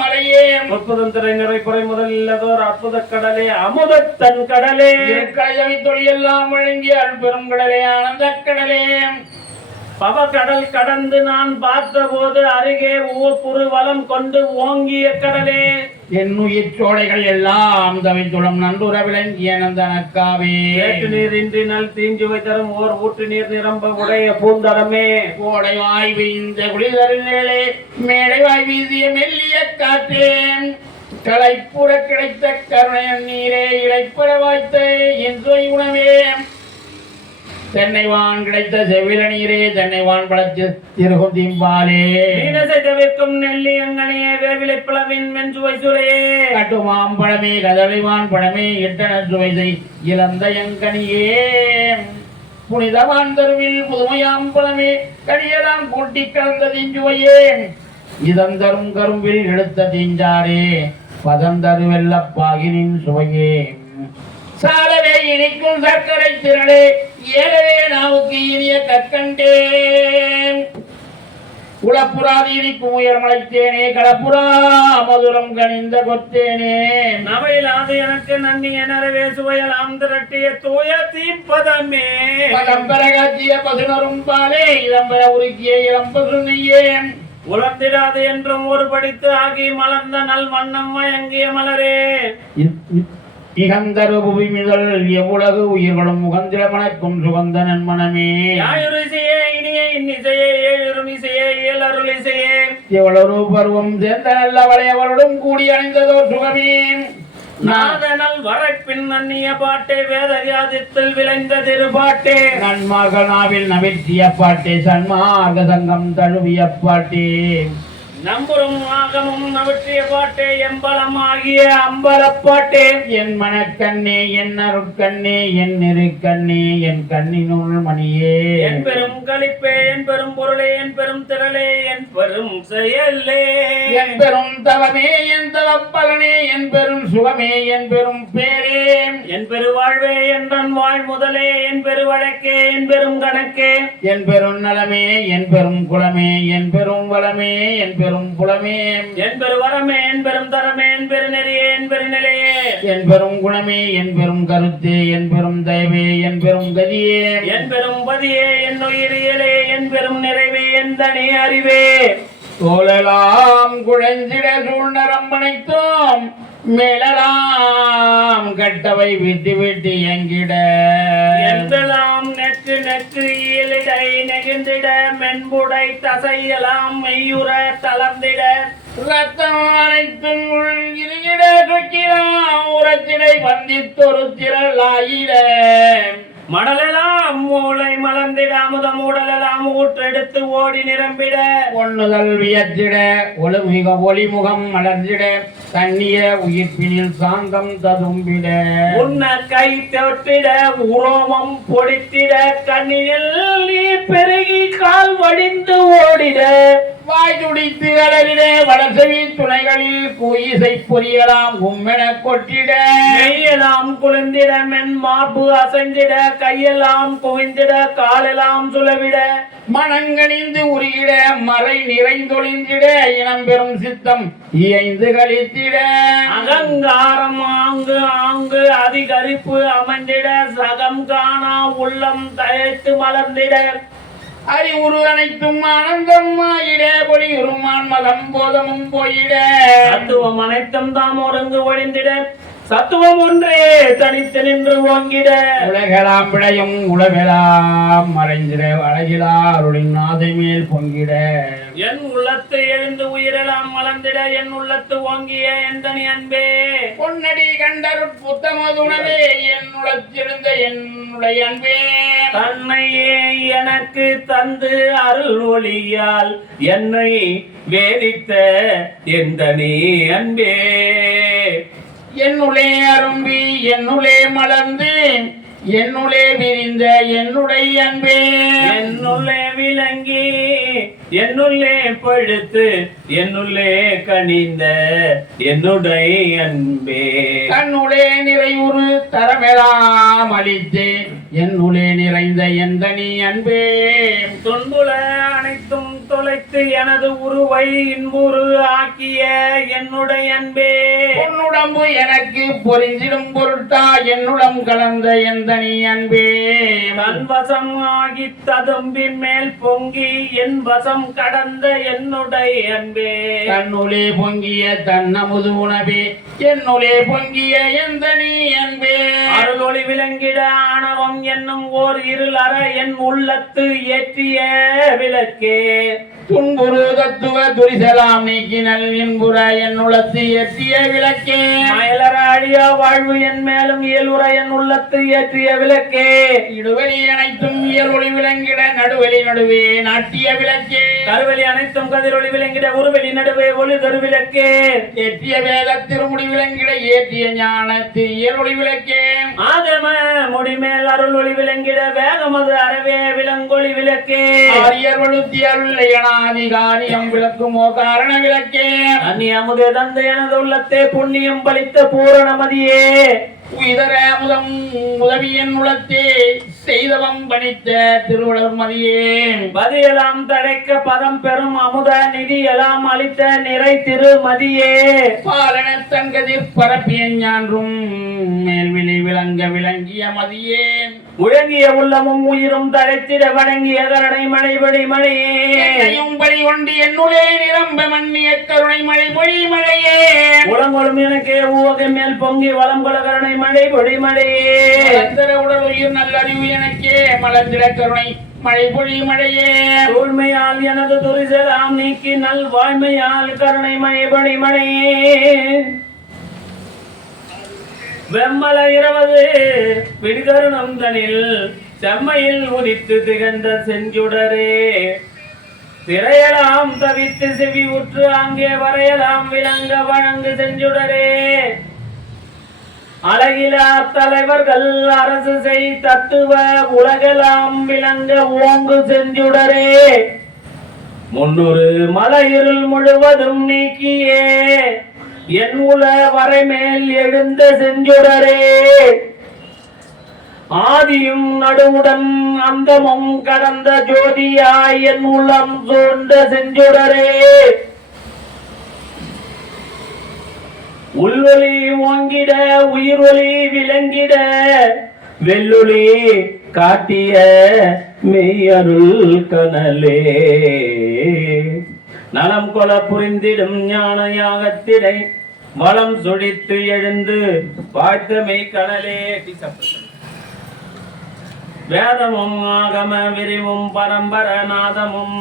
மலையே முற்புதம் திரை நிறை குறை முதல் இல்லதோர் அற்புத கடலே அமுதத்தன் கடலே கலையவை தொழில் எல்லாம் வழங்கிய அருள் பெரும் கடலே ஆனந்த கடலே பவக்கடல் கடந்து நான் பார்த்தபோது அருகே உவப்புறு வளம் கொண்டு ஓங்கிய கடலே என் உயிர் சோலைகள் எல்லாம் தவித்துளம் நன்றுற விளங்கிய நந்தனக்காவே ஏற்று நீர் இன்றி நல் தீஞ்சுவை தரும் ஓர் ஊற்று நீர் நிரம்ப உடைய பூந்தரமே கோடை வாய் வீழ்ந்த குளிர்தருளே மேடை வாய் வீசிய மெல்லிய காற்றே களைப்புற கிடைத்த கருணையன் நீரே இழைப்பட வாய்த்த என் சுவை உணவே தென்னைவான் கிடைத்த செவில நீரே தென்னைவான் பழத்து திருகும் தீம்பாலே மீனசை தவிர்க்கும் நெல்லி அங்கனியே வேர்விலை பிளவின் மென்சுவை சுளையே கட்டுமாம் பழமே கதளிவான் பழமே எட்டன சுவைதை இழந்த எங்கனியே புனிதவான் தருவில் புதுமையாம் பழமே கடியலாம் கூட்டி கலந்த தீஞ்சுவையே இதந்தரும் கரும்பில் எடுத்த தீஞ்சாரே பதந்தரு வெள்ளப்பாகினின் சுவையே சாலவே இனிக்கும் சர்க்கரை திரளே ஏழவே நாவுக்கு இனிய கற்கண்டே குளப்புறாதி இனிக்கும் உயர்மலைத்தேனே களப்புறா மதுரம் கனிந்த கொத்தேனே நவையிலாது எனக்கு நன்னி எனவே சுவையலாம் திரட்டிய தூய தீப்பதமே பதம்பர காட்சிய பசுனரும் பாலே இதம்பர உருக்கிய இளம்பசு நெய்யே உலர்ந்திடாது என்றும் ஒரு படித்து ஆகி மலர்ந்த நல் வண்ணம் மயங்கிய மலரே இகந்தரு புவி மிதல் எவ்வுலகு உயிர்களும் முகந்திர மணக்கும் சுகந்த நன்மனமே யாயுரிசையே இனிய இன்னிசையே ஏழுருமிசையே ஏழருளிசையே எவ்வளவு பருவம் சேர்ந்த நல்ல வளையவளுடன் கூடி அணிந்ததோர் சுகமே நாதனல் வரைப்பின் நன்னிய பாட்டே வேதயாதித்தில் விளைந்த திருப்பாட்டே நன்மார்கள் நாவில் நவிற்றிய பாட்டே சன்மார்க்க சங்கம் தழுவிய பாட்டே நம்புறும் ஆகமும் நவற்றிய பாட்டே எம்பலமாகிய அம்பலப்பாட்டே என் மனக்கண்ணே என் அருட்கண்ணே என் நெருக்கண்ணே என் கண்ணினுள் மணியே என் பெரும் களிப்பே என் பெரும் பொருளே என் பெரும் திரளே என் பெரும் செயலே என் பெரும் தவமே என் தவப்பலனே என் பெரும் சுகமே என் பெரும் பேரே என் பெரு வாழ்வே என்றன் வாழ் முதலே என் பெரு வழக்கே என் பெரும் கணக்கே என் பெரும் நலமே என் பெரும் குலமே என் பெரும் வளமே என் பெரும் புலமே என் பெரு வரமே என் பெரும் தரமே என் பெரு நெறியே என் பெரு நிலையே என் பெரும் குணமே என் பெரும் கருத்தே என் பெரும் தயவே என் பெரும் கதியே என் பெரும் பதியே என் உயிரியலே என் பெரும் நிறைவே என் தனி அறிவே தோழலாம் குழஞ்சிட சூழ்நரம் அனைத்தோம் மேலலாம் கட்டவை விட்டு விட்டு எங்கிட என்பெல்லாம் நெற்று நெற்று ஈலிடை நெகிழ்ந்திட மென்புடை தசையலாம் மெய்யுற தளர்ந்திட ரத்தம் அனைத்தும் உள் இருகிட சுக்கிலாம் உரத்திடை வந்தித்தொரு திரளாயிட மடலெல்லாம் மூளை மலர்ந்திட அமுதம் உடலெல்லாம் ஊற்றெடுத்து ஓடி நிரம்பிட ஒண்ணுதல் வியத்திட ஒளிமிக ஒளிமுகம் மலர்ந்திட தண்ணிய உயிர்ப்பினில் சாந்தம் ததும்பிட உன்ன கை தொட்டிட உரோமம் பொடித்திட கண்ணினில் நீர் பெருகி கால் வடிந்து ஓடிட வாய் துடித்து அலறிட வளசவி துணைகளில் குயிசை பொரியலாம் உம்மென கொட்டிட மெய்யெல்லாம் குளிர்ந்திட மென் மார்பு அசைந்திட கையெல்லாம் குவிந்திட காலெல்லாம் சுழவிட மனங்கணிந்து உருகிட மறை நிறைந்தொழிந்திட இனம் பெறும் சித்தம் இயைந்து கழித்திட அகங்காரம் ஆங்கு ஆங்கு அதிகரிப்பு அமைந்திட சகம் காணா உள்ளம் தயத்து மலர்ந்திட அறிவுரு அனைத்தும் ஆனந்தம் ஆயிட பொலி உருமான் மதம் போதமும் போயிட தத்துவம் அனைத்தும் தாம் ஒருங்கு ஒழிந்திட சத்துவம் ஒன்றே தனித்து நின்று ஓங்கிட உலகெல்லாம் விளையும் உலகெல்லாம் மறைந்திட அழகிலா அருளின் நாதை மேல் பொங்கிட என் உள்ளத்து எழுந்து உயிரெல்லாம் மலர்ந்திட என் உள்ளத்து ஓங்கிய எந்தனி அன்பே பொன்னடி கண்டரு புத்தமதுணவே என் உளத்திருந்த என்னுடைய அன்பே தன்னையே எனக்கு தந்து அருள் ஒளியால் என்னை வேதித்த எந்தனி அன்பே என்னுளே அரும்பி என்னுளே மலர்ந்து என்னுளே விரிந்த என்னுடைய அன்பே என்னுள்ளே விளங்கி என்னுள்ளே பழுத்து என்னுள்ளே கனிந்த என்னுடைய அன்பே கண்ணுளே நிறைவுறு தரமெல்லாம் அளித்து என்னுளே நிறைந்த எந்தனி அன்பே துன்புல அனைத்தும் தொலைத்து எனது உருவை இன்புரு ஆக்கிய என்னுடைய அன்பே, உன்னுடம்பு எனக்கு பொறிஞ்சிடும் பொருட்டா என்னுடம் கலந்த எந்தனி அன்பே, தன் வசம் ஆகி ததும்பி மேல் பொங்கி என் வசம் கடந்த என்னுடைய அன்பே, தன்னுளே பொங்கிய தன்னமுது உணவே என்னுளே பொங்கிய எந்தனி அன்பே, அருளொளி விளங்கிட ஆணவம் என்னும் ஓர் இருள் அற என் உள்ளத்து ஏற்றிய விளக்கே, துன்புறு தத்துவ துரிசலாம் நீக்கினல் என்புற என்னுளத்து ஏற்றிய விளக்கே, மயலற அழியா வாழ்வு என் மேலும் இயலுற என் உள்ளத்து ஏற்றிய விளக்கே, இடுவெளி அனைத்தும் இயல்ஒளி விளங்கிட நடுவெளி நடுவே நாட்டிய விளக்கே, கருவெளி அனைத்தும் கதிரொளி விளங்கிட உருவெளி நடுவே ஒளி தரு விளக்கே, ஏற்றிய வேத திருமுடி விளங்கிட ஏற்றிய ஞானத்து இயல்ஒளி விளக்கே, ஆகம முடிமேல் அருள் ஒளி விளங்கிட வேகமது அறவே விளங்கொளி விளக்கே, ஆரியர் வழுத்தி அருளையனாதிகாரியம் விளக்குமோ காரண விளக்கே, அந்நியமுதே தந்தை எனது உள்ளத்தே புண்ணியம் பலித்த பூரணமதியே, இதர முதம் உதவியன் உளத்தே செய்தவம் பணித்த திருவள்ளுவர் மதியே, பதியெல்லாம் தழைக்க பதம் பெறும் அமுத நிதி எல்லாம் அளித்த நிறை திருமதியே, பாலன தன்கதிர் பரப்பிய ஞான்றும் மேல்விழி விளங்க விளங்கிய மதியே, முழங்கிய உள்ளமும் உயிரும் தழைத்திட வணங்கிய கருணை மழைபடி மழையே, என்னையும் பலி கொண்டு என்னுடைய நிரம்ப மன்னிய கருணை மழை பொழி மழையே, உளங்கொழும் எனக்கே ஊவகை மேல் பொங்கி வளம் கொல கருணை மழை பொடி மழையே, மலர்ந்தர உடல் உயிர் நல்லறிவு எனக்கே மலர்ந்திட கருணை மழை பொழி மழையே, தூய்மையால் எனது துரிசலாம் நீக்கி நல் வாய்மையால் கருணை மழைபடி மழையே, வெம்மல 20 விடுதருணம் தனில் செம்மையில் உதித்து திகழ்ந்த செஞ்சுடரே, திரையலாம் தவித்து செவி உற்று அங்கே வரையலாம் விளங்க வழங்கு செஞ்சுடரே, அழகிலா தலைவர்கள் அரசு செய் தத்துவ உலகெல்லாம் விளங்க ஓங்கு செஞ்சுடரே, 300 மலையிருள் முழுவதும் நீக்கியே என் உல வரைமேல் எழுந்த செஞ்சுடரே, ஆதியும் நடுவுடன் அந்தமும் கடந்த ஜோதியாய் என் உள்ளம் சூழ்ந்த செஞ்சுடரே, உள்வொளி ஓங்கிட உயிர்வொளி விளங்கிட வெள்ளொளி காட்டிய மெய்யருள் கனலே, நலம் கொல புரிந்திடும் ஞான யாகத்திடை வளம் சுடித்து எழுந்து வாழ்த்த மெய் கனலே, வேதமும் ஆகம விரிவும் பரம்பர நாதமும்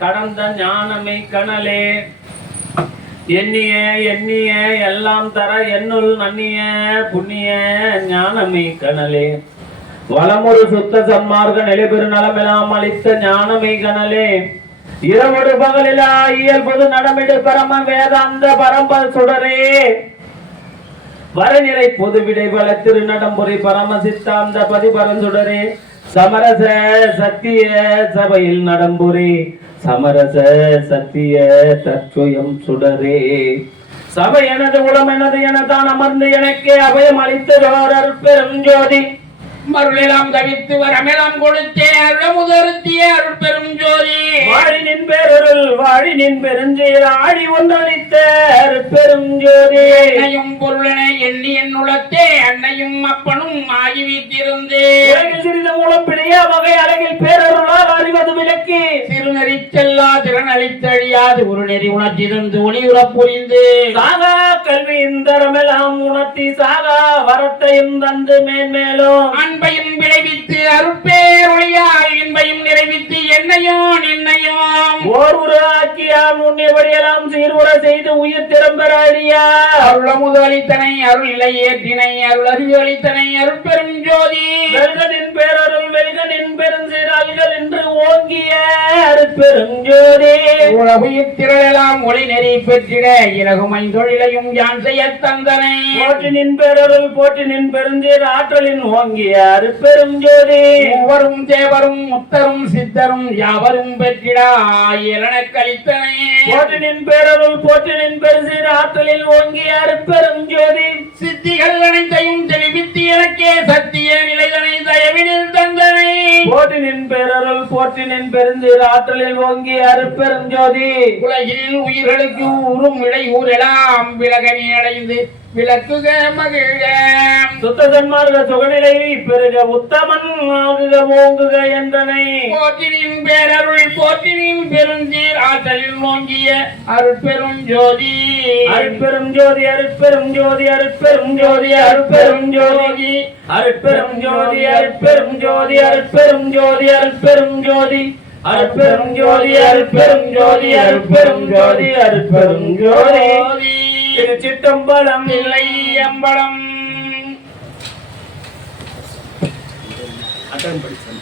கடந்த ஞானமை கனலே, எண்ணிய எண்ணிய எல்லாம் தர என்னுள் நன்னிய புண்ணிய ஞானமை கனலே, வளமொரு சுத்த சன்மார்க்க நிலைபெறு நலமெல்லாம் அளித்த ஞானமை கனலே, இரவொரு பகலிலா இயல்பது நடமிடு பரம வேதாந்த பரம்பல் சுடரே, வரநிலை பொது விடை வள திருநடம்புரி பரம சித்தாந்த பதிபரந்துடரே, சமரச சத்திய சபையில் நடம்புரி சமரச சத்திய தற்சுயம் சுடரே, சபை எனது உளம் எனது எனதான் அமர்ந்து எனக்கே அபயம் அளித்ததோர் பெரும் ஜோதி, மருளெல்லாம் தவித்து வரமெல்லாம் கொடுத்தே அருளமுதருத்திய அருள் பெரும் ஜோதி, வாழினின் பேரருள் வாழினின் பெருஞ்செயல் ஆடி ஒன்றளித்த பெரும் ஜோதி, என்னையும் பொருளென எண்ணி என் உளத்தே அன்னையும் அப்பனும் ஆகி வீட்டிருந்து சிறிது மூலம் பிழையா வகை அழகில் பேரருளால் அறிவது விளக்கி, திருநெறி செல்லா திறனளித்தழியாது ஒரு நெறி உணர்ச்சிருந்து ஒளியுறப் புரிந்து சாகா கல்வியின் தரமெல்லாம் உணர்த்தி சாகா வரத்தையும் தந்து மேன்மேலும் அன்பையும் விளைவித்து அருட்பேரொழியால் இன்பையும் நிறைவித்து என்னையும் நின்னையும் ஓர் உரு ஆக்கியான் உன்னையபடியெல்லாம் சீர்வுற செய்து உயிர் திறம்பெற அழியா, அருளமுது அளித்தனை அருள் இலை ஏற்றினை அருள் அறிவு அளித்தனை அருள் பெரும் ஜோதி, வெல்கனின் பேரருள் வெல்கனின் பெருஞ்சீரால்கள் என்று ஓங்கிய பெரும் ஜோதி, உலகுயிர் திரளெல்லாம் ஒளி நெறி பெற்றிட இலகுமை தொழிலையும் யான் செய்ய தந்தனை, போற்றினின் பேரருள் போற்றினின் பெருஞ்சீர் ஆற்றலின் ஓங்கிய பெரும் ஜோதி, மூவரும் தேவரும் முத்தரும் சித்தரும் யாவரும் பெற்றிடா இயலன கழித்தனை, போற்றினின் பேரருள் போற்றினின் பெருஞ்சீர் ஆற்றலில் ஓங்கிய பெரும் ஜோதி, சித்திகள் அனைத்தையும் தெளிவித்து எனக்கே சத்திய நிலைதனை தயவினில் தந்தனை, போற்றி நின் பேரருள் போற்றி நின் பெருந்தீர் ஆற்றலில் ஓங்கி அருட்பெரும் ஜோதி உலகில் உயிர்களுக்கு ஊரும் விளை ஊரெல்லாம் விலகனி அடைந்து விளக்குக மகிழ்க சுத்த சன்மார்க்க சுகநிலை பெருக உத்தமன் ஆகுக ஓங்குக என்றனை போற்றினின் பேரருள் போற்றினின் பெருந்தீர் ஆற்றலில் நோங்கிய அருட்பெரும் ஜோதி அருட்பெரும் ஜோதி அருட்பெரும் ஜோதி அருட்பெரும் ஜோதி அருட்பெரும் ஜோதி அருட்பெரும் ஜோதி அருட்பெரும் ஜோதி அருட்பெரும் ஜோதி அருட்பெரும் ஜோதி அருட்பெரும் ஜோதி அருட்பெரும் ஜோதி அருட்பெரும் ஜோதி அருட்பெரும் ஜோதி திருச்சிற்றம்பலம் இல்லை அம்பலம் அட்டன் படிச்சேன்.